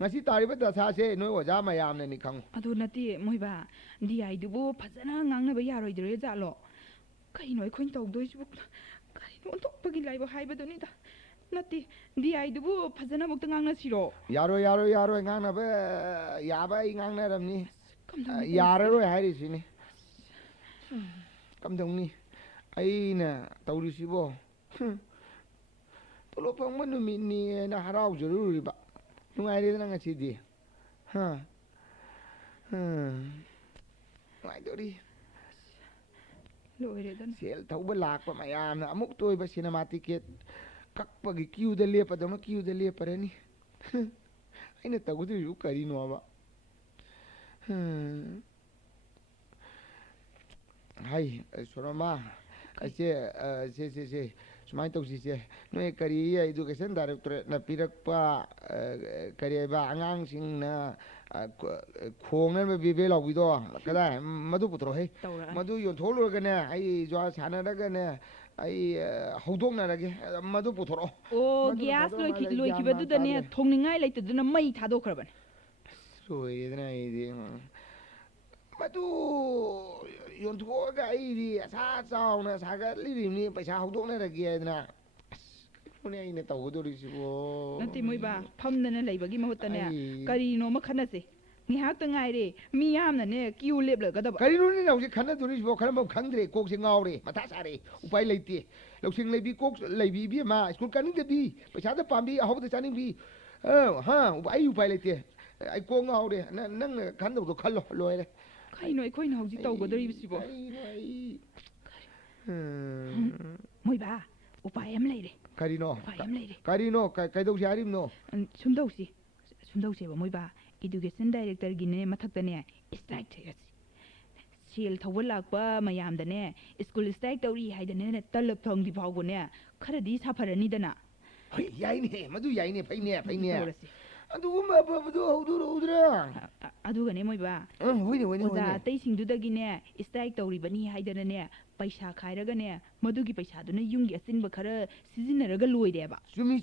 ꯉꯁꯤ ꯇꯥꯔꯤꯕ ꯗꯁꯥꯁꯦ ꯅꯣꯏ ꯑꯣꯖꯥ ꯃꯌꯥꯝꯅꯅꯤ ꯈꯪꯉꯨ ꯑꯗꯨ ꯅꯠꯇꯦ ꯃꯣꯏꯕꯥ ꯗꯤꯌꯥꯏꯗꯨꯕꯨ ꯐꯖꯅ ꯉꯥꯡꯅꯕ ꯌꯥꯔꯣꯏꯗ꯭ꯔꯦ ꯖꯥꯠꯂꯣ ꯀꯩꯅꯣ ꯑꯩꯈꯣꯏꯅ ꯇꯧꯗꯣꯏꯁꯤꯕꯨ ꯀꯩꯅꯣ ꯑꯣꯟꯊꯣꯛꯄꯒꯤ ꯂꯥꯏꯕꯛ ꯍꯥꯏꯕꯗꯨꯅꯤꯗ ꯅꯠꯇꯦ ꯗꯤꯌꯥꯏꯗꯨꯕꯨ ꯐꯖꯅ ꯑꯃꯨꯛꯇ ꯉꯥꯡꯅꯁꯤꯔꯣ ꯌꯥꯔꯣꯏ ꯉꯥꯡꯅꯕ ꯌꯥꯕ ꯑꯩ ꯉꯥꯡꯅꯔꯝꯅꯤ ꯌꯥꯔꯔꯣꯏ ꯍꯥꯏꯔꯤꯁꯤꯅꯤ ꯀꯝꯗꯧꯅꯤ ꯑꯩꯅ ꯇꯧꯔꯤꯁꯤꯕꯣ ꯇꯣꯂꯣꯞ ꯐꯪꯕ ꯅꯨꯃꯤꯠꯅꯤꯅ ꯍꯔꯥꯎꯖꯔꯨꯔꯤꯕ ꯅꯨꯡꯉꯥꯏꯔꯦꯗꯅ ꯉꯁꯤꯗꯤ ꯅꯨꯡꯉꯥꯏꯗꯣꯔꯤ ꯂꯣꯏꯔꯦꯗꯅ ꯁꯦꯜ ꯊꯧꯕ ꯂꯥꯛꯄ ꯃꯌꯥꯝꯅ ꯑꯃꯨꯛ ꯇꯣꯏꯕ ꯁꯤꯅꯦꯃꯥ ꯇꯤꯀꯦꯠ ꯀꯛꯄꯒꯤ ꯀ꯭ꯌꯨꯗ ꯂꯦꯞꯄꯗꯧꯅ ꯀ꯭ꯌꯨꯗ ꯂꯦꯞꯄꯔꯅꯤ ꯑꯩꯅ ꯇꯧꯒꯗꯣꯔꯤꯕꯨ ꯀꯔꯤꯅꯣꯕ ꯍꯥꯏ ꯁꯣꯔꯣꯃꯥ ꯁꯦ ꯁꯨꯃꯥꯏꯅ ꯇꯧꯁꯤꯁꯦ ꯅꯣꯏ ꯀꯔꯤ ꯏꯗꯨꯀꯦꯁꯟ ꯗꯥꯏꯔꯦꯛꯇꯣꯔꯦꯠꯅ ꯄꯤꯔꯛꯄ ꯀꯔꯤ ꯍꯥꯏꯕ ꯑꯉꯥꯡꯁꯤꯡꯅ ꯈꯣꯡꯅꯕ ꯕꯦꯕꯦ ꯂꯥꯎꯕꯤꯗꯣ ꯀꯗꯥꯏ ꯃꯗꯨ ꯄꯨꯊꯣꯔꯛꯑꯣ ꯍꯦ ꯃꯗꯨ ꯌꯣꯟꯊꯣꯛꯂꯨꯔꯒꯅꯦ ꯑꯩ ꯖ꯭ꯋꯥꯔ ꯁꯥꯟꯅꯔꯒꯅꯦ ꯑꯩ ꯍꯧꯗꯣꯛꯅꯔꯒꯦ ꯃꯗꯨ ꯄꯨꯊꯣꯔꯛꯑꯣ ꯑꯣ ꯒ꯭ꯌꯥꯁ ꯂꯣꯏꯈꯤꯕꯗꯨꯗꯅꯦ ꯊꯣꯡꯅꯤꯡꯉꯥꯏ ꯂꯩꯇꯗꯅ ꯃꯩ ꯊꯥꯗꯣꯛꯈ꯭ꯔꯕꯅꯦ ꯂꯣꯏꯔꯦꯗꯅ ꯑꯩꯗꯤ ꯃꯗꯨ ꯌꯣꯟꯊꯣꯛꯑꯒ ꯑꯩꯗꯤ ꯑꯁꯥ ꯆꯥꯎꯅ ꯁꯥꯒꯠꯂꯤꯔꯤꯕꯅꯤ ꯄꯩꯁꯥ ꯍꯧꯗꯣꯛꯅꯔꯒꯦ ꯍꯥꯏꯗꯅ ꯀꯩꯅꯣꯅꯦ ꯑꯩꯅ ꯇꯧꯒꯗꯣꯔꯤꯁꯤꯕꯣ ꯅꯠꯇꯦ ꯃꯣꯏꯕꯥ ꯐꯝꯗꯅ ꯂꯩꯕꯒꯤ ꯃꯍꯨꯠꯇꯅꯦ ꯀꯔꯤꯅꯣꯃ ꯈꯟꯅꯁꯦ ꯉꯥꯏꯍꯥꯛꯇ ꯉꯥꯏꯔꯦ ꯃꯤ ꯌꯥꯝꯅꯅꯦ ꯀ꯭ꯌꯨ ꯂꯦꯞꯂꯒꯗꯕ ꯀꯔꯤꯅꯣꯅꯦ ꯍꯧꯖꯤꯛ ꯈꯟꯅꯗꯣꯔꯤꯁꯤꯕꯣ ꯈꯟꯅꯐꯝ ꯈꯪꯗ꯭ꯔꯦ ꯀꯣꯛꯁꯦ ꯉꯥꯎꯔꯦ ꯃꯊꯥ ꯁꯥꯔꯦ ꯎꯄꯥꯏ ꯂꯩꯇꯦ ꯂꯧꯁꯤꯡ ꯂꯩꯕꯤ ꯀꯣꯛ ꯂꯩꯕꯤ ꯏꯕꯦꯝꯃ ꯁ꯭ꯀꯨꯜ ꯀꯥꯅꯤꯡꯗꯕꯤ ꯄꯩꯁꯥꯗ ꯄꯥꯝꯕꯤ ꯑꯍꯥꯎꯕꯗ ꯆꯥꯅꯤꯡꯕꯤ ꯑꯩ ꯎꯄꯥꯏ ꯂꯩꯇꯦ ꯑꯩ ꯀꯣꯛ ꯉꯥꯎꯔꯦ ꯅꯪꯅ ꯈꯟꯗꯧꯗꯣ ꯈꯜꯂꯣ ꯂꯣꯏꯔꯦ ꯀꯩꯅꯣ ꯑꯩꯈꯣꯏꯅ ꯍꯧꯖꯤꯛ ꯇꯧꯒꯗꯧꯔꯤꯕꯁꯤꯕꯣ ꯀꯔꯤꯅꯣ ꯑꯩ ꯃꯣꯏꯕꯥ ꯎꯄꯥꯏ ꯑꯃ ꯂꯩꯔꯦ ꯀꯔꯤꯅꯣ ꯎꯄꯥꯏ ꯑꯃ ꯂꯩꯔꯦ ꯀꯔꯤꯅꯣ ꯀꯩꯗꯧꯁꯤ ꯍꯥꯏꯔꯤꯕꯅꯣ ꯁꯨꯝꯗꯧꯁꯦꯕ ꯃꯣꯏꯕꯥ ꯏꯗꯨꯀꯦꯁꯟ ꯗꯥꯏꯔꯦꯛꯇꯔꯒꯤꯅꯦ ꯃꯊꯛꯇꯅꯦ ꯏꯁꯇ꯭ꯔꯥꯏꯛ ꯊꯦꯔꯁꯤ ꯁꯦꯜ ꯊꯧꯕ ꯂꯥꯛꯄ ꯃꯌꯥꯝꯗꯅꯦ ꯁ꯭ꯀꯨꯜ ꯏꯁꯇ꯭ꯔꯥꯏꯛ ꯇꯧꯔꯤ ꯍꯥꯏꯗꯅꯦ ꯇꯂꯞ ꯐꯪꯗꯤ ꯐꯥꯎꯕꯅꯦ ꯈꯔꯗꯤ ꯁꯥꯐꯔꯅꯤꯗꯅ ꯍꯣꯏ ꯌꯥꯏꯅꯦ ꯃꯗꯨ ꯌꯥꯏꯅꯦ ꯐꯩꯅꯦ ꯇꯧꯔꯁꯤ ꯑꯗꯨꯒꯨꯝꯕ ꯑꯐꯕꯗꯣ ꯍꯧꯗꯣꯔꯛꯎꯗ꯭ꯔꯥ ꯑꯗꯨꯒꯅꯦ ꯃꯣꯏꯕꯥ ꯍꯣꯏꯅꯦ ꯑꯣꯖꯥ ꯑꯇꯩꯁꯤꯡꯗꯨꯗꯒꯤꯅꯦ ꯏꯁꯇ꯭ꯔꯥꯏꯛ ꯇꯧꯔꯤꯕꯅꯤ ꯍꯥꯏꯗꯅꯅꯦ पैसा खाइरगने मधुगी पैसादुना युंगी असिनबा खरा सिजिनरगा लोइरेबा चुमी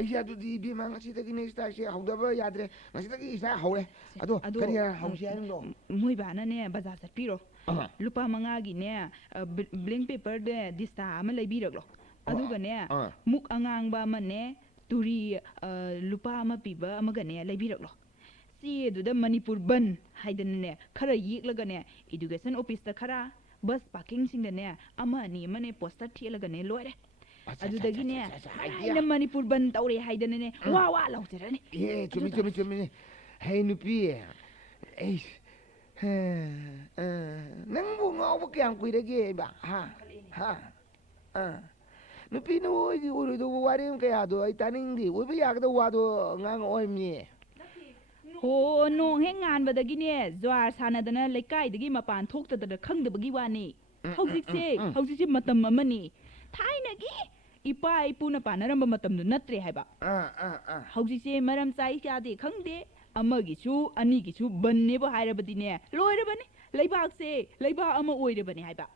ऐसे अदुदी बीमा ngasi next time se hawdaba yadre ngasi isa hawre ado kari hawsi haningo moi bana ne bazaar satpiro lupa mangagi ne blank paper de dista ama leibiraglo aduga ne muk angang ba mane turi lupa ama piba amaga ne leibiraglo si edu manipur ban haidane ne khara yiklaga ne education office ta khara bus parking sing ne ama ni mane poster thielaga ne loire adudagi ne haina manipur ban tawre haidane ne wa wa lauterane chumi hey nupi ei nangbu ngau kyang kuirage ba ha nupi no oi uri do warim kaya do ai taning di oi ba yagda wado ngang oi mi ho nong he ngan badagi ne zwar sanadana lekai mapan thokta khangdabagi wani hauzik se matam amani thainagi ipa ipuna panaramba matam du natre haiba hauzik se maram chai kyade khangde amagi chu ani gi chu banne ba hairabadi ne loirabani leibak se leiba ama oirabani haiba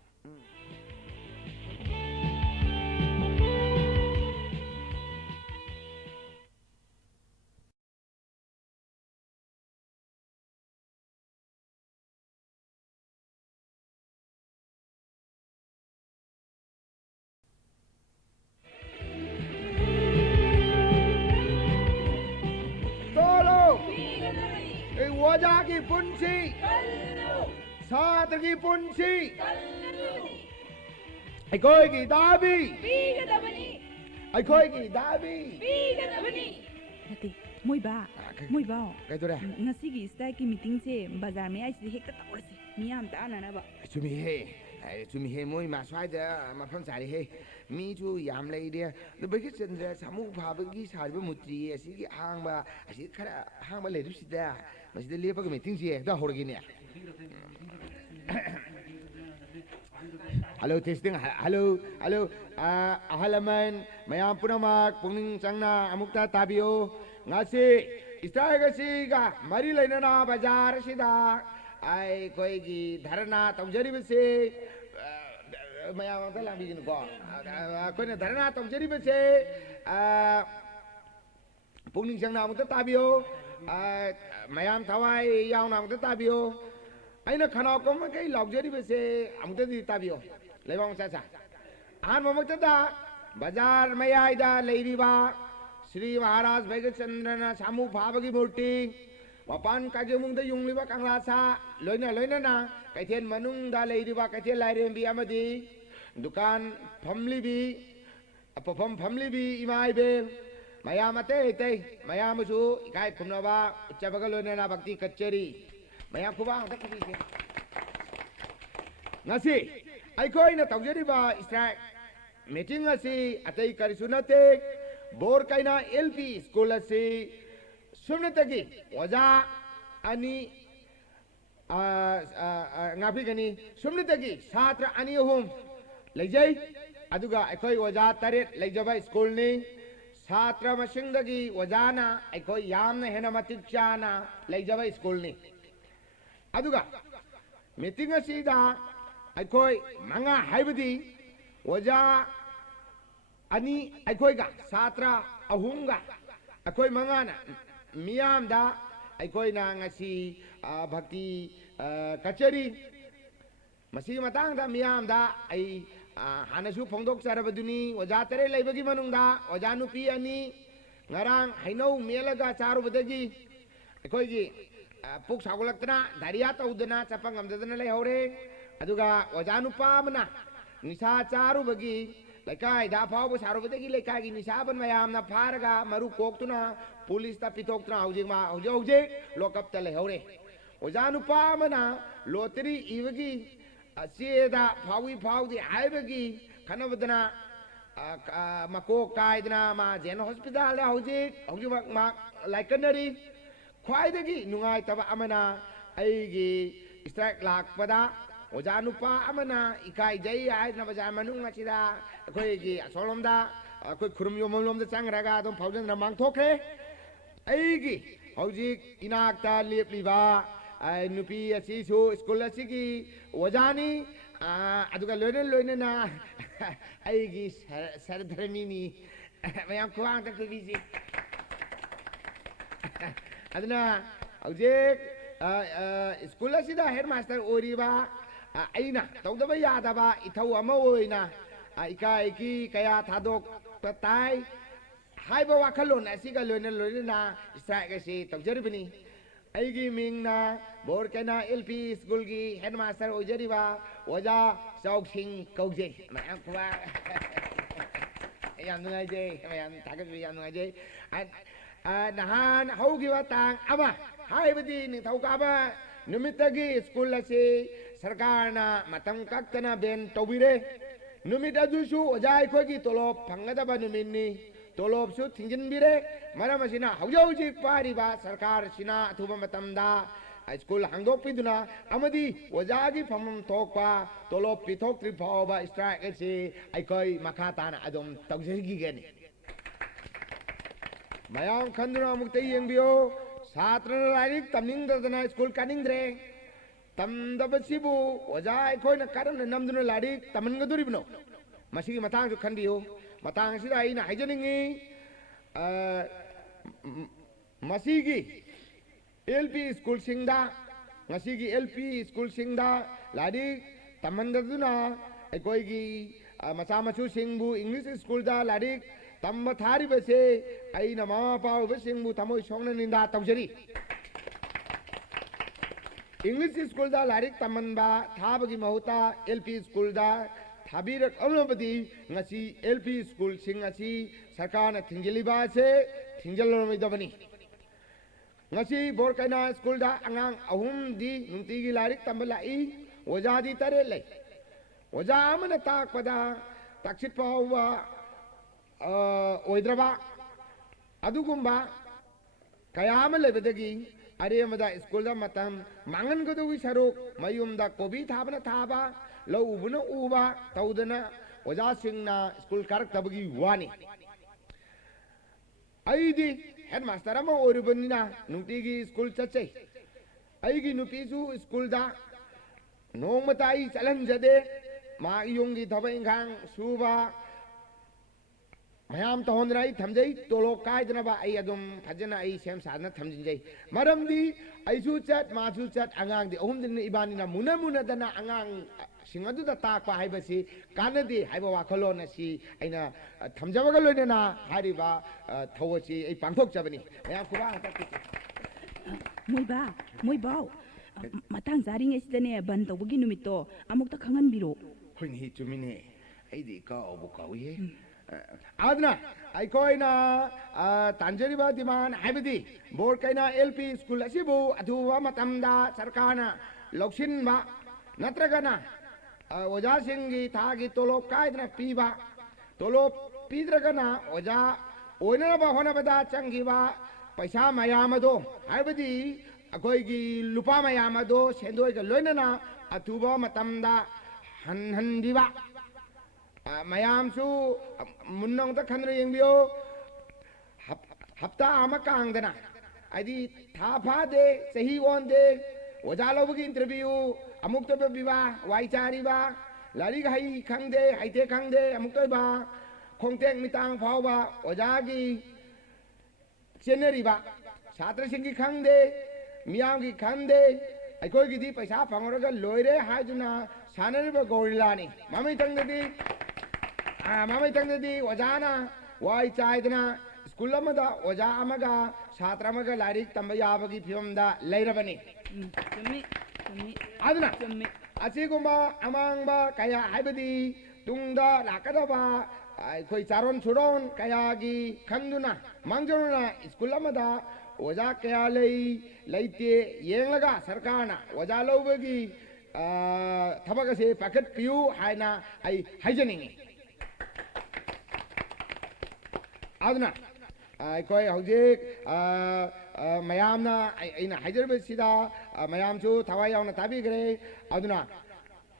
वजह की पुंसी छात्र की पुंसी अखोई की दाबी अखोई की दाबी nati moiba kaidore ngasi gi style ki meeting se bazar me aisi hekta tawrse miyam ta na ba chumi he moi ma swai da mafam sari he mi chu yam lei de the bagi chandra samu phabagi sarba mutri asi gi hangba asi khara hangba le du sida masida lepa ga meeting se da horgi ne hello testing hello ahalaman mayam punamak pungning changna amukta tabiyo ngasi istaiga siga mari lainana bazar sida ai koi gi dharna tamjari bese mayam ta lambi gin ko koi na dharna tamjari bese pungning changna amukta tabiyo mayam thawai yauna amukta tabiyo aina khana ko ma kai luxury bese amukta di tabiyo leibang cha an mamukta da bazar mayaida leiriba Sri Maharaj Bhaigachandrana samu phabagi murti wapan kajumung da yungliba kanglasa loina na kaithen manung da leiriba kaithen lairembi amadi dukan phamlibi apofam phamlibi imai be mayamate te mayamusu ikai khumnaba uchabaga loina na bhakti kachari mayam kubang da kubi se ngasi aikoi na tawjariba strike meeting asi atai karisunate बोर काइना LP school से सुमनतगी वजा अनि ngapi gani sumnitagi satra ani hum leijai aduga aikoi waja taret leijaba school ni satra masingdagi wajana aikoi yamna hena matikchana leijaba school ni aduga meeting asida aikoi manga haibadi waja ani aikoi ga satra ahunga aikoi mangana miyamda aikoi na ngasi bhakti kachari masi matang da miyamda ai hanasu phongdok sarabaduni oja tare leibagi manungda oja nupi ani ngarang hainau melaga charu badagi aikoi gi puk sagolaktana dariya taudana chapang amdadana lei hore aduga oja nupa mana nisa charu bagi lekai da phau bu saru badagi lekai gi nisa ban mayam na pharaga maru koktuna police ta pitoktra houjing ma houje lokap ta lei hore oja nupa mana lottery ivagi asieda phawi phawdi aibagi khanabadana mako kaidna ma jen hospital le hoji ma laikanari khwaidagi nungai taba amana aigi strike lakpada oja nupa amana ikai jai aidna baja manung achida khoi gi asolomda khoi khurum yomolom da changraga dom phawjan na mang thokhe aigi hoji inakta lepliba ai nupi asi so school asi gi wajani ꯑꯗꯨꯒ ꯂꯣꯏꯅꯅ ꯑꯩꯒꯤ ꯁꯔꯙꯔꯃꯤꯅꯤ ꯃꯌꯥꯝ ꯈꯨꯋꯥꯡꯗ ꯄꯤꯕꯤꯁꯤ ꯑꯗꯨꯅ ꯍꯧꯖꯤꯛ school ꯑꯁꯤꯗ head master ꯑꯣꯏꯔꯤꯕ ꯑꯩꯅ ꯇꯧꯗꯕ ꯌꯥꯗꯕ ꯏꯊꯧ ꯑꯃ ꯑꯣꯏꯅ ꯏꯀꯥꯏꯒꯤ ꯀꯌꯥ ꯊꯥꯗꯣꯛꯄ ꯇꯥꯏ ꯍꯥꯏꯕ ꯋꯥꯈꯜꯂꯣꯟ ꯑꯁꯤꯒ ꯂꯣꯏꯅꯅ ꯁ꯭ꯇ꯭ꯔꯥꯏꯛ ꯑꯁꯤ ꯇꯧꯖꯔꯤꯕꯅꯤ ꯑꯩꯒꯤ ꯃꯤꯡꯅ ꯕꯣꯔꯀꯩꯅꯥ LP ꯁ꯭ꯀꯨꯜꯒꯤ ꯍꯦꯗ ꯃꯥꯁꯇꯔ ꯑꯣꯏꯖꯔꯤꯕ ꯑꯣꯖꯥ ꯆꯥꯎꯁꯤꯡ ꯀꯧꯖꯩ ꯃꯌꯥꯝ ꯌꯥꯝ ꯅꯨꯡꯉꯥꯏꯖꯩ ꯃꯌꯥꯝ ꯊꯥꯒꯠꯄꯤ ꯌꯥꯝ ꯅꯨꯡꯉꯥꯏꯖꯩ ꯅꯍꯥꯟ ꯍꯧꯈꯤꯕ ꯇꯥꯡ ꯑꯃ ꯍꯥꯏꯕꯗꯤ ꯅꯤꯡꯊꯧꯀꯥꯕ ꯅꯨꯃꯤꯠꯇꯒꯤ ꯁ꯭ꯀꯨꯜ ꯑꯁꯤ ꯁꯔꯀꯥꯔꯅ ꯃꯇꯝ ꯀꯛꯇꯅ ꯕꯦꯟ ꯇꯧꯕꯤꯔꯦ ꯅꯨꯃꯤꯠ ꯑꯗꯨꯁꯨ ꯑꯣꯖꯥ ꯑꯩꯈꯣꯏꯒꯤ ꯇꯣꯂꯣꯞ ꯐꯪꯒꯗꯕ ꯅꯨꯃꯤꯠꯅꯤ ꯇꯣꯂꯣꯞꯁꯨ ꯊꯤꯡꯖꯤꯟꯕꯤꯔꯦ ꯃꯔꯝ ꯑꯁꯤꯅ ꯍꯧꯖꯤꯛ ꯄꯥꯏꯔꯤꯕ ꯁꯔꯀꯥꯔꯁꯤꯅ ꯑꯊꯨꯕ ꯃꯇꯝꯗ ꯁ꯭ꯀꯨꯜ ꯍꯥꯡꯗꯣꯛꯄꯤꯗꯨꯅ ꯑꯃꯗꯤ ꯑꯣꯖꯥꯒꯤ ꯐꯝꯐꯝ ꯊꯣꯛꯄ ꯇꯣꯂꯣꯞ ꯄꯤꯊꯣꯛꯇ꯭ꯔꯤ ꯐꯥꯎꯕ ꯁ꯭ꯇ꯭ꯔꯥꯏꯛ ꯑꯁꯤ ꯑꯩꯈꯣꯏ ꯃꯈꯥ ꯇꯥꯅ ꯑꯗꯨꯝ ꯇꯧꯖꯈꯤꯒꯅꯤ ꯃꯌꯥꯝ ꯈꯟꯗꯨꯅ ꯑꯃꯨꯛꯇ ꯌꯦꯡꯕꯤꯌꯨ ꯁꯥꯇ꯭ꯔꯅ ꯂꯥꯏꯔꯤꯛ ꯇꯝꯅꯤꯡꯗꯗꯅ ꯁ꯭ꯀꯨꯜ ꯀꯥꯅꯤꯡꯗ꯭ꯔꯦ ꯇꯝꯗꯕꯁꯤꯕꯨ ꯑꯣꯖꯥ ꯑꯩꯈꯣꯏꯅ ꯀꯔꯝꯅ ꯅꯝꯗꯨꯅ ꯂꯥꯏꯔꯤꯛ ꯇꯝꯍꯟꯒꯗꯣꯔꯤꯕꯅꯣ ꯃꯁꯤꯒꯤ ꯃꯇꯥꯡꯁꯨ ꯈꯟꯕꯤꯌꯨ ꯃꯇꯥꯡ ꯑꯁꯤꯗ ꯑꯩꯅ ꯍꯥꯏꯖꯅꯤꯡꯉꯤ ꯃꯁꯤꯒꯤ LP ꯁ꯭ꯀꯨꯜꯁꯤꯡꯗ ꯉꯁꯤꯒꯤ LP ꯁ꯭ꯀꯨꯜꯁꯤꯡꯗ ꯂꯥꯏꯔꯤꯛ ꯇꯝꯍꯟꯗꯗꯨꯅ ꯑꯩꯈꯣꯏꯒꯤ ꯃꯆꯥ ꯃꯁꯨꯁꯤꯡꯕꯨ ꯏꯪꯂꯤꯁ ꯁ꯭ꯀꯨꯜꯗ ꯂꯥꯏꯔꯤꯛ ꯇꯝꯕ ꯊꯥꯔꯤꯕꯁꯦ ꯑꯩꯅ ꯃꯃꯥ ꯃꯄꯥ ꯑꯣꯏꯕꯁꯤꯡꯕꯨ ꯊꯃꯣꯏ ꯁꯣꯛꯅ ꯅꯤꯟꯗꯥ ꯇꯧꯖꯔꯤ इंग्लिश स्कूल लाइक तमनबा थाबगी महुता LP स्कूल थाबीरकबदी ngasi LP स्कूल सिंग asi सरकार थिंजलिबा से थिंजलरमैदबनी ngasi बोरकैना स्कूल अंगांग अहुम दी नुंतीगी लाइक तंबलाई ओजादी तरे ले ओजा अमन ताकपदा ताक्षित पावा ओइद्रबा अदुगुंबा कयाम लेबदगी अरेमदा स्कूल मतम मांगन गदुगी सरुक मयुमदा कोबी थाबना थाबा लौ उबना उबा तौदना ओजा सिंगना स्कूल कारक तबगी वानी अईदी हेड मास्टर अमा ओरुबनिना नुंतीगी स्कूल चचे अईगी नुपीसु स्कूल दा नोंगमताई चलन जदे मा योंगी थबा इंगांग सुबा मयाम तहोंदनाई थमजई तोलो कायदनबा आई अदुम फजना आई सेम साधना थमजिंजई मरमदी आइसु चट मासु चट अंगांग दि ओहुम दिन इबानिना मुना मुना दना अंगांग सिंगदुदा ताकपा हाइबसी कानदि हाइबा वाखलोन असि आइना थमजबगा लोइना हारिबा थवची आई पांथोकजबनी मयाम खुबा हतकी मोइबाव मतंग जारिङैसिदने बन तौबगी नुमित्तो अमुक्ता खंगनबिरो होइनि चुमिने आइदि काउबु काउये आदना अखोइना तांजरीबा दिमान हाइबदी बोरकैना LP स्कूल असिबु अथुवा मतमदा सरकारना लौसिनबा नत्रगना ओजासिंगी थागी तोलोप कायदना पीबा तोलोप पीद्रगना ओजा ओइनबा होनबदा चंगिबा पैसा मयामदो हाइबदी अखोइगी लुपा मयामदो सेंदोइगा लोइनना अथुवा मतमदा हनहनदिबा मयामसु मुन्नोंता खंद्र येंबियो हफ्ता अमा कांगदना आदि था फादे सही ओंदे ओजा लौबगी इंटरव्यू अमुक्तब बिबा वाइचारीबा लारिग हाई खंगदे हाइते खंगदे अमुक्तबा खोंगतेक मितांग फावबा ओजागी चेनरीबा छात्र सिंगी खंगदे मियामगी खंगदे अखोइगिदी पैसा फंगरगा लोइरे हाजुना सानरिबा गोरिलानी ममितंगदी मामई तंगदी ओजाना वाई चाइदना स्कूल अमदा ओजा अमगा छात्र अमगा लाइक तंब याबगी फिवमदा लैरबनी चुम्मी चुम्मी आदना चुम्मी असिगुम्बा अमांगबा कया हाइबदी तुंगदा लाकदबा कोई चारोन छुरोन कयागी खंदुना मांगजोना स्कूल अमदा ओजा कया लैते येंगलगा सरकारना ओजा लौबगी थबगसे पाकेट पियू हाइना आई हाइजनिंगी आदना अखोई हौजिक मयामना अइना हाइजरबसिदा मयामसु थवाई यावना ताबिग्रे अदुना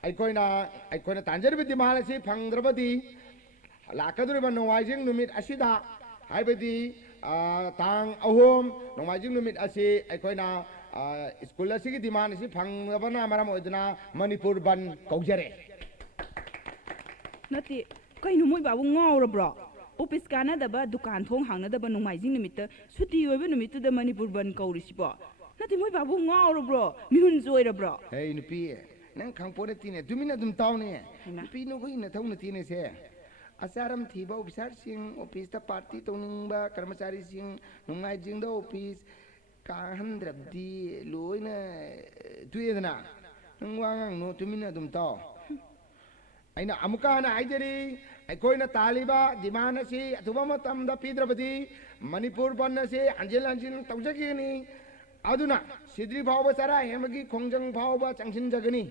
अखोइना तांजरबि दिमानसि फंद्रबदि लाकदुरिबा नोंवाइजिंग नुमित असिदा हाइबदि तांग अहोम नोंवाइजिंग नुमित असि अखोइना स्कूल असिगी दिमानसि फंगबना मरम ओइदना मणिपुर बन कौजरे ꯅꯠꯇꯦ ꯀꯩꯅꯣ ꯃꯣꯏ ꯕꯥꯕꯨ ꯉꯥꯎꯔꯕ꯭ꯔꯣ ꯑꯣꯐꯤꯁ ꯀꯥꯟꯅꯗꯕ ꯗꯨꯀꯥꯟ ꯊꯣꯡ ꯍꯥꯡꯅꯗꯕ ꯅꯣꯡꯃꯥꯏꯖꯤꯡ ꯅꯨꯃꯤꯠꯇ ꯁꯨꯇꯤ ꯑꯣꯏꯕ ꯅꯨꯃꯤꯠꯇꯨꯗ ꯃꯅꯤꯄꯨꯔ ꯕꯟ ꯀꯧꯔꯤꯁꯤꯕꯣ ꯅꯠꯇꯦ ꯃꯣꯏ ꯕꯥꯕꯨ ꯉꯥꯎꯔꯕ꯭ꯔꯣ ꯃꯤꯍꯨꯟ ꯆꯣꯏꯔꯕ꯭ꯔꯣ ꯍꯩ ꯅꯨꯄꯤ ꯅꯪ ꯈꯪꯄꯣꯠ ꯅꯠꯇꯦꯅꯦ ꯇꯨꯃꯤꯟꯅ ꯑꯗꯨꯝ ꯇꯥꯎꯅꯦ ꯍꯩꯃꯥ. ꯅꯨꯄꯤ ꯅꯈꯣꯏ ꯅꯊꯧ ꯅꯠꯇꯦꯅꯦꯁꯦ ꯑꯆꯥꯔꯝ ꯊꯤꯕ ꯑꯣꯐꯤꯁꯥꯔꯁꯤꯡ ꯑꯣꯐꯤꯁꯇ ꯄꯥꯔꯇꯤ ꯇꯧꯅꯤꯡꯕ ꯀꯔꯃꯆꯥꯔꯤꯁꯤꯡ ꯅꯣꯡꯃꯥꯏꯖꯤꯡꯗ ꯑꯣꯐꯤꯁ ꯀꯥꯍꯟꯗ꯭ꯔꯕꯗꯤ ꯂꯣꯏꯅ ꯇꯣꯛꯑꯦꯗꯅ ꯅꯪ ꯋꯥ ꯉꯥꯡꯅꯣ ꯇꯨꯃꯤꯟꯅ ꯑꯗꯨꯝ ꯇꯥꯎ ꯑꯩꯅ ꯑꯃꯨꯛꯀ ꯍꯟꯅ ꯍꯥꯏꯖꯔꯤ ꯑꯩꯈꯣꯏꯅ ꯇꯥꯜꯂꯤꯕ ꯗꯤꯃꯥꯟ ꯑꯁꯤ ꯑꯊꯨꯕ ꯃꯇꯝꯗ ꯄꯤꯗ꯭ꯔꯕꯗꯤ ꯃꯅꯤꯄꯨꯔ ꯕꯟ ꯑꯁꯤ ꯍꯟꯖꯤꯟ ꯍꯟꯖꯤꯟ ꯇꯧꯖꯈꯤꯒꯅꯤ ꯑꯗꯨꯅ ꯁꯤꯗ꯭ꯔꯤ ꯐꯥꯎꯕ ꯆꯔꯥ ꯍꯦꯟꯕꯒꯤ ꯈꯣꯡꯖꯪ ꯐꯥꯎꯕ ꯆꯪꯁꯤꯟꯖꯒꯅꯤ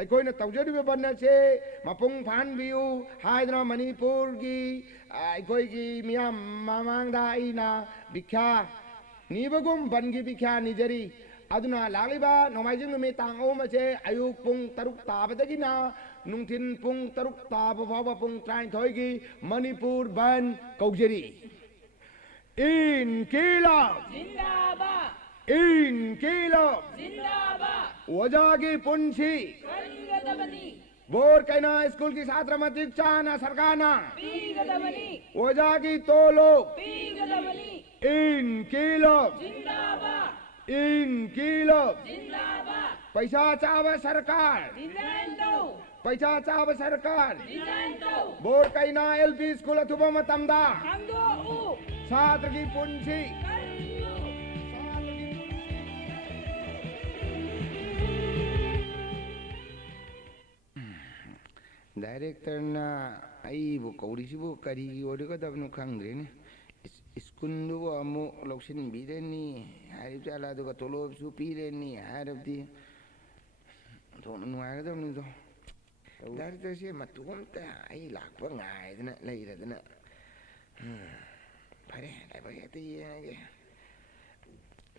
ꯑꯩꯈꯣꯏꯅ ꯇꯧꯖꯔꯤꯕ ꯕꯟ ꯑꯁꯤ ꯃꯄꯨꯡ ꯐꯥꯍꯟꯕꯤꯌꯨ ꯍꯥꯏꯗꯅ ꯃꯅꯤꯄꯨꯔꯒꯤ ꯑꯩꯈꯣꯏꯒꯤ ꯃꯤꯌꯥꯝ ꯃꯃꯥꯡꯗ ꯑꯩꯅ ꯕꯤꯈ꯭ꯌꯥ ꯅꯤꯕꯒꯨꯝ ꯕꯟꯒꯤ ꯕꯤꯈ꯭ꯌꯥ ꯅꯤꯖꯔꯤ ꯑꯗꯨꯅ ꯂꯥꯛꯂꯤꯕ ꯅꯣꯡꯃꯥꯏꯖꯤꯡ ꯅꯨꯃꯤꯠ ꯇꯥꯡ 3 ꯑꯁꯦ ꯑꯌꯨꯛ ꯄꯨꯡ 6 ꯇꯥꯕꯗꯒꯤꯅ ꯅꯨꯡꯊꯤꯟ ꯄꯨꯡ 6 ꯇꯥꯕ ꯐꯥꯎꯕ ꯄꯨꯡ 19ꯒꯤ ꯃꯅꯤꯄꯨꯔ ꯕꯟ ꯀꯧꯖꯔꯤ इनकीलाब जिंदाबाद इनकीलाब जिंदाबाद वजागी पुंसी कलिगदबनी बोर कैना स्कूल की छात्र मतिक चाना सरकाना पीगदबनी वजागी तोलो पीगदबनी इनकीलाब जिंदाबाद इनकीलाब जिंदाबाद पैसा चावे सरकार डिजाइन दो पैसा चावे सरकार डिजाइन दो बोर कैना एलपी स्कूल अथुबा मतमदा हंगो उ छात्र की पुंसी कलियो डायरेक्टरना अईबु कौरीसिबु करी ओरगदबनु खंग्रेने स्कूलदुबु अमु लौसिनबिरेनी हारिबजाला दुगा तोलोबसु पीरेनी हारबदि थोन नुआगदबनुदो डायरेक्टरसे मतुमता अई लाकपा गायदना लेइरदना फरे लाइबगेते येगे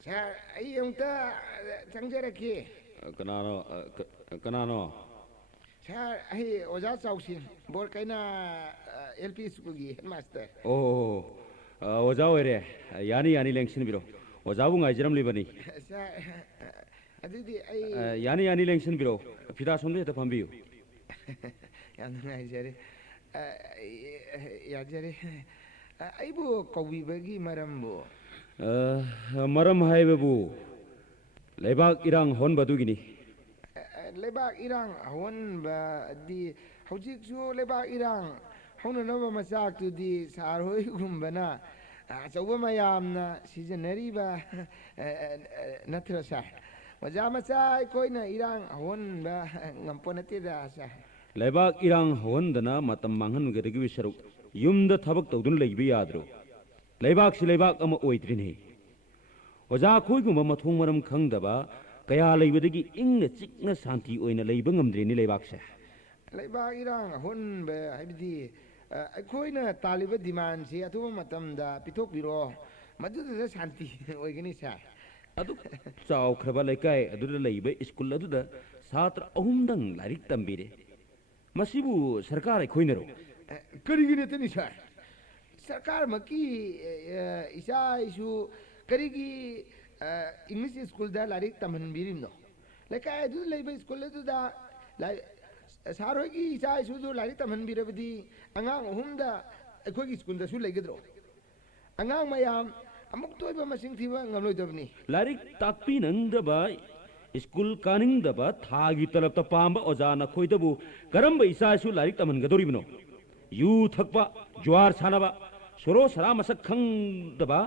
सर अई अमुता चंगजरके कनानो कनानो सर अही ओजा चाउसिन बोर कैना एलपी स्कूल की हेडमास्टर ओ ओजा ओइरे यानी यानी लेंसिन बिरो ओजाबु ngaइजरम लिबनी सर अदुदि अई यानी यानी लेंसिन बिरो फिदा सोमदे त फंबियु याम नुंगाइजरे याजरे अईबु कौबिबगी मरमबु मरम हाइबबु लेबाक इरांग होन बदुगिनी लेबाक इरांग होनबदि हौजिकसु लेबाक इरांग होननबा मचाकतुदि सारहोइगुम्बना अचौबा मयामना सिजनरीबा नथ्र सर मजा मचा अखोइना इरांग होनबा ngамपोनतेदा सर लेबाक इरांग होनदना मतम मांगन गदगी विसरु युमदा थबक तौदुन लेबि याद्रो लेबाक सि लेबाक अमा ओइद्रिने ओजा खोइगुम मथोंग मरम खंगदबा कया लेबदगी इंगना चिकना शांति ओइना लेबा ngamद्रिनि लेबाकसे लेबाक इरांग होनबा हाइबदि अखोइना तालिबा डिमांड से अथुबा मतमदा पिथोकबिरो मदुदा शांति ओइगनी सर अदु चावख्रबा लेकाय अदुदा लेबा स्कूल अदुदा छात्र अहुमदंग लारिक तंबिरे मसिबु सरकार खोइनरो करिगिने तनि सर सरकार मकी इसा इशु करिगी इंग्लिश स्कूल दा लारिक तमहनबिरिमनो लेकाय अदु लेबा स्कूल अदुदा सारोगी इसा इशु दु लारिक तमहनबिरबदि अंगांग अहुमदा अखोगी स्कूल दा सु लेगद्रो अंगांग मयाम अमुक तोइबा मसिंग थिबा ngamloidabni लारिक ताकपी नंगदबा स्कूल कानिंगदबा थागी तलब पांबा ओजाना खोइदबु करम्बा इसासु लारिक तमहनगदोरिबनो यू थकपा ज्वार सानबा सोरो सरा मसक खंगदबा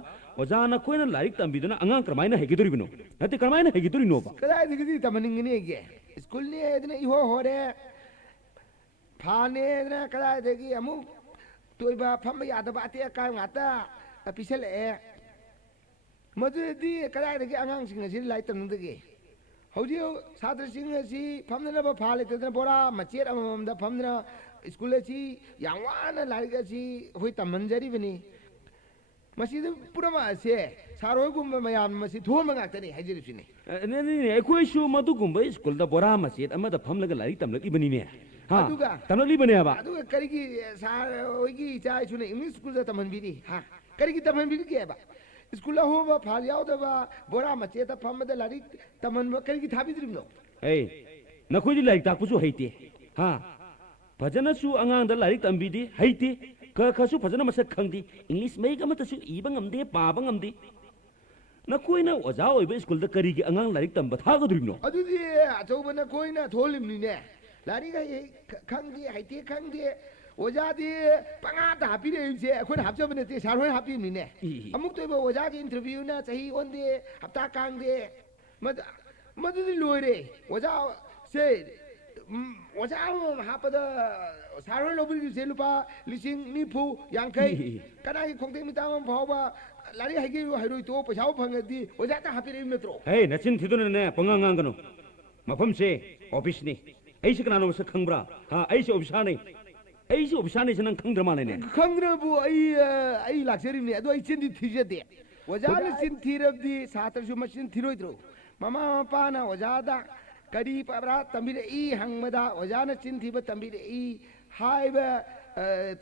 ओजाना खोइना लारिक तंबिदना अंगांग क्रमाइना हेगिदोरिबनो नते क्रमाइना हेगिदोरिनोबा कदाय दिगदि तमनिंगनी गे स्कूल ने एदना इहो होरे फाने एदना कदाय देगी अमुक तोइबा फम यादबा अते का ngata पिसले मदुदि कदाय देगी अंगांग सिंग असि लाइ तमनदगे हौजी छात्र सिंग असि फमनबा फाले तदना बोरा मचेर अममदा फमना स्कूल असि यावाना लाइक असि होय तमनजरिबनी मसिद पुरमा से सारोगुम मयाम मसि थोम ngakतनी हाइजरिसिनी ने ने एकोइसु मदुगुम्बा स्कूल दा बोरा मसेत अमदा फमलगा लारिक तमलगिबनिने हा अदुगा तमलगिबने बा अदुगा करिगी सारोगी चाइसुने इंग्लिश स्कूल दा तमनबिनी हा करिगी तमनबिनी केबा स्कूल होबा फाल यावदबा बोरा मचेता फमदा लारिक तमनबा करिगी थाबिद्रिमनो ए नखोइदि लारिक ताकपुसु हैते हा ꯐꯖꯅꯁꯨ ꯑꯉꯥꯡꯗ ꯂꯥꯏꯔꯤꯛ ꯇꯝꯕꯤꯗꯦ ꯍꯩꯇꯦ ꯈꯔꯁꯨ ꯐꯖꯅ ꯃꯁꯛ ꯈꯪꯗꯦ ꯏꯪꯂꯤꯁ ꯃꯌꯦꯛ ꯑꯃꯠꯇꯁꯨ ꯏꯕ ꯉꯝꯗꯦ ꯄꯥꯕ ꯉꯝꯗꯦ ꯅꯈꯣꯏꯅ ꯑꯣꯖꯥ ꯑꯣꯏꯕ ꯁ꯭ꯀꯨꯜꯗ ꯀꯔꯤꯒꯤ ꯑꯉꯥꯡ ꯂꯥꯏꯔꯤꯛ ꯇꯝꯕ ꯊꯥꯒꯗꯣꯔꯤꯕꯅꯣ ꯑꯗꯨꯗꯤ ꯑꯆꯧꯕ ꯅꯈꯣꯏꯅ ꯊꯣꯜꯂꯤꯕꯅꯤꯅꯦ ꯂꯥꯏꯔꯤꯛ ꯈꯪꯗꯦ ꯍꯩꯇꯦ ꯈꯪꯗꯦ ꯑꯣꯖꯥꯗꯤ ꯄꯉꯥꯇ ꯍꯥꯞꯄꯤꯔꯛꯏꯁꯦ ꯑꯩꯈꯣꯏꯅ ꯍꯥꯞꯆꯕ ꯅꯠꯇꯦ ꯁꯥꯔ ꯍꯣꯏꯅ ꯍꯥꯞꯄꯤꯕꯅꯤꯅꯦ ꯑꯃꯨꯛꯇꯣꯏꯕ ꯑꯣꯖꯥꯒꯤ ꯏꯟꯇꯔꯚꯤꯌꯨꯅ ꯆꯍꯤ ꯑꯣꯟꯗꯦ ꯍꯞꯇꯥ ꯀꯥꯡꯗꯦ ꯃꯗꯨꯗꯤ ꯂꯣꯏꯔꯦ ꯑꯣꯖꯥꯁꯦ ꯑꯣꯖꯥ ꯑꯃꯃꯝ ꯍꯥꯞꯄꯗ ꯁꯥꯔ ꯍꯣꯏ ꯂꯧꯕꯤꯔꯤꯁꯦ ꯂꯨꯄꯥ 90,000 ꯀꯅꯥꯒꯤ ꯈꯣꯡꯇꯦꯛ ꯃꯤꯇꯥꯡ ꯑꯃ ꯐꯥꯎꯕ ꯂꯥꯏꯔꯤꯛ ꯍꯩꯔꯣꯏ ꯇꯣ ꯄꯩꯁꯥ ꯐꯪꯉꯗꯤ ꯑꯣꯖꯥꯇ ꯍꯥꯞꯄꯤꯔꯛꯏꯕ ꯅꯠꯇ꯭ꯔꯣ ꯍꯦ ꯅꯆꯤꯟ ꯊꯤꯗꯨꯅꯅꯦ ꯄꯉꯥꯡ ꯉꯥꯡꯒꯅꯨ ꯃꯐꯝꯁꯦ ꯑꯣꯐꯤꯁꯅꯤ ꯑꯩꯁꯦ ꯀꯅꯥꯅꯣ ꯃꯁꯛ ꯈꯪꯕ꯭ꯔꯥ ꯑꯩꯁꯦ ꯑꯣꯐꯤꯁꯥꯔꯅꯤ ꯑꯩꯁꯦ ꯑꯣꯐꯤꯁꯥꯔꯅꯤꯁꯦ ꯅꯪ ꯈꯪꯗ꯭ꯔ ꯃꯥꯜꯂꯦꯅꯦ ꯈꯪꯗ꯭ꯔꯕꯨ ꯑꯩ ꯂꯥꯛꯆꯔꯤꯕꯅꯤ ꯑꯗꯣ ꯑꯩ ꯆꯤꯟꯗꯤ ꯊꯤꯖꯗꯦ ꯑꯣꯖꯥꯅ ꯆꯤꯟ ꯊꯤꯔꯕꯗꯤ ꯁꯥꯇ꯭ꯔꯁꯨ ꯃꯆꯤꯟ ꯊꯤꯔꯣꯏꯗ꯭ꯔꯣ ꯃꯃꯥ ꯃꯄꯥꯅ ꯑꯣꯖꯥꯗ ꯀꯔꯤ ꯄꯔꯥ ꯇꯝꯕꯤꯔꯛꯏ ꯍꯪꯕꯗ ꯑꯣꯖꯥꯅ ꯆꯤꯟ ꯊꯤꯕ ꯇꯝꯕꯤꯔꯛꯏ ꯍꯥꯏꯕ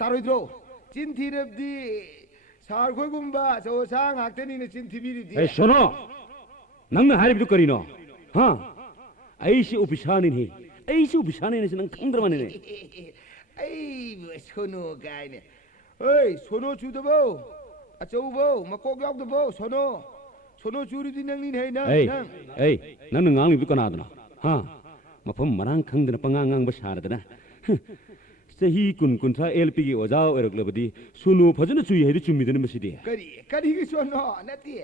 ꯇꯥꯔꯣꯏꯗ꯭ꯔꯣ ꯆꯤꯟ ꯊꯤꯔꯕꯗꯤ ꯁꯥꯔ ꯈꯣꯏꯒꯨꯝꯕ ꯑꯆꯧ ꯑꯁꯥꯡ ꯉꯥꯛꯇꯅꯤꯅ ꯆꯤꯟ ꯊꯤꯕꯤꯔꯤꯗꯤ ꯁꯣꯅꯣ ꯅꯪꯅ ꯍꯥꯏꯔꯤꯕꯗꯨ ꯀꯔꯤꯅꯣ ꯑꯩꯁꯦ ꯑꯣꯐꯤꯁꯥꯔꯅꯤꯅꯦ ꯑꯩꯁꯦ ꯑꯣꯐꯤꯁꯥꯔꯅꯤꯅꯦ ꯅꯪ ꯈꯪꯗ꯭ꯔꯃꯅꯤꯅꯦ ꯑꯩꯕꯨ ꯁꯣꯅꯣ ꯀꯥꯏꯅ ꯍꯣꯏ ꯁꯣꯅꯣ ꯆꯨꯗꯕꯧ ꯑꯆꯧꯕꯧ ꯃꯀꯣꯛ ꯌꯥꯎꯗꯕꯧ ꯁꯣꯅꯣ ꯆꯨꯔꯤꯗꯤ ꯅꯪꯅꯤꯅꯦ ꯅꯪ ꯅꯪꯅ ꯉꯥꯡꯂꯤꯕꯗꯨ ꯀꯅꯥꯗꯅꯣ ꯃꯐꯝ ꯃꯔꯥꯡ ꯈꯪꯗꯅ ꯄꯉꯥꯡ ꯉꯥꯡꯕ ꯁꯥꯔꯗꯅ ꯆꯍꯤ 10-15 LPꯒꯤ ꯑꯣꯖꯥ ꯑꯣꯏꯔꯛꯂꯕꯗꯤ ꯁꯣꯅꯣ ꯐꯖꯅ ꯆꯨꯏ ꯍꯥꯏꯗꯨ ꯆꯨꯝꯃꯤꯗꯅ ꯃꯁꯤꯗꯤ ꯀꯔꯤꯒꯤ ꯁꯣꯅꯣ ꯅꯠꯇꯦ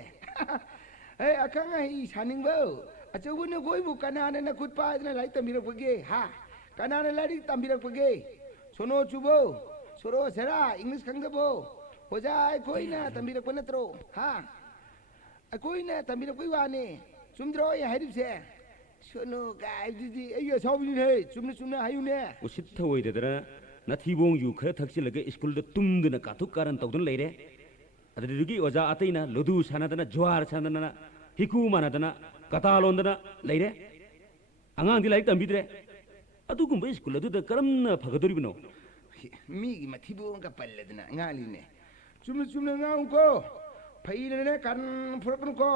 ꯑꯈꯪ ꯑꯍꯩ ꯁꯥꯅꯤꯡꯕꯧ ꯑꯆꯧꯕ ꯅꯈꯣꯏꯕꯨ ꯀꯅꯥꯅ ꯅꯈꯨꯠ ꯄꯥꯏꯗꯅ ꯂꯥꯏꯔꯤꯛ ꯇꯝꯕꯤꯔꯛꯄꯒꯦ ꯀꯅꯥꯅ ꯂꯥꯏꯔꯤꯛ ꯇꯝꯕꯤꯔꯛꯄꯒꯦ ꯁꯣꯅꯣ ꯆꯨꯕꯧ ꯁꯣꯔꯣ ꯁꯦꯔꯥ ꯏꯪꯂꯤꯁ ꯈꯪꯗꯕꯧ ꯑꯣꯖꯥ ꯑꯩꯈꯣꯏꯅ ꯇꯝꯕꯤꯔꯛꯄ ꯅꯠꯇ꯭ꯔꯣ ꯑꯩꯈꯣꯏꯅ ꯇꯝꯕꯤꯔꯛꯄꯒꯤ ꯋꯥꯅꯤ ꯆꯨꯝꯗ꯭ꯔꯣ ꯑꯩ ꯍꯥꯏꯔꯤꯕꯁꯦ ꯁꯣꯅꯣ ꯀꯥꯏꯗꯨꯗꯤ ꯑꯩꯒꯤ ꯑꯁꯥꯎꯕꯅꯤꯅꯦ ꯆꯨꯝꯅ ꯍꯥꯏꯌꯨꯅꯦ ꯎꯁꯤꯠ ꯊꯑꯣꯏꯗꯗꯅ ꯅꯊꯤꯕꯣꯡ ꯌꯨ ꯈꯔ ꯊꯛꯆꯤꯜꯂꯒ ꯁ꯭ꯀꯨꯜꯗ ꯇꯨꯝꯗꯨꯅ ꯀꯥꯊꯨꯛ ꯀꯥꯔꯟ ꯇꯧꯗꯨꯅ ꯂꯩꯔꯦ ꯑꯗꯨꯗꯒꯤ ꯑꯣꯖꯥ ꯑꯇꯩꯅ ꯂꯨꯗꯨ ꯁꯥꯟꯅꯗꯅ ꯖꯨꯋꯥꯔ ꯁꯥꯟꯅꯗꯅ ꯍꯤꯀꯨ ꯃꯥꯟꯅꯗꯅ ꯀꯇꯥ ꯂꯣꯟꯗꯅ ꯂꯩꯔꯦ ꯑꯉꯥꯡꯗꯤ ꯂꯥꯏꯔꯤꯛ ꯇꯝꯕꯤꯗ꯭ꯔꯦ ꯑꯗꯨꯒꯨꯝꯕ ꯁ꯭ꯀꯨꯜ ꯑꯗꯨꯗ ꯀꯔꯝꯅ ꯐꯒꯗꯣꯔꯤꯕꯅꯣ ꯃꯤꯒꯤ ꯃꯊꯤꯕꯣꯡꯒ ꯄꯜꯂꯗꯅ ꯉꯥꯡꯂꯤꯅꯦ ꯆꯨꯝꯅ ꯉꯥꯡꯉꯨꯀꯣ ꯐꯩꯅꯅꯦ ꯀꯟ ꯐꯨꯔꯛꯀꯅꯨꯀꯣ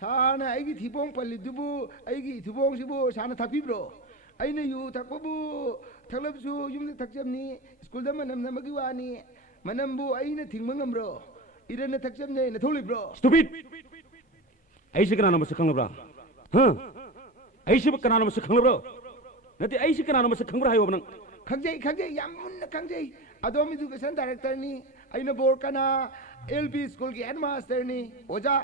ꯁꯥꯔꯅ ꯑꯩꯒꯤ ꯊꯤꯕꯣꯡ ꯄꯜꯂꯤꯗꯨꯕꯨ ꯑꯩꯒꯤ ꯊꯤꯕꯣꯡꯁꯤꯕꯨ ꯁꯥꯔꯅ ꯊꯥꯛꯄꯤꯕ꯭ꯔꯣ ꯑꯩꯅ ꯌꯨ ꯊꯛꯄꯕꯨ ꯊꯛꯂꯕꯁꯨ ꯌꯨꯝꯗ ꯊꯛꯆꯕꯅꯤ ꯁ꯭ꯀꯨꯜꯗ ꯃꯅꯝ ꯅꯝꯕꯒꯤ ꯋꯥꯅꯤ ꯃꯅꯝꯕꯨ ꯑꯩꯅ ꯊꯤꯡꯕ ꯉꯝꯕ꯭ꯔꯣ ꯏꯔꯟꯅ ꯊꯛꯆꯕꯅꯦ ꯅꯊꯧꯂꯤꯕ꯭ꯔꯣ ꯁ꯭ꯇꯨꯄꯤꯠ ꯑꯩꯁꯦ ꯀꯅꯥꯅꯣ ꯃꯁꯛ ꯈꯪꯂꯕ꯭ꯔꯥ ꯑꯩꯁꯤꯕꯨ ꯀꯅꯥꯅꯣ ꯃꯁꯛ ꯈꯪꯂꯕ꯭ꯔꯣ ꯅꯠꯇꯦ ꯑꯩꯁꯤ ꯀꯅꯥꯅꯣ ꯃꯁꯛ ꯈꯪꯕ꯭ꯔꯥ ꯍꯥꯏꯌꯣꯕ ꯅꯪ ꯈꯪꯖꯩ ꯌꯥꯝ ꯃꯨꯟꯅ ꯈꯪꯖꯩ ꯑꯗꯣꯝ ꯏꯗꯨꯀꯦꯁꯟ ꯗꯥꯏꯔꯦꯛꯇꯔꯅꯤ ꯑꯩꯅ ꯕꯣꯔꯀꯅꯥ LP ꯁ꯭ꯀꯨꯜꯒꯤ ꯍꯦꯗ ꯃꯥꯁꯇꯔꯅꯤ ꯑꯣꯖꯥ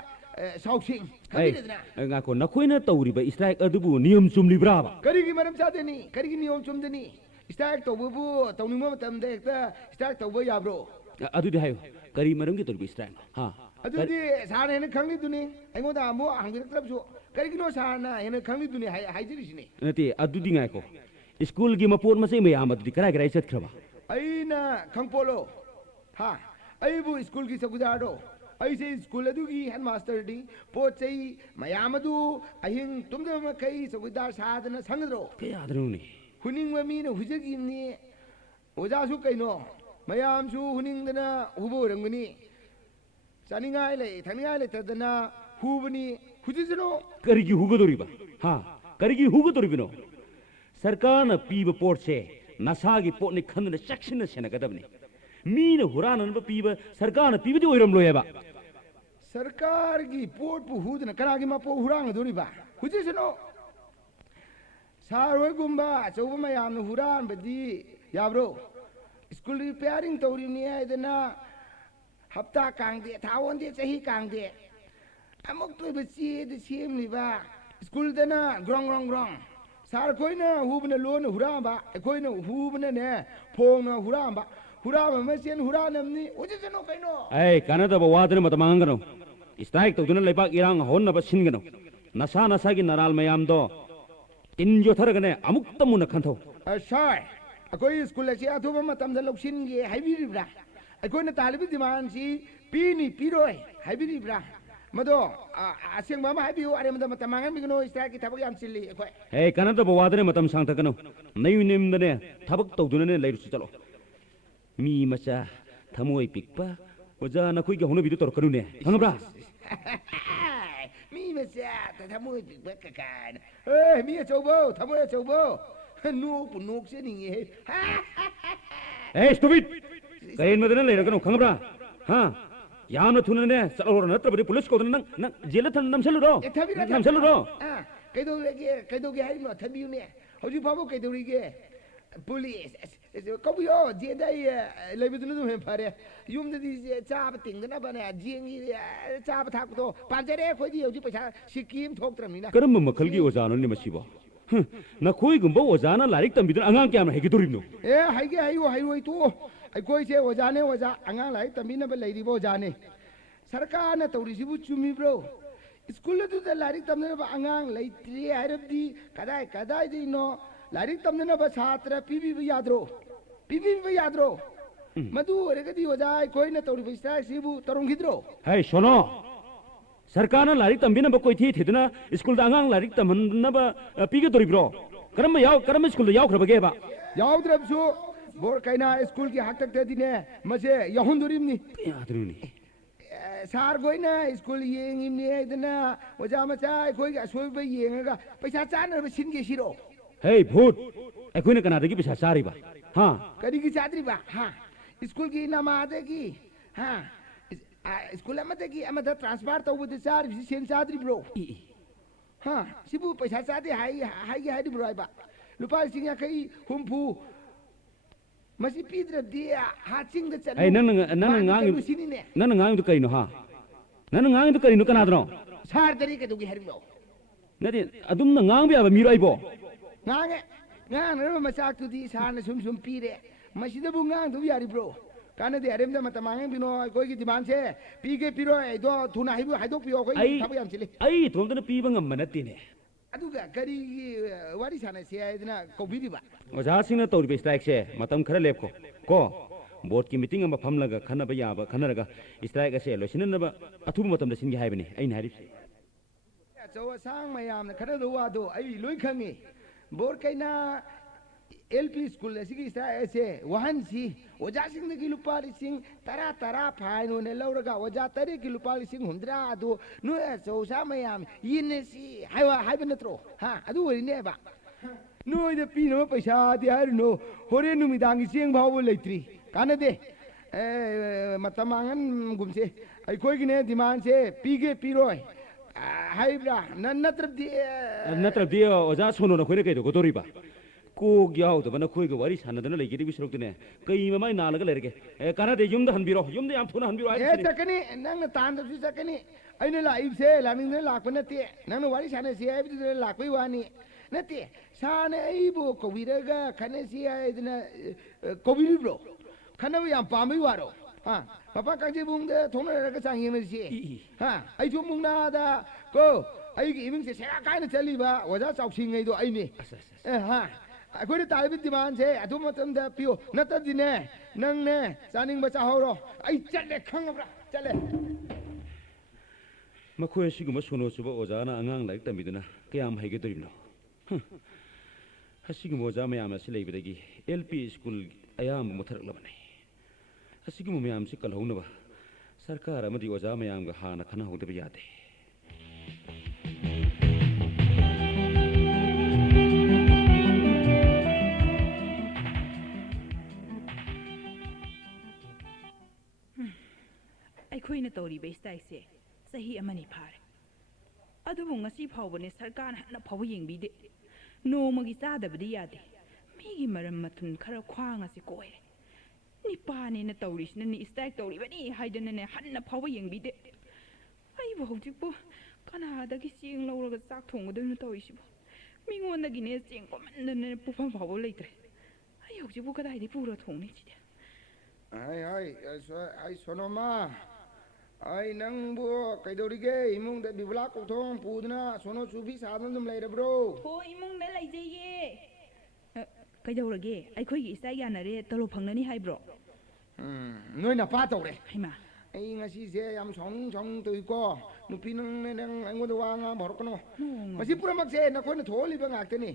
ꯁꯥꯎꯁꯤꯡ ꯈꯪꯕꯤꯔꯦꯗꯅ ꯉꯥꯏꯈꯣ ꯅꯈꯣꯏꯅ ꯇꯧꯔꯤꯕ ꯏꯁꯇ꯭ꯔꯥꯏꯛ ꯑꯗꯨꯕꯨ ꯅꯤꯌꯝ ꯆꯨꯝꯂꯤꯕ꯭ꯔꯥꯕ ꯀꯔꯤꯒꯤ ꯃꯔꯝ ꯆꯥꯗꯅꯤ ꯀꯔꯤꯒꯤ ꯅꯤꯌꯣꯝ ꯆꯨꯝꯗꯅꯤ ꯏꯁꯇ꯭ꯔꯥꯏꯛ ꯇꯧꯕꯕꯨ ꯇꯧꯅꯤꯡꯕ ꯃꯇꯝꯗ ꯍꯦꯛꯇ ꯏꯁꯇ꯭ꯔꯥꯏꯛ ꯇꯧꯕ ꯌꯥꯕ꯭ꯔꯣ ꯑꯗꯨꯗꯤ ꯍꯥꯏꯌꯣ ꯀꯔꯤ ꯃꯔꯝꯒꯤ ꯇꯧꯔꯤꯕ ꯏꯁꯇ꯭ꯔꯥꯏꯛ ꯑꯗꯨꯗꯤ ꯁꯥꯔꯅ ꯍꯦꯟꯅ ꯈꯪꯂꯤꯗꯨꯅꯤ ꯑꯩꯉꯣꯟꯗ ꯑꯃꯨꯛ ꯍꯪꯕꯤꯔꯛꯇ꯭ꯔꯕꯁꯨ ꯀꯔꯤꯒꯤꯅꯣ ꯁꯥꯔꯅ ꯍꯦꯟꯅ ꯈꯪꯂꯤꯗꯨꯅꯤ ꯍꯥꯏꯖꯔꯤꯁꯤꯅꯤ ꯅꯠꯇꯦ ꯑꯗꯨꯗꯤ ꯉꯥꯏꯈꯣ ꯁ꯭ꯀꯨꯜꯒꯤ ꯃꯄꯣꯠ ꯃꯆꯩ ꯃꯌꯥꯝ ꯑꯗꯨꯗꯤ ꯀꯔꯥꯏ ꯆꯠꯈ꯭ꯔꯕ ꯑꯩꯅ ꯈꯪꯄꯣꯠꯂꯣ ꯑꯩꯕꯨ ꯁ꯭ꯀꯨꯜꯒꯤ ꯆꯧꯀꯤꯗꯥꯔꯗꯣ ꯑꯩꯁꯦ ꯁ꯭ꯀꯨꯜ ꯑꯗꯨꯒꯤ ꯍꯦꯗ ꯃꯥꯁꯇꯔꯗꯤ ꯄꯣꯠ ꯆꯩ ꯃꯌꯥꯝ ꯑꯗꯨ ꯑꯍꯤꯡ ꯇꯨꯝꯗꯕ ꯃꯈꯩ ꯆꯧꯀꯤꯗꯥꯔ ꯁꯥꯗꯅ ꯁꯪꯒꯗ꯭ꯔꯣ ꯀꯌꯥꯗꯅꯣꯅꯦ ꯍꯨꯅꯤꯡꯕ ꯃꯤꯅ ꯍꯨꯖꯈꯤꯕꯅꯤ ꯑꯣꯖꯥꯁꯨ ꯀꯩꯅꯣ ꯃꯌꯥꯝꯁꯨ ꯍꯨꯅꯤꯡꯗꯅ ꯍꯨꯕ ꯑꯣꯏꯔꯝꯒꯅꯤ ꯆꯥꯅꯤꯡꯉꯥꯏ ꯊꯛꯅꯤꯡꯉꯥꯏ ꯂꯩꯇꯗꯅ ꯍꯨꯕꯅꯤ ꯍꯨꯖꯁꯅꯨ ꯀꯔꯤꯒꯤ ꯍꯨꯒꯗꯣꯔꯤꯕ ꯀꯔꯤꯒꯤ ꯍꯨꯒꯗꯣꯔꯤꯕꯅꯣ ꯁꯔꯀꯥꯔꯅ ꯄꯤꯕ ꯄꯣꯠꯁꯦ ꯅꯁꯥꯒꯤ ꯄꯣꯠꯅꯤ ꯈꯟꯗꯅ ꯆꯦꯛꯁꯤꯟꯅ ꯁꯦꯟꯅꯒꯗꯕꯅꯤ ꯃꯤꯅ ꯍꯨꯔꯥꯟꯅꯅꯕ ꯄꯤꯕ ꯁꯔꯀꯥꯔꯅ ꯄꯤꯕꯗꯤ ꯑꯣꯏꯔꯝꯂꯣꯏꯕ ꯁꯔꯀꯥꯔꯒꯤ ꯄꯣꯠꯄꯨ ꯍꯨꯗꯅ ꯀꯅꯥꯒꯤ ꯃꯄꯣꯠ ꯍꯨꯔꯥꯟꯒꯗꯣꯔꯤꯕ ꯍꯨꯖꯁꯅꯨ ꯁꯥꯔ ꯍꯣꯏꯒꯨꯝꯕ ꯑꯆꯧꯕ ꯃꯌꯥꯝꯅ ꯍꯨꯔꯥꯟꯕꯗꯤ ꯌꯥꯕ꯭ꯔꯣ ꯁ꯭ꯀꯨꯜ ꯔꯤꯄꯤꯌꯥꯔꯤꯡ ꯇꯧꯔꯤꯕꯅꯤ ꯍꯥꯏꯗꯅ ꯍꯞꯇꯥ ꯀꯥꯡꯗꯦ ꯊꯥ ꯑꯣꯟꯗꯦ ꯆꯍꯤ ꯀꯥꯡꯗꯦ ꯑꯃꯨꯛꯇꯣꯏꯕ ꯆꯦꯗ ꯁꯦꯝꯂꯤꯕ ꯁ꯭ꯀꯨꯜꯗꯅ ꯒ꯭ꯔꯣꯡ ꯁꯥꯔ ꯑꯩꯈꯣꯏꯅ ꯍꯨꯕꯅ ꯂꯣꯟꯅ ꯍꯨꯔꯥꯟꯕ ꯑꯩꯈꯣꯏꯅ ꯍꯨꯕꯅꯅꯦ ꯐꯣꯡꯅ ꯍꯨꯔꯥꯟꯕ ꯃꯁꯦꯟ ꯍꯨꯔꯥꯟꯅꯕꯅꯤ ꯍꯨꯖꯁꯅꯨ ꯀꯩꯅꯣ ꯀꯥꯟꯅꯗꯕ ꯋꯥꯗꯨꯅ ꯃꯇꯝ ꯃꯥꯡꯍꯟꯒꯅꯨ ꯏꯁꯇ꯭ꯔꯥꯏꯛ ꯇꯧꯗꯨꯅ ꯂꯩꯕꯥꯛ ꯏꯔꯥꯡ ꯍꯧꯍꯟꯅꯕ ꯁꯤꯟꯒꯅꯨ ꯅꯁꯥꯒꯤ ꯅꯔꯥꯜ ꯃꯌꯥꯝꯗꯣ ꯇꯤꯟ ꯌꯣꯠꯊꯔꯒꯅꯦ ꯑꯃꯨꯛꯇ ꯃꯨꯟꯅ ꯈꯟꯊꯧ ꯁꯥꯔ ꯑꯩꯈꯣꯏ ꯁ꯭ꯀꯨꯜ ꯑꯁꯤ ꯑꯊꯨꯕ ꯃꯇꯝꯗ ꯂꯧꯁꯤꯟꯒꯦ ꯍꯥꯏꯕꯤꯔꯤꯕ꯭ꯔꯥ ꯑꯩꯈꯣꯏꯅ ꯇꯥꯜꯂꯤꯕ ꯗꯤꯃꯥꯟꯁꯤ ꯄꯤꯔꯣꯏ ꯍꯥꯏꯕꯤꯔꯤꯕ꯭ꯔꯥ ꯃꯗꯣ ꯑꯁꯦꯡꯕ ꯑꯃ ꯍꯥꯏꯕꯤꯌꯨ ꯑꯔꯦꯝꯕꯗ ꯃꯇꯝ ꯃꯥꯡꯍꯟꯕꯤꯒꯅꯨ ꯏꯁꯇ꯭ꯔꯥꯏꯛꯀꯤ ꯊꯕꯛ ꯌꯥꯝ ꯆꯤꯜꯂꯤ ꯑꯩꯈꯣꯏ ꯀꯥꯟꯅꯗꯕ ꯋꯥꯗꯨꯅ ꯃꯇꯝ ꯁꯥꯡꯊꯛꯀꯅꯨ ꯅꯌꯨꯝꯗꯅꯦ ꯊꯕꯛ ꯇꯧꯗꯨꯅꯅꯦ ꯂꯩꯔꯨꯁꯤ ꯆꯠꯂꯣ ꯃꯤ ꯃꯆꯥ ꯊꯃꯣꯏ ꯄꯤꯛꯄ ꯑꯣꯖꯥ ꯅꯈꯣꯏꯒꯤ ꯍꯧꯅꯕꯤꯗꯨ ꯇꯧꯔꯛꯀꯅꯨꯅꯦ ꯈꯪꯉꯕ꯭ꯔꯥ ꯃꯤ ꯃꯆꯥ ꯊꯃꯣꯏ ꯄꯤꯛꯄ ꯀꯀꯥꯏꯅ ꯃꯤ ꯑꯆꯧꯕ ꯊꯃꯣꯏ ꯑꯆꯧꯕ ꯅꯣꯛꯄꯨ ꯅꯣꯛꯆꯅꯤꯡꯉꯦ ꯑꯦ ꯁ꯭ꯇꯨꯄꯤꯠ ꯀꯔꯦꯟ ꯃꯗꯅ ꯂꯩꯔꯒꯅꯣ ꯈꯪꯕ꯭ꯔꯥ ꯍꯥ ꯌꯥꯝꯅ ꯊꯨꯅꯅꯦ ꯆꯠꯂꯣꯔ ꯅꯠꯇ꯭ꯔꯕꯗꯤ ꯄꯨꯂꯤꯁ ꯀꯧꯗꯅ ꯅꯪ ꯖꯦꯜꯗ ꯅꯝꯁꯜꯂꯨꯔꯣ ꯅꯝꯁꯜꯂꯨꯔꯣ ꯀꯩꯗꯧꯒꯦ ꯍꯥꯏꯔꯤꯅꯣ ꯊꯝꯕꯤꯌꯨꯅꯦ ꯍꯧꯖꯤꯛ ꯐꯥꯎꯕ ꯀꯩꯗꯧꯔꯤꯒꯦ ꯄꯨꯂꯤꯁ ꯀꯧꯕꯤꯌꯣ ꯖꯦꯜꯗ ꯑꯩ ꯂꯩꯕꯗꯨꯅ ꯑꯗꯨꯝ ꯍꯦꯟꯅ ꯐꯔꯦ ꯌꯨꯝꯗꯗꯤ ꯆꯥꯕ ꯇꯤꯡꯗꯅꯕꯅꯦ ꯖꯦꯜꯒꯤ ꯆꯥꯕ ꯊꯛꯄꯗꯣ ꯄꯥꯝꯖꯔꯦ ꯑꯩꯈꯣꯏꯗꯤ ꯍꯧꯖꯤꯛ ꯄꯩꯁꯥ ꯁꯤꯀꯤ ꯑꯃ ꯊꯣꯛꯇ꯭ꯔꯕꯅꯤꯅ ꯀꯔꯝꯕ ꯃꯈꯜꯒꯤ ꯑꯣꯖꯥꯅꯣꯅꯦ ꯃꯁꯤꯕꯣ ꯅꯈꯣꯏꯒꯨꯝꯕ ꯑꯣꯖꯥꯅ ꯂꯥꯏꯔꯤꯛ ꯇꯝꯕꯤꯗꯨꯅ ꯑꯉꯥꯡ ꯀꯌꯥꯝꯅ ꯍꯩꯒꯗꯧꯔꯤꯕꯅꯣ ꯍꯩꯒꯦ ꯍꯩꯔꯣꯏ ꯇꯣꯛꯑꯣ ꯑꯩꯈꯣꯏꯁꯦ ꯑꯣꯖꯥꯅꯦ ꯑꯣꯖꯥ ꯑꯉꯥꯡ ꯂꯥꯏꯔꯤꯛ ꯇꯝꯕꯤꯅꯕ ꯂꯩꯔꯤꯕ ꯑꯣꯖꯥꯅꯦ ꯁꯔꯀꯥꯔꯅ ꯇꯧꯔꯤꯁꯤꯕꯨ ꯆꯨꯝꯃꯤꯕ꯭ꯔꯣ ꯁ꯭ꯀꯨꯜ ꯑꯗꯨꯗ ꯂꯥꯏꯔꯤꯛ ꯇꯝꯅꯅꯕ ꯑꯉꯥꯡ ꯂꯩꯇ꯭ꯔꯦ ꯍꯥꯏꯔꯕꯗꯤ ꯀꯗꯥꯏꯗꯩꯅꯣ ꯂꯥꯏꯔꯤꯛ ꯇꯝꯅꯅꯕ ꯁꯥꯇ꯭ꯔ ꯄꯤꯕꯤꯕ ꯌꯥꯗ꯭ꯔꯣ ꯃꯗꯨ ꯑꯣꯏꯔꯒꯗꯤ ꯑꯣꯖꯥ ꯑꯩꯈꯣꯏꯅ ꯇꯧꯔꯤꯕ ꯁ꯭ꯇ꯭ꯔꯥꯏꯛꯁꯤꯕꯨ ꯇꯧꯔꯝꯈꯤꯗ꯭ꯔꯣ ꯍꯩ ꯁꯣꯅꯣ ꯁꯔꯀꯥꯔꯅ ꯂꯥꯏꯔꯤꯛ ꯇꯝꯕꯤꯅꯕ ꯀꯣꯏꯊꯤ ꯊꯤꯗꯨꯅ ꯁ꯭ꯀꯨꯜꯗ ꯑꯉꯥꯡ ꯂꯥꯏꯔꯤꯛ ꯇꯝꯍꯟꯅꯕ ꯄꯤꯒꯗꯧꯔꯤꯕ꯭ꯔꯣ ꯀꯔꯝꯕ ꯁ꯭ꯀꯨꯜꯗ ꯌꯥꯎꯈ꯭ꯔꯕꯒꯦꯕ ꯌꯥꯎꯗ꯭ꯔꯕꯁꯨ ꯕꯣꯔ ꯀꯩꯅꯥ ꯁ꯭ꯀꯨꯜꯒꯤ ꯍꯥꯛꯇꯛꯇꯗꯤꯅꯦ ꯃꯁꯦ ꯌꯥꯎꯍꯟꯗꯣꯔꯤꯕꯅꯤ ꯌꯥꯗ꯭ꯔꯣꯅꯦ ꯁꯥꯔ ꯈꯣꯏꯅ ꯁ꯭ꯀꯨꯜ ꯌꯦꯡꯉꯤꯕꯅꯤ ꯍꯥꯏꯗꯅ ꯑꯣꯖꯥ ꯃꯆꯥ ꯑꯩꯈꯣꯏꯒꯤ ꯑꯁꯣꯏꯕ ꯌꯦꯡꯉꯒ ꯄꯩꯁా ꯆꯥꯅꯕ ꯁꯤꯟꯒꯦ ꯁꯤꯔꯣ ꯍꯦ ꯚꯨꯠ ꯑꯩꯈꯣꯏꯅ ꯀꯅꯥꯗꯒꯤ ꯄꯩꯁా ꯆꯥꯔꯤꯕ ꯍꯥ ꯀꯔꯤꯒꯤ ꯆꯥꯗ꯭ꯔꯤꯕ ꯁ꯭ꯀꯨꯜꯒꯤ ꯅꯃꯥꯗꯒꯤ ꯁ꯭ꯀꯨꯜ ꯑꯃꯗꯒꯤ ꯑꯃꯗ ꯇ꯭ꯔꯥꯟꯁꯐꯔ ꯇꯧꯕꯗ ꯆꯥꯔꯤꯕꯁꯤ ꯁꯦꯟ ꯆꯥꯗ꯭ꯔꯤꯕ꯭ꯔꯣ ꯁꯤꯕꯨ ꯄꯩꯁꯥ ꯆꯥꯗꯦ ꯍꯥꯏꯒꯦ ꯍꯥꯏꯔꯤꯕ꯭ꯔꯣ ꯍꯥꯏꯕ ꯂꯨꯄꯥ 50-60 ꯃꯁꯤ ꯄꯤꯗ꯭ꯔꯕꯗꯤ ꯆꯤꯡꯗ ꯅꯪꯅ ꯁꯤꯅꯤꯅꯦ ꯉꯥꯡꯉꯤꯗꯨ ꯀꯔꯤꯅꯣ ꯅꯪꯅ ꯉꯥꯡꯉꯤꯗꯨ ꯀꯔꯤꯅꯣ ꯀꯅꯥꯗꯅꯣ ꯁꯥꯔꯗꯔꯤ ꯀꯩꯗꯧꯒꯦ ꯍꯥꯏꯔꯤꯕ꯭ꯔꯣ ꯅꯠꯇꯦ ꯑꯗꯨꯝꯅ ꯉꯥꯡꯕ ꯌꯥꯕ ꯃꯤꯔꯣ ꯑꯩꯕꯣ ꯉꯥꯡꯅꯕ ꯃꯆꯥꯛꯇꯨꯗꯤ ꯁꯥꯔꯅ ꯁꯨꯝ ꯄꯤꯔꯦ ꯃꯁꯤꯗꯕꯨ ꯉꯥꯡꯗꯕ ꯌꯥꯔꯤꯕ꯭ꯔꯣ ꯀꯥꯟꯅꯗꯦ ꯑꯔꯦꯝꯕꯗ ꯃꯇꯝ ꯃꯥꯡꯍꯟꯕꯤꯅꯣ ꯑꯩꯈꯣꯏꯒꯤ ꯗꯤꯃꯥꯟꯁꯦ ꯄꯤꯒꯦ ꯄꯤꯔꯣꯏ ꯑꯩꯗꯣ ꯊꯨꯅ ꯍꯥꯏꯗꯣꯛꯄꯤꯌꯣ ꯑꯩꯈꯣꯏ ꯊꯕꯛ ꯌꯥꯝ ꯆꯤꯜꯂꯤ ꯑꯩ ꯏꯇꯣꯝꯇꯅ ꯄꯤꯕ ꯉꯝꯕ ꯅꯠꯇꯦꯅꯦ ꯑꯗꯨꯒ ꯀꯔꯤꯒꯤ ꯋꯥꯔꯤ ꯁꯥꯟꯅꯁꯤ ꯍꯥꯏꯗꯅ ꯀꯧꯕꯤꯔꯤꯕ ꯑꯣꯖꯥꯁꯤꯡꯅ ꯇꯧꯔꯤꯕ ꯁ꯭ꯇ꯭ꯔꯥꯏꯛꯁꯦ ꯃꯇꯝ ꯈꯔ ꯂꯦꯞꯈꯣ ꯀꯣ ꯕꯣꯔꯗꯀꯤ ꯃꯤꯇꯤꯡ ꯑꯃ ꯐꯝꯂꯒ ꯈꯟꯅꯕ ꯌꯥꯕ ꯈꯟꯅꯔꯒ ꯁ꯭ꯇ꯭ꯔꯥꯏꯛ ꯑꯁꯦ ꯂꯣꯏꯁꯤꯟꯅꯅꯕ ꯑꯊꯨꯕ ꯃꯇꯝꯗ ꯁꯤꯟꯒꯦ ꯍꯥꯏꯕꯅꯤ ꯑꯩꯅ ꯍꯥꯏꯔꯤꯕꯁꯦ ꯑꯆꯧ ꯑꯁꯥꯡ ꯃꯌꯥꯝꯅ ꯈꯟꯅꯗꯕ ꯋꯥꯗꯣ ꯑꯩ ꯂꯣꯏ ꯈꯪꯉꯤ ꯕꯣꯔ ꯀꯩꯅꯥ LP ꯁ꯭ꯀꯨꯜ ꯑꯁꯤꯒꯤ ꯁ꯭ꯇ꯭ꯔꯥꯏꯛ ꯑꯁꯦ ꯋꯥꯍꯟꯁꯤ ꯑꯣꯖꯥꯁꯤꯡꯗꯒꯤ ꯂꯨꯄꯥ 10,000 ꯐꯥꯏꯟ ꯑꯣꯏꯅ ꯂꯧꯔꯒ ꯑꯣꯖꯥ 3ꯒꯤ ꯂꯨꯄꯥ 50,000 ꯑꯗꯨ ꯅꯣꯏ ꯑꯆꯧ ꯑꯁꯥꯡ ꯃꯌꯥꯝ ꯌꯦꯟꯅꯁꯤ ꯍꯥꯏꯕ ꯅꯠꯇ꯭ꯔꯣ ꯑꯗꯨ ꯑꯣꯏꯔꯤꯅꯦꯕ ꯅꯣꯏꯗ ꯄꯤꯅꯕ ꯄꯩꯁꯥꯗꯤ ꯍꯥꯏꯔꯨꯅꯨ ꯍꯣꯔꯦꯟ ꯅꯨꯃꯤꯗꯥꯡꯒꯤ ꯆꯦꯡ ꯐꯥꯎꯕ ꯂꯩꯇ꯭ꯔꯤ ꯀꯥꯟꯅꯗꯦ ꯃꯇꯝ ꯃꯥꯡꯍꯟꯒꯨꯝꯁꯦ ꯑꯩꯈꯣꯏꯒꯤꯅꯦ ꯗꯤꯃꯥꯟꯁꯦ ꯄꯤꯒꯦ ꯄꯤꯔꯣꯏ ꯍꯥꯏꯕ꯭ꯔꯥ ꯅꯠꯇ꯭ꯔꯕꯗꯤ ꯑꯣꯖꯥ ꯁꯣꯅꯣꯅ ꯑꯩꯈꯣꯏꯅ ꯀꯩꯗꯧꯒꯗꯧꯔꯤꯕ ꯀꯣꯛ ꯌꯥꯎꯗꯕ ꯅꯈꯣꯏꯒ ꯋꯥꯔꯤ ꯁꯥꯟꯅꯗꯅ ꯂꯩꯒꯗꯕ ꯁꯔꯨꯛꯇꯨꯅꯦ ꯀꯩ ꯃꯃꯥꯏ ꯅꯥꯜꯂꯒ ꯂꯩꯔꯒꯦ ꯀꯥꯟꯅꯗꯦ ꯌꯨꯝꯗ ꯍꯟꯕꯤꯔꯣ ꯌꯨꯝꯗ ꯌꯥꯝ ꯊꯨꯅ ꯍꯟꯕꯤꯔꯣ ꯆꯠꯀꯅꯤ ꯅꯪꯅ ꯇꯥꯟꯗꯕꯁꯨ ꯆꯠꯀꯅꯤ ꯑꯩꯅ ꯂꯥꯛꯏꯕꯁꯦ ꯂꯥꯛꯅꯤꯡꯗꯅ ꯂꯥꯛꯄ ꯅꯠꯇꯦ ꯅꯪꯅ ꯋꯥꯔꯤ ꯁꯥꯟꯅꯁꯤ ꯍꯥꯏꯕꯗꯨꯗ ꯂꯥꯛꯄꯩ ꯋꯥꯅꯤ ꯅꯠꯇꯦ ꯁꯥꯔꯅ ꯑꯩꯕꯨ ꯀꯧꯕꯤꯔꯒ ꯈꯟꯅꯁꯤ ꯍꯥꯏꯗꯅ ꯀꯧꯕꯤꯔꯤꯕ꯭ꯔꯣ ꯈꯟꯅꯕ ꯌꯥꯝ ꯄꯥꯝꯕꯩ ꯋꯥꯔꯣ ꯃꯄꯥ ꯀꯥꯡꯖꯩꯕꯨꯡꯗ ꯊꯣꯛꯅꯔꯒ ꯆꯥꯡ ꯌꯦꯡꯅꯔꯤꯁꯤ ꯑꯩꯁꯨ ꯃꯨꯛꯅꯥꯗ ꯑꯩꯒꯤ ꯏꯃꯨꯡꯁꯦ ꯁꯦꯔꯥ ꯀꯥꯏꯅ ꯆꯠꯂꯤꯕ ꯑꯣꯖꯥ ꯆꯥꯎꯁꯤꯡꯉꯩꯗꯣ ꯑꯩꯅꯤ ꯑꯩꯈꯣꯏꯅ ꯇꯥꯔꯤꯕ ꯗꯤꯃꯥꯟꯁꯦ ꯑꯗꯨ ꯃꯇꯝꯗ ꯄꯤꯌꯨ ꯅꯠꯇ꯭ꯔꯗꯤꯅꯦ ꯅꯪꯅꯦ ꯆꯥꯅꯤꯡꯕ ꯆꯥꯍꯧꯔꯣ ꯑꯩ ꯆꯠꯂꯦ ꯈꯪꯉꯕ꯭ꯔꯥ ꯆꯠꯂꯦ ꯃꯈꯣꯏ ꯑꯁꯤꯒꯨꯝꯕ ꯁꯣꯅꯣ ꯆꯨꯕ ꯑꯣꯖꯥꯅ ꯑꯉꯥꯡ ꯂꯥꯏꯔꯤꯛ ꯇꯝꯕꯤꯗꯨꯅ ꯀꯌꯥꯝ ꯍꯩꯒꯗꯧꯔꯤꯕꯅꯣ ꯑꯁꯤꯒꯨꯝꯕ ꯑꯣꯖꯥ ꯃꯌꯥꯝ ꯑꯁꯤ ꯂꯩꯕꯗꯒꯤ LP ꯁ꯭ꯀꯨꯜ ꯑꯌꯥꯝꯕ ꯃꯨꯠꯊꯔꯛꯂꯕꯅꯤ ꯑꯁꯤꯒꯨꯝꯕ ꯃꯌꯥꯝꯁꯤ ꯀꯜꯍꯧꯅꯕ ꯁꯔꯀꯥꯔ ꯑꯃꯗꯤ ꯑꯣꯖꯥ ꯃꯌꯥꯝꯒ ꯍꯥꯟꯅ ꯈꯟꯅꯍꯧꯗꯕ ꯌꯥꯗꯦ ꯑꯩꯈꯣꯏꯅ ꯇꯧꯔꯤꯕ ꯁ꯭ꯇ꯭ꯔꯥꯏꯛꯁꯦ ꯆꯍꯤ ꯑꯃꯅꯤ ꯐꯥꯔꯦ ꯑꯗꯨꯕꯨ ꯉꯁꯤ ꯐꯥꯎꯕꯅꯦ ꯁꯔꯀꯥꯔꯅ ꯍꯟꯅ ꯐꯥꯎꯕ ꯌꯦꯡꯕꯤꯗꯦ ꯅꯣꯡꯃꯒꯤ ꯆꯥꯗꯕꯗꯤ ꯌꯥꯗꯦ ꯃꯤꯒꯤ ꯃꯔꯝ ꯃꯊꯨꯟ ꯈꯔ ꯈ꯭ꯋꯥꯡ ꯑꯁꯤ ꯀꯣꯏꯔꯦ ꯅꯤꯄꯥꯅꯦꯅ ꯇꯧꯔꯤꯁꯤꯅꯅꯦ ꯁ꯭ꯇ꯭ꯔꯥꯏꯛ ꯇꯧꯔꯤꯕꯅꯤ ꯍꯥꯏꯗꯅꯅꯦ ꯍꯟꯅ ꯐꯥꯎꯕ ꯌꯦꯡꯕꯤꯗꯦ ꯑꯩꯕꯨ ꯍꯧꯖꯤꯛꯄꯨ ꯀꯅꯥꯗꯒꯤ ꯆꯦꯡ ꯂꯧꯔꯒ ꯆꯥꯛ ꯊꯣꯡꯒꯗꯣꯏꯅꯣ ꯇꯧꯔꯤꯁꯤꯕꯨ ꯃꯤꯉꯣꯟꯗꯒꯤꯅꯦ ꯆꯦꯡ ꯀꯣꯝꯃꯟꯗꯅ ꯄꯨꯐꯝ ꯐꯥꯎꯕ ꯂꯩꯇ꯭ꯔꯦ ꯑꯩ ꯍꯧꯖꯤꯛꯄꯨ ꯀꯗꯥꯏꯗꯒꯤ ꯄꯨꯔ ꯊꯣꯡꯅꯤ ꯁꯤꯗꯤ ꯑꯩ ꯁꯣꯅꯣꯃꯥ ꯑꯩ ꯅꯪꯕꯨ ꯀꯩꯗꯧꯔꯤꯒꯦ ꯏꯃꯨꯡꯗ ꯕꯤꯕꯨꯂꯥ ꯀꯧꯊꯣꯡ ꯄꯨꯗꯨꯅ ꯁꯣꯅꯣ ꯆꯨꯕꯤ ꯁꯥꯗꯅ ꯑꯗꯨꯝ ꯂꯩꯔꯕ꯭ꯔꯣ ꯍꯣꯏ ꯏꯃꯨꯡꯗ ꯂꯩꯖꯩꯌꯦ ꯀꯩꯗꯧꯔꯒꯦ ꯑꯩꯈꯣꯏꯒꯤ ꯁ꯭ꯇ꯭ꯔꯥꯏꯛ ꯌꯥꯅꯔꯦ ꯇꯂꯣꯞ ꯐꯪꯅꯅꯤ ꯍꯥꯏꯕ꯭ꯔꯣ ꯅꯣꯏ ꯅꯄꯥ ꯇꯧꯔꯦ ꯍꯩꯃꯥ ꯑꯩ ꯉꯁꯤꯁꯦ ꯌꯥꯝ ꯁꯥꯎꯅꯤꯡ ꯇꯧꯏꯀꯣ ꯅꯨꯄꯤ ꯅꯪ ꯑꯩꯉꯣꯟꯗ ꯋꯥ ꯉꯥꯡꯕ ꯍꯧꯔꯛꯀꯅꯣ ꯃꯁꯤ ꯄꯨꯝꯅꯃꯛꯁꯦ ꯅꯈꯣꯏꯅ ꯊꯣꯛꯍꯜꯂꯤꯕ ꯉꯥꯛꯇꯅꯤ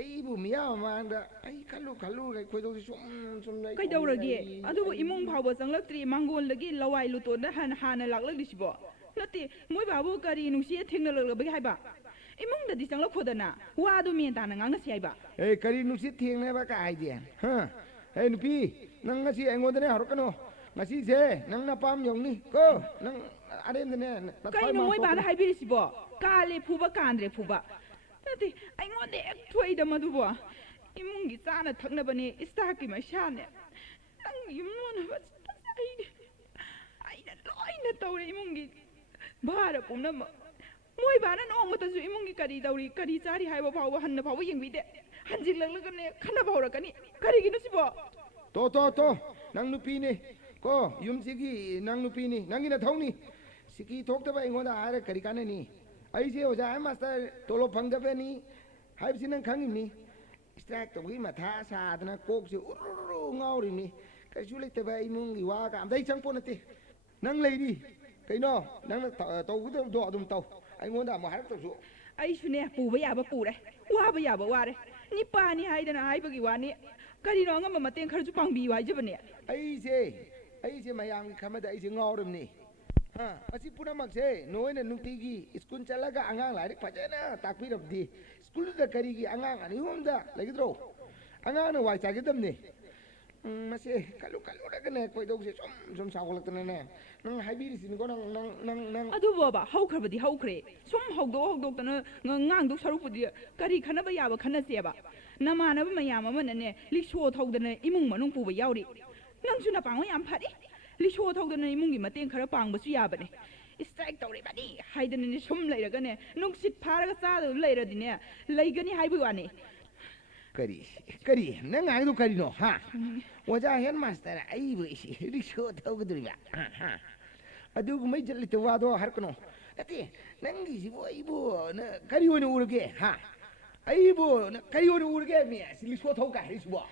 ꯑꯩꯕꯨ ꯃꯤꯌꯥꯝ ꯃꯃꯥꯡꯗ ꯑꯩ ꯈꯜꯂꯨꯔꯒ ꯑꯩꯈꯣꯏꯗꯧꯁꯤ ꯁꯨꯝ ꯀꯩꯗꯧꯔꯒꯦ ꯑꯗꯨꯕꯨ ꯏꯃꯨꯡ ꯐꯥꯎꯕ ꯆꯪꯂꯛꯇ꯭ꯔꯤ ꯃꯥꯡꯒꯣꯟꯗꯒꯤ ꯂꯋꯥꯏ ꯂꯨꯇꯣꯟꯗ ꯍꯥꯟꯅ ꯂꯥꯛꯂꯛꯂꯤꯁꯤꯕꯣ ꯅꯠꯇꯦ ꯃꯣꯏ ꯕꯥꯕꯨ ꯀꯔꯤ ꯅꯨꯡꯁꯤꯠ ꯊꯦꯡꯅꯔꯛꯂꯕꯒꯦ ꯍꯥꯏꯕ 이몽다디 장락코다나 와도 미엔다나 강나시 아이바 에이 그리 누시 팅네바 까이디야 에이 누피 능 ngasi 앵고드네 하루까노 ngasi세 능 나밤 용니 거능 아렌드네 까이노 모이바나 하이비리시보 까레 푸바 깐드레 푸바 나티 아잉원데 액투이다 마두보 이몽기 짜나 탁나바니 이스타키 마샤네 난 이몽나 아이나 로이나 떠오래 이몽기 바라 봄나 모이바나 노ong마타수 이몽기 까리 떠오리 까리 짜리 하이바 파우바 한나 파우바 잉비데 한질랑랑가네 칸나 파우라까니 까리기노시보 to nang nupi ni ko yum sigi nang nupi ni nangina thongni sigi thokta ba ingoda are kari kana ni ai je oja ai master tolo phangda be ni hai sin nang khangim ni strike to gi ma tha sa dana kok se uru ngauri ni kai chu le te ba imung gi wa ka am dai chang pon ati nang lei di kai no nang to gu do dum to ai ngoda ma har to su 아이슈네 부바야바 부레 와바야바 와레 니빠니 하이드나 하이버기 와니 까리노 angama mateng khar chu pangbi wa jibane ai se mayam khamada ai se ngaurum ni ha asi pura mak se noina nuti gi school chalaga angang lairik phajana takpi rabdi school da kari gi angang ani humda lagidro angang na wai chagidam ni mase kalu raga ne koi dog se som sawalak tane ne nang haibiri sin go nang adu baba haukharbadi haukhre sum haudo tana ngang dok sarupudi kari khanaba yaba khanaseba namanaba mayam amanane lisho thaudana imung manung puba yauri nangsu na pangwa yam phari lisho thaudana imungi mateng khara pangbasu yabane strike tawre bani haidana ne sum leiraga ne nungsit pharaga chado leiradine leigani haibu wani kari nang ngai do kari no ha waja hen master ai bu isi risho thawgudriba ha adu mai jalli to wado har kono ati nangi si bo ibo na kari woni urge ha aibo na kari woni urge mi risho thawga risbo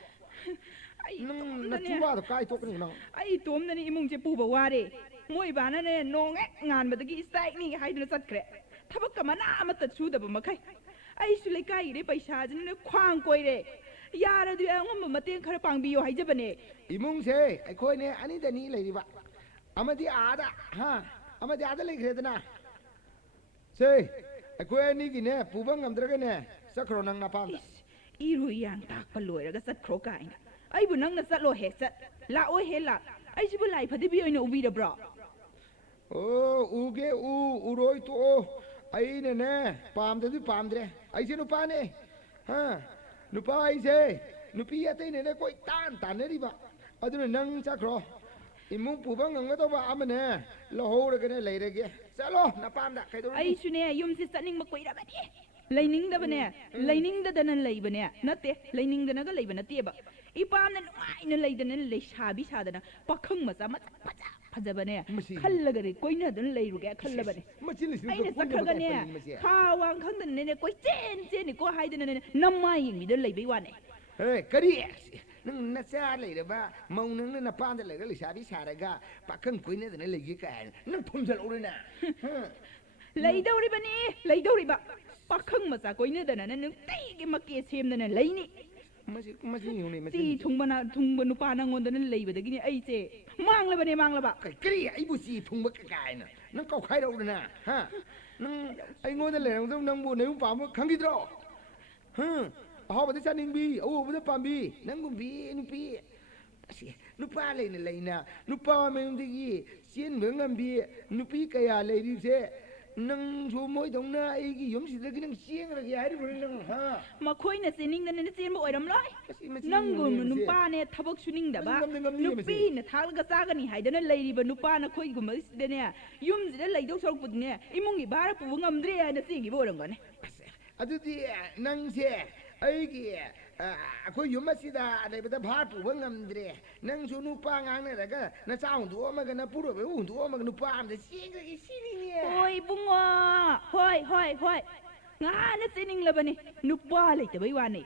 nang na chuba do kai to kani nang ai tomnani imungje puba ware moi bana ne nong ngan badagi strike ni haidana chatkre thabak kamana amata chudaba makai ai su lekai re paisa jin ne khwang koi re yara du angam mateng khara pangbiyo haijabane imung se aikoi ne ani da ni leiriba amadi ada ha amadi ada leikredana se aikoi ni gi ne pubang amdraga ne sakro nang na pam iru yang tak paloiraga chatkro kaina ai bu nang na chatlo he chat la oi he la ai sibu lai phadi bi oina ubi da bra uge uroi to ai ne pam da du pam dre ai se nupa ne ha nupa ai se nupi atai ne koi tan ne riba aduna nang chakro imung pubang ngang to ba amane lo ho re ne leirege chalo na pam da kai do ai sune yum si chaning makoi ra bani leining da bane leining da dan lei bane natte leining da naga lei bane te ba ipam na nuai na lei dan lei sabi sadana pakhang macha macha fajabane khallagare koina dan leiruge khallabane aina sakhagane khawang khangdan ne koi chen ni ko haidana ne namma yingi dan leibai wane hey kari nang na cha leiraba mau nang na pam da leira lei sabi saraga pakhang koina dan lei gi ka nang thumjal urina leidauri ba pakhang macha koina dan ne nang tai gi makke semdana leini masi yuni masi ti thungba nupa nangonda leibadagi ni ai che manglaba kari ai bu si thungba kai na nang kau khai urina ha nang ai ngonda leirang dum nang bu ne pa mo khangidro aho ba cha ning bi au bu pa bi nang bu bi nupi asi nupa leina nupa mengdigi sien ngam bi nupi kaya leiri se nang so moi dong na ai gi yom si dagi nang sieng ra gi hari bu nang ha makhoi na sining na ne chen bo oiram loi nang gum nupa ne thabak suning da ba nupi na thang ga cha ga ni haidana leiri ba nupa na khoi gum de ne yum ji da leidok sorok pud ne imungi bara pu ngamdre na singi bo rang ne adudi nang se ai gi akhoi yum si da dai ba da bha pu ngamdre nang su nupa ngang ne ra ga na cha ung du ma ga na pu ro be ung du ma ga nupa am de sieng ga gi sini ne oi bungo hoi nga na sining labani nupa lai ta bai wane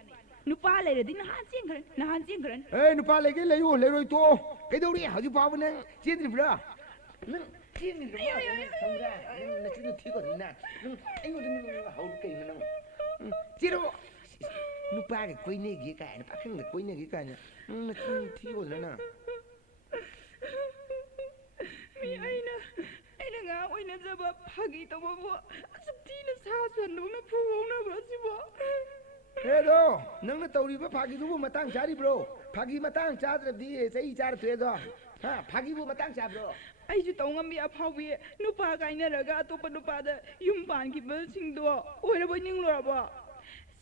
nupa lai ra din han sieng kran ei nupa lai ge lai roi to kai dau ri ha ji pa nang chen ri bra nang chen ri bra nang ga na chin thi ko na nang ai ngo din hau kai na nang chiro nupa ge koi ne ge ka na pa khang ge koi ne ge ka na na chin thi ko na mi aina nga oina jaba phagi to bo ꯁꯤꯅ ꯁꯥ ꯁꯟꯗꯧꯅ ꯐꯨꯍꯧꯅꯕ꯭ꯔꯣ ꯁꯤꯕꯣ ꯍꯦꯗꯣ ꯅꯪꯅ ꯇꯧꯔꯤꯕ ꯐꯥꯒꯤꯗꯨꯕꯨ ꯃꯇꯥꯡ ꯆꯥꯔꯤꯕ꯭ꯔꯣ ꯐꯥꯒꯤ ꯃꯇꯥꯡ ꯆꯥꯗ꯭ꯔꯗꯤ ꯆꯩ ꯆꯥꯔꯊꯣꯛꯑꯦꯗꯣ ꯍꯥ ꯐꯥꯒꯤꯕꯨ ꯃꯇꯥꯡ ꯆꯥꯕ꯭ꯔꯣ ꯑꯩꯁꯨ ꯇꯧꯉꯝꯕꯤ ꯑꯐꯥꯎꯕꯤ ꯅꯨꯄꯥ ꯀꯥꯏꯅꯔꯒ ꯑꯇꯣꯞꯄ ꯅꯨꯄꯥꯗ ꯌꯨꯝ ꯄꯥꯟꯈꯤꯕꯁꯤꯡꯗꯣ ꯑꯣꯏꯔꯕꯣꯏ ꯅꯤꯡꯂꯨꯔꯕꯣ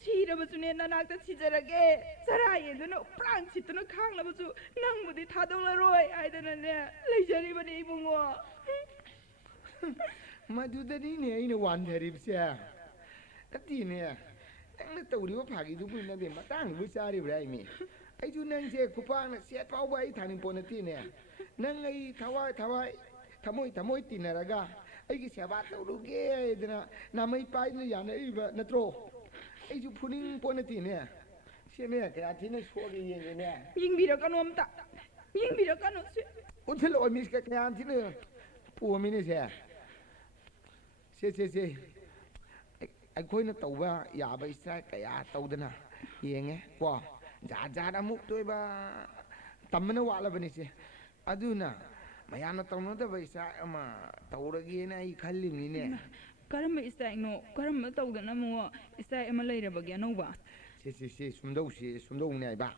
ꯁꯤꯔꯕꯁꯨꯅꯦ ꯅꯅꯥꯛꯇ ꯁꯤꯖꯔꯒꯦ ꯆꯔꯥ ꯌꯦꯟꯗꯨꯅ ꯄ꯭ꯔꯥꯟ ꯁꯤꯠꯇꯨꯅ ꯈꯥꯡꯂꯕꯁꯨ ꯅꯪꯕꯨꯗꯤ ꯊꯥꯗꯣꯛꯂꯔꯣꯏ ꯍꯥꯏꯗꯅꯅꯦ ꯂꯩꯖꯔꯤꯕꯅꯦ ꯏꯕꯨꯡꯉꯣ ꯃꯗꯨꯗꯅꯤꯅꯦ ꯑꯩꯅ ꯋꯥꯟꯊꯔꯤꯕꯁꯦ ꯅꯠꯇꯦꯅꯦ ꯅꯪꯅ ꯇꯧꯔꯤꯕ ꯐꯥꯒꯤꯗꯨꯕꯨ ꯅꯠꯇꯦ ꯃꯇꯥꯡꯗꯨꯕꯨ ꯆꯥꯔꯤꯕ꯭ꯔꯥ ꯑꯩꯅꯦ ꯑꯩꯁꯨ ꯅꯪꯁꯦ ꯈꯨꯄꯥꯛꯅ ꯁꯦꯠ ꯐꯥꯎꯕ ꯑꯩ ꯊꯥꯅꯤꯡꯄꯣꯠ ꯅꯠꯇꯦꯅꯦ ꯅꯪ ꯑꯩ ꯊꯃꯣꯏ ꯇꯤꯟꯅꯔꯒ ꯑꯩꯒꯤ ꯁꯦꯕꯥ ꯇꯧꯔꯨꯒꯦ ꯍꯥꯏꯗꯅ ꯅꯥꯃꯩ ꯄꯥꯏꯗꯨꯅ ꯌꯥꯅꯔꯤꯕ ꯅꯠꯇ꯭ꯔꯣ ꯑꯩꯁꯨ ꯐꯨꯅꯤꯡꯄꯣꯠ ꯅꯠꯇꯦꯅꯦ ꯁꯦꯅꯦ ꯀꯌꯥ ꯊꯤꯅ ꯁꯣꯛꯑꯒ ꯌꯦꯡꯉꯦꯅꯦ ꯌꯦꯡꯕꯤꯔꯛꯀꯅꯨ ꯑꯝꯇ ꯌꯦꯡꯕꯤꯔꯛꯀꯅꯨ ꯎꯟꯁꯤꯜꯂꯛꯑꯣ ꯃꯤꯁꯀ ꯀꯌꯥ ꯊꯤꯅ ꯄꯣꯝꯃꯤꯅꯦ ꯁꯦ ꯑꯩꯈꯣꯏꯅ ꯇꯧꯕ ꯌꯥꯕ ꯏꯁꯇ꯭ꯔꯥꯏꯛ ꯀꯌꯥ ꯇꯧꯗꯅ ꯌꯦꯡꯉꯦ ꯀꯣ ꯖꯥꯠ ꯖꯥꯠ ꯑꯃꯨꯛ ꯇꯣꯏꯕ ꯇꯝꯕꯅ ꯋꯥꯠꯂꯕꯅꯤꯁꯦ ꯑꯗꯨꯅ ꯃꯌꯥꯝꯅ ꯇꯧꯅꯗꯕ ꯏꯁꯇ꯭ꯔꯥꯏꯛ ꯑꯃ ꯇꯧꯔꯒꯦꯅ ꯑꯩ ꯈꯜꯂꯤꯕꯅꯤꯅꯦ ꯀꯔꯝꯕ ꯏꯁꯇ꯭ꯔꯥꯏꯛꯅꯣ ꯀꯔꯝꯕ ꯇꯧꯗꯅ ꯑꯃꯨꯛ ꯏꯁꯇ꯭ꯔꯥꯏꯛ ꯑꯃ ꯂꯩꯔꯕꯒꯦ ꯑꯅꯧꯕ ꯁꯦ ꯁꯨꯝꯗꯧꯅꯦ ꯍꯥꯏꯕ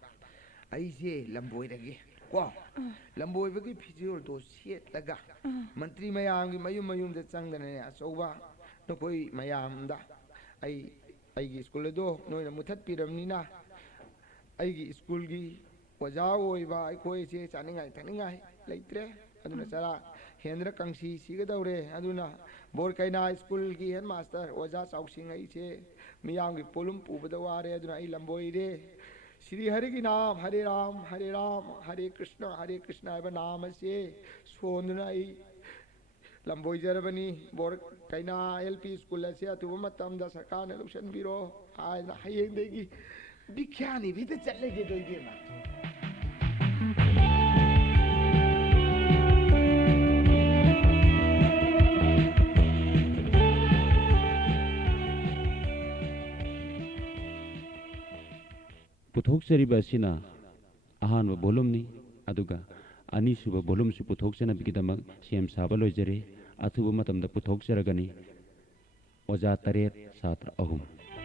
ꯑꯩꯁꯦ ꯂꯝꯕꯣꯏꯔꯒꯦ ꯀꯣ ꯂꯝꯕꯣꯏꯕꯒꯤ ꯐꯤꯖꯣꯜꯗꯣ ꯁꯦꯠꯂꯒ ꯃꯟꯇ꯭ꯔꯤ ꯃꯌꯥꯝꯒꯤ ꯃꯌꯨꯝꯗ ꯆꯪꯗꯅꯅꯦ ꯑꯆꯧꯕ ꯅꯈꯣꯏ ꯃꯌꯥꯝꯗ ꯑꯩꯒꯤ ꯁ꯭ꯀꯨꯜ ꯑꯗꯣ ꯅꯣꯏꯅ ꯃꯨꯊꯠꯄꯤꯔꯕꯅꯤꯅ ꯑꯩꯒꯤ ꯁ꯭ꯀꯨꯜꯒꯤ ꯑꯣꯖꯥ ꯑꯣꯏꯕ ꯑꯩꯈꯣꯏꯁꯦ ꯆꯥꯅꯤꯡꯉꯥꯏ ꯊꯛꯅꯤꯡꯉꯥꯏ ꯂꯩꯇ꯭ꯔꯦ ꯑꯗꯨꯅ ꯆꯔꯥ ꯍꯦꯟꯗ꯭ꯔ ꯀꯪꯁꯤ ꯁꯤꯒꯗꯧꯔꯦ ꯑꯗꯨꯅ ꯕꯣꯔ ꯀꯩꯅꯥ ꯁ꯭ꯀꯨꯜꯒꯤ ꯍꯦꯗ ꯃꯥꯁꯇꯔ ꯑꯣꯖꯥ ꯆꯥꯎꯁꯤꯡ ꯑꯩꯁꯦ ꯃꯤꯌꯥꯝꯒꯤ ꯄꯣꯠꯂꯨꯝ ꯄꯨꯕꯗ ꯋꯥꯔꯦ ꯑꯗꯨꯅ ꯑꯩ ꯂꯝꯕꯣꯏꯔꯦ ಶ್ರೀ ಹರಿಗೆ ನಾಮ ಹರೇ ರಾಮ ಹರೇ ಕೃಷ್ಣ ಹꯥꯏꯕ ನಾಮ ꯑꯁꯤ ꯁꯣꯟꯗꯨꯅ ꯑꯩ ꯂꯝꯕꯣꯏꯖꯔꯕꯅꯤ ꯕꯣꯔ ꯀꯩꯅꯥ LP ꯁ꯭ꯀꯨꯜ ꯑꯁꯤ ꯑꯊꯨꯕ ꯃꯇꯝꯗ ꯁꯔꯀꯥꯔꯅ ꯂꯧꯁꯤꯟꯕꯤꯔꯣ ꯍꯥꯏꯅ ꯍꯌꯦꯡꯗꯒꯤ ꯕꯤꯈ꯭ꯌꯥꯅꯤꯕꯤꯗ ꯆꯠꯂꯒꯦ ꯏꯕꯦꯝꯃ ꯄꯨꯊꯣꯛꯆꯔꯤꯕ ꯑꯁꯤꯅ ꯑꯍꯥꯟꯕ ꯚꯣꯂꯨꯝꯅꯤ ꯑꯗꯨꯒ ꯑꯅꯤꯁꯨꯕ ꯚꯣꯂꯨꯝꯁꯨ ꯄꯨꯊꯣꯛꯆꯅꯕꯒꯤꯗꯃꯛ ꯁꯦꯝ ꯁꯥꯕ ꯂꯣꯏꯖꯔꯦ ꯑꯊꯨꯕ ꯃꯇꯝꯗ ꯄꯨꯊꯣꯛꯆꯔꯒꯅꯤ ꯑꯣꯖꯥ 8 ꯁꯥꯇ꯭ꯔ 3